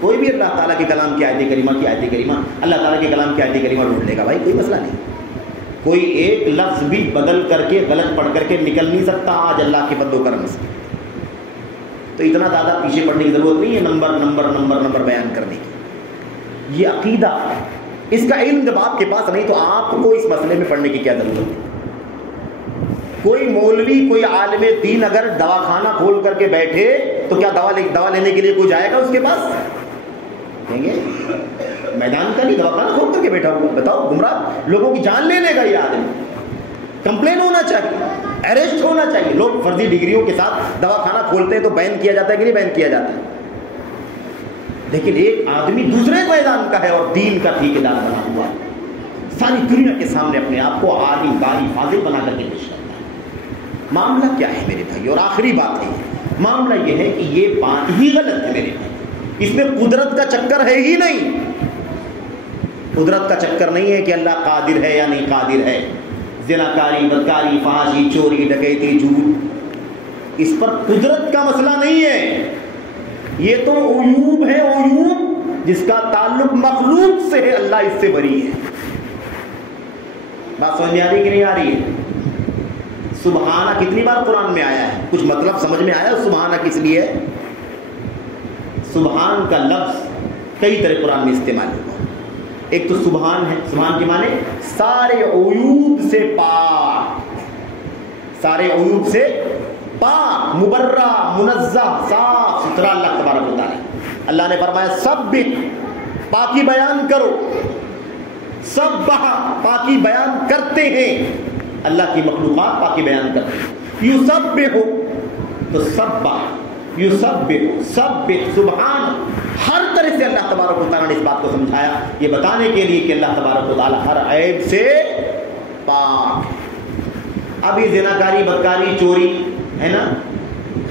کوئی بھی اللہ تعالیٰ کے کلام کی آیت کریمہ اللہ تعالیٰ کے کلام کی آیت کریمہ ڈھونڈ لے گا بھائی, کوئی مسئلہ نہیں. کوئی ایک لفظ بھی بدل کر کے غلط پڑھ کر کے نکل نہیں سکتا آج اللہ کے فضل و کرم سے. تو اتنا زیادہ پیچھے پڑھنے کی ضرورت نہیں ہے نمبر بیان کرنے کی. یہ عقیدہ, اس کا علم جب آپ کے پاس نہیں تو آپ کو اس مسئلے میں پڑھنے کی کیا ضرورت ہے؟ کوئی مولوی کوئی عالم دین اگر دواخانہ کھول کر کے بیٹھے تو کیا دوا لینے کے لیے کوئی جائے گا اس کے پاس؟ کہیں گے میدان کا نہیں, دواخانہ کھول کر کے بیٹھا ہوا, بتاؤ گمراہ لوگوں کی جان لے لے گا یہ آدمی. کمپلین ہونا چاہیے, اریسٹ ہونا چاہیے. لوگ فرضی ڈگریوں کے ساتھ دواخانہ کھولتے ہیں تو بین کیا جاتا ہے کہ نہیں بین کیا جاتا ہے؟ لیکن ایک آدمی دوسرے میدان کا ہے اور دین کا ٹھیکیدار بنا ہوا ہے, ساری دنیا کے سامنے اپنے آپ کو عالم باری فاضل بنا کر کے پیش کرتا ہے. معاملہ کیا ہے میرے بھائی؟ اور آخری بات ہے, معاملہ یہ ہے کہ یہ بات ہی غلط ہے میرے بھائی. اس میں قدرت کا چکر ہے ہی نہیں. قدرت کا چکر نہیں ہے کہ اللہ قادر ہے یا نہیں قادر ہے. زناکاری, بدکاری, فحاشی, چوری, ڈکیتی, جھوٹ, اس پر قدرت کا مسئلہ نہیں ہے. یہ تو عیوب ہے, عیوب جس کا تعلق مخلوق سے ہے, اللہ اس سے بری ہے. بات سمجھ میں آ رہی کہ نہیں آ رہی ہے؟ سبحانہ کتنی بار قرآن میں آیا ہے؟ کچھ مطلب سمجھ میں آیا سبحانہ کس لیے؟ سبحان کا لفظ کئی طرح قرآن میں استعمال ہوا. ایک تو سبحان ہے, سبحان کے معنی سارے عیوب سے پاک, سارے عیوب سے پاک, مبرہ, منزہ, صاف ستھرا اللہ تبارک و تعالی. اللہ نے فرمایا سب پاکی بیان کرو, سب پاکی بیان کرتے ہیں. اللہ کی مخلوقات پاکی بیان کرتے ہیں. یسبح تو سبح سبحان, ہر طرح سے اللہ تبارک و تعالیٰ نے اس بات کو سمجھایا یہ بتانے کے لیے کہ اللہ تبارک و تعالیٰ ہر عیب سے پاک. اب یہ زناکاری, بدکاری, چوری ہے نا,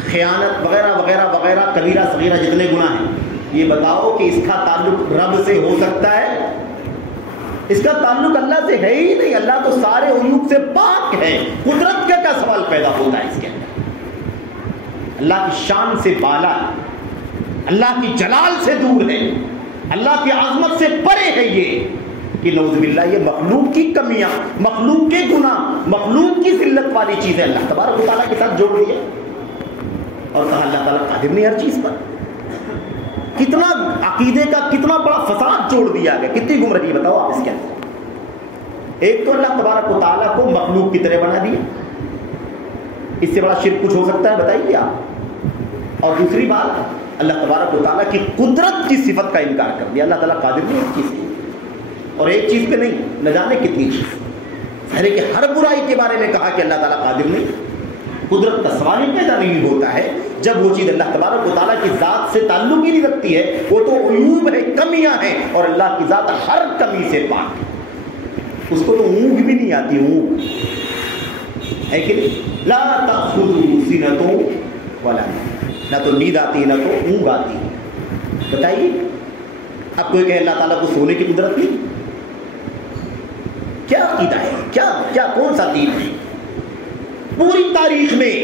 خیانت وغیرہ وغیرہ وغیرہ, کبیرہ صغیرہ جتنے گناہ ہیں, یہ بتاؤ کہ اس کا تعلق رب سے ہو سکتا ہے؟ اس کا تعلق اللہ سے ہے ہی نہیں. اللہ تو سارے عیوب سے پاک ہے. قدرت کا کیا سوال پیدا ہوتا ہے اس کے اندر؟ اللہ کی شان سے بالا, اللہ کی جلال سے دور ہے, اللہ کی عظمت سے پرے ہے یہ کہ نعوذ باللہ یہ مخلوق کی کمیاں, مخلوق کے گناہ, مخلوق کی ذلت والی چیزیں اللہ تبارک و تعالیٰ کے ساتھ جوڑ دیا اور کہا اللہ تعالیٰ قادر نہیں ہر چیز پر. کتنا عقیدے کا کتنا بڑا فساد جوڑ دیا گیا, کتنی گمراہی بتاؤ آپ اس کے اندر. ایک تو اللہ تبارک و تعالیٰ کو مخلوق کی طرح بنا دیا, اس سے بڑا شرک کچھ ہو سکتا ہے بتائیے آپ. اور دوسری بات اللہ تبارک و تعالیٰ کی قدرت کی صفت کا انکار کر دیا. اللہ تعالیٰ قادر نہیں ایک چیز کی, اور ایک چیز پہ نہیں, نہ جانے کتنی چیز. ظاہر ہے کہ ہر برائی کے بارے میں کہا کہ اللہ تعالیٰ قادر نہیں. قدرت کا سوال ہی پیدا نہیں ہوتا ہے جب وہ چیز اللہ تبارک و تعالیٰ کی ذات سے تعلق ہی نہیں رکھتی ہے. وہ تو عیوب ہے, کمیاں ہیں, اور اللہ کی ذات ہر کمی سے پاک ہے. اس کو تو اونگ بھی نہیں آتی, اونگ ہے کہ نہیں. لا تأخذہ سنۃ ولا نوم, نہ تو نیند آتی نہ تو اونگ آتی. بتائیے اب کوئی کہے اللہ تعالیٰ کو سونے کی قدرت نہیں, کیا عقیدہ ہے, کیا کون سا دین ہے؟ پوری تاریخ میں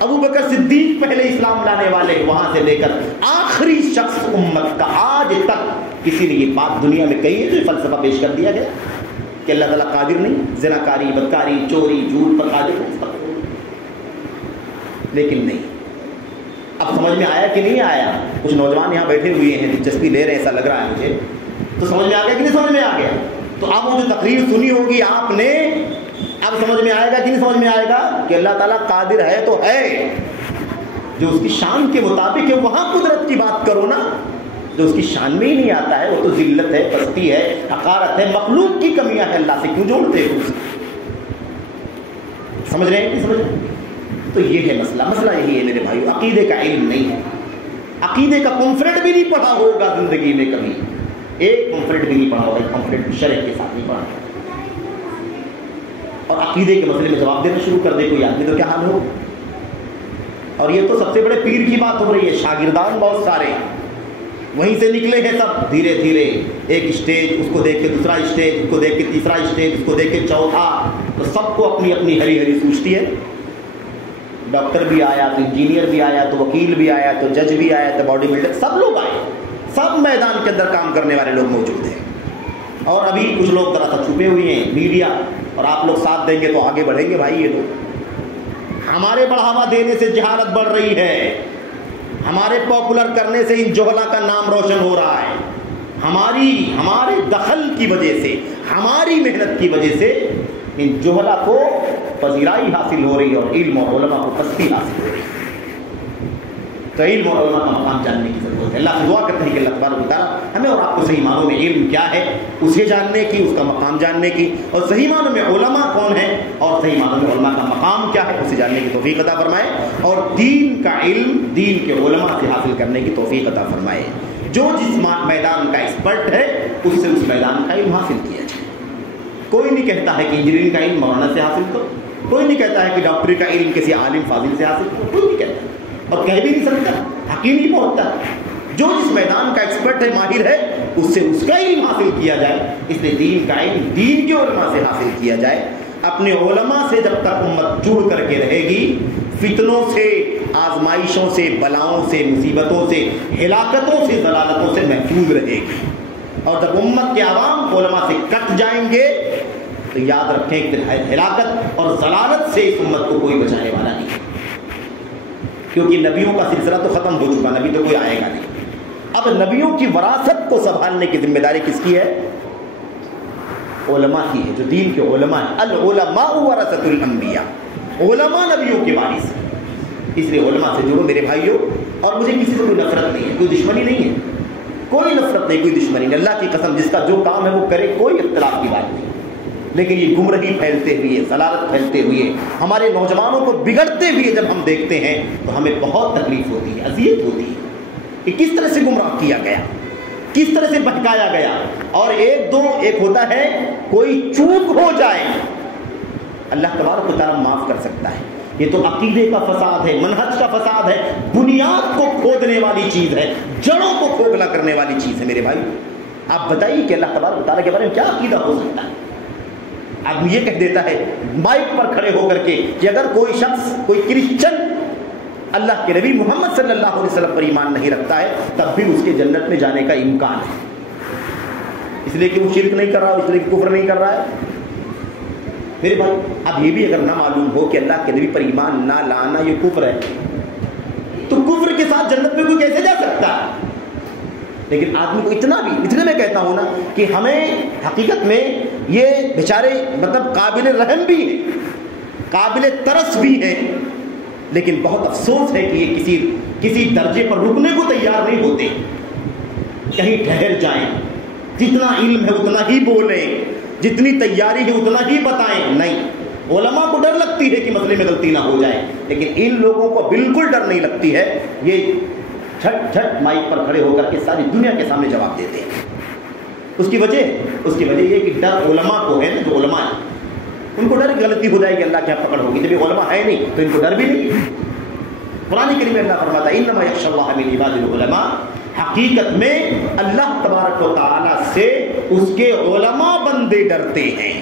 ابو بکر صدیق پہلے اسلام لانے والے، وہاں سے لے کر آخری شخص امت کا آج تک کسی نے یہ بات دنیا میں کہی ہے جو فلسفہ پیش کر دیا گیا کہ اللہ تعالیٰ قادر نہیں، زناکاری، بدکاری، چوری، جھوٹ پر قادر نہیں؟ لیکن نہیں، اب سمجھ میں آیا کہ نہیں آیا؟ کچھ نوجوان یہاں بیٹھے ہوئے ہیں، دلچسپی لے رہے ہیں ایسا لگ رہا ہے مجھے، تو سمجھ میں آ گیا کہ نہیں سمجھ میں آ گیا؟ تو اب وہ جو تقریر سنی ہوگی آپ نے، اب سمجھ میں آئے گا کہ نہیں سمجھ میں آئے گا کہ اللہ تعالیٰ قادر ہے تو ہے، جو اس کی شان کے مطابق ہے وہاں قدرت کی بات کرو نا، جو اس کی شان میں ہی نہیں آتا ہے وہ تو ذلت ہے، پستی ہے، حقارت ہے، مخلوق کی کمیاں ہے، اللہ سے کیوں جوڑتے ہو؟ سمجھ رہے ہیں کہ سمجھ رہے ہیں؟ تو یہ ہے مسئلہ یہی ہے میرے بھائیو، عقیدے کا علم نہیں ہے، عقیدے کا پمفلٹ بھی نہیں پڑھا ہوگا زندگی میں کبھی، ایک پمفلٹ بھی نہیں پڑھا ہوگا، ایک پمفلٹ شرح کے ساتھ نہیں پڑھا، اور عقیدے کے مسئلے میں جواب دینا شروع کر دے کوئی آدمی تو کیا حال ہو؟ اور یہ تو سب سے بڑے پیر کی بات ہو رہی ہے، شاگردان بہت سارے وہیں سے نکلے ہیں سب، دھیرے دھیرے ایک اسٹیج، اس کو دیکھ کے دوسرا اسٹیج، اس کو دیکھ کے تیسرا اسٹیج، اس کو دیکھ کے چوتھا، تو سب کو اپنی اپنی ہری ہری سوچتی ہے، ڈاکٹر بھی آیا تو انجینئر بھی آیا تو وکیل بھی آیا تو جج بھی آیا تو باڈی بلڈر، سب لوگ آئے، سب میدان کے اندر کام کرنے والے لوگ موجود ہیں، اور ابھی کچھ لوگ ذرا سا چھپے ہوئے ہیں، میڈیا، اور آپ لوگ ساتھ دیں گے تو آگے بڑھیں گے بھائی، یہ لوگ ہمارے بڑھاوا دینے سے جہالت بڑھ رہی ہے، ہمارے پاپولر کرنے سے ان جوہلا کا نام روشن ہو رہا ہے، ہمارے دخل کی وجہ سے، ہماری محنت کی وجہ سے ان جوہلا کو پذیرائی حاصل ہو رہی ہے اور علم اور علماء کو پستی حاصل ہو رہی ہے۔ تو علم اور علماء کا مقام جاننے کی ضرورت ہے، اللہ سے دعا کرتے ہیں کہ اللہ تبارک و تعالیٰ ہمیں اور آپ کو صحیح معنوں میں علم کیا ہے اسے جاننے کی، اس کا مقام جاننے کی، اور صحیح معنوں میں علماء کون ہیں اور صحیح معنوں میں علماء کا مقام کیا ہے اسے جاننے کی توفیق عطا فرمائے، اور دین کا علم دین کے علماء سے حاصل کرنے کی توفیق عطا فرمائے۔ جو جس میدان کا ایکسپرٹ ہے اس سے اس میدان کا علم حاصل کیا جائے۔ کوئی نہیں کہتا ہے کہ انجینئرنگ کا علم مولانا سے حاصل کرو، کوئی نہیں کہتا ہے کہ ڈاکٹری کا علم کسی عالم فاضل سے حاصل کرو، کوئی نہیں کہتا، اور کہہ بھی نہیں سکتا، حقیقی نہیں پہنچتا۔ جو جس میدان کا ایکسپرٹ ہے، ماہر ہے، اس سے اس کا علم حاصل کیا جائے، اس لیے دین کا علم دین کے علماء سے حاصل کیا جائے۔ اپنے علماء سے جب تک امت جڑ کر کے رہے گی، فتنوں سے، آزمائشوں سے، بلاؤں سے، مصیبتوں سے، ہلاکتوں سے، ضلالتوں سے محفوظ رہے گی، اور جب امت کے عوام علماء سے کٹ جائیں گے تو یاد رکھیں کہ ہلاکت اور ضلالت سے اس امت کو کوئی بچانے والا نہیں، کیونکہ نبیوں کا سلسلہ تو ختم ہو چکا، نبی تو کوئی آئے گا نہیں۔ اب نبیوں کی وراثت کو سنبھالنے کی ذمہ داری کس کی ہے؟ علماء کی ہے، جو دین کے علماء ہیں۔ العلماء ورثۃ الانبیاء، علماء نبیوں کے وارث ہیں، اس لیے علماء سے جڑو میرے بھائیوں۔ اور مجھے کسی سے کوئی نفرت نہیں ہے، کوئی دشمنی نہیں ہے، کوئی نفرت نہیں، کوئی دشمنی نہیں، اللہ کی قسم جس کا جو کام ہے وہ کرے، کوئی اختلاف کی بات نہیں، لیکن یہ گمراہی پھیلتے ہوئے، ضلالت پھیلتے ہوئے، ہمارے نوجوانوں کو بگڑتے ہوئے جب ہم دیکھتے ہیں تو ہمیں بہت تکلیف ہوتی ہے، اذیت ہوتی ہے کہ کس طرح سے گمراہ کیا گیا، کس طرح سے بہکایا گیا۔ اور ایک ہوتا ہے کوئی چوک ہو جائے، اللہ تبارک و تعالیٰ معاف کر سکتا ہے، یہ تو عقیدے کا فساد ہے، منہج کا فساد ہے، بنیاد کو کھودنے والی چیز ہے، جڑوں کو کھوکھلا کرنے والی چیز ہے میرے بھائی۔ آپ بتائیے کہ اللہ تبارک و تعالیٰ کے بارے میں کیا عقیدہ ہو سکتا ہے؟ آدمی یہ کہہ دیتا ہے مائک پر کھڑے ہو کر کے کہ اگر کوئی شخص، کوئی کرسچن اللہ کے نبی محمد صلی اللہ علیہ وسلم پر ایمان نہیں رکھتا ہے تب بھی اس کے جنت میں جانے کا امکان ہے، اس لیے کہ وہ شرک نہیں کر رہا، اس لیے کہ کفر نہیں کر رہا ہے۔ میرے بھائی اب یہ بھی اگر نہ معلوم ہو کہ اللہ کے نبی پر ایمان نہ لانا یہ کفر ہے، تو کفر کے ساتھ جنت میں کوئی کیسے جا سکتا ہے؟ لیکن آدمی کو اتنا میں کہتا ہوں نا کہ ہمیں حقیقت میں یہ بیچارے مطلب قابل رحم بھی ہیں، قابل ترس بھی ہیں، لیکن بہت افسوس ہے کہ یہ کسی درجے پر رکنے کو تیار نہیں ہوتے، کہیں ٹھہر جائیں، جتنا علم ہے اتنا ہی بولیں، جتنی تیاری ہے اتنا ہی بتائیں۔ نہیں، علماء کو ڈر لگتی ہے کہ مسئلے میں غلطی نہ ہو جائے، لیکن ان لوگوں کو بالکل ڈر نہیں لگتی ہے، یہ جھٹ جھٹ مائک پر کھڑے ہو کر کے ساری دنیا کے سامنے جواب دیتے ہیں۔ اس کی وجہ یہ کہ ڈر علماء کو ہے نا، جو علماء ہیں ان کو ڈر غلطی ہو جائے گی، اللہ کے یہاں پکڑ ہوگی، جب یہ علماء ہے نہیں تو ان کو ڈر بھی نہیں۔ قرآن کریم میں اللہ فرماتا ہے انما یخشی اللہ من عباد العلماء، حقیقت میں اللہ تبارک و تعالیٰ سے اس کے علماء بندے ڈرتے ہیں۔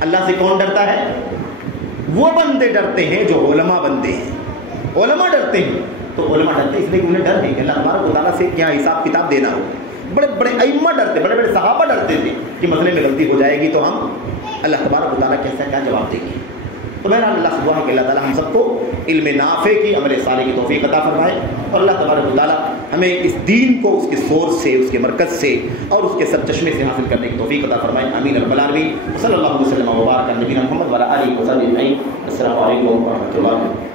اللہ سے کون ڈرتا ہے؟ وہ بندے ڈرتے ہیں جو علماء بندے ہیں. علماء ڈرتے ہیں تو علماء ڈرتے ہیں اس لیے کہ انہیں ڈر ہے کہ اللہ تبارک و تعالیٰ سے کیا حساب کتاب دینا ہو. بڑے بڑے ائمہ ڈرتے, بڑے بڑے صحابہ ڈرتے تھے کہ مسئلے میں غلطی ہو جائے گی تو ہم اللہ تبارک و تعالیٰ کیسا کیا جواب دیں گے. تو بہرحال اللہ سے دعا ہے کہ اللہ تعالیٰ ہم سب کو علم نافع کی, عمل صالح کی توفیق عطا فرمائے, اور اللہ تبارک و تعالیٰ ہمیں اس دین کو اس کے سورس سے, اس کے مرکز سے اور اس کے سب چشمے سے حاصل کرنے کی توفیق عطا فرمائے. آمین رب العالمین. صلی اللہ علیہ وسلم و بارک علی نبینا محمد و علی آلہ و صحبہ اجمعین. السلام علیکم و رحمۃ اللہ.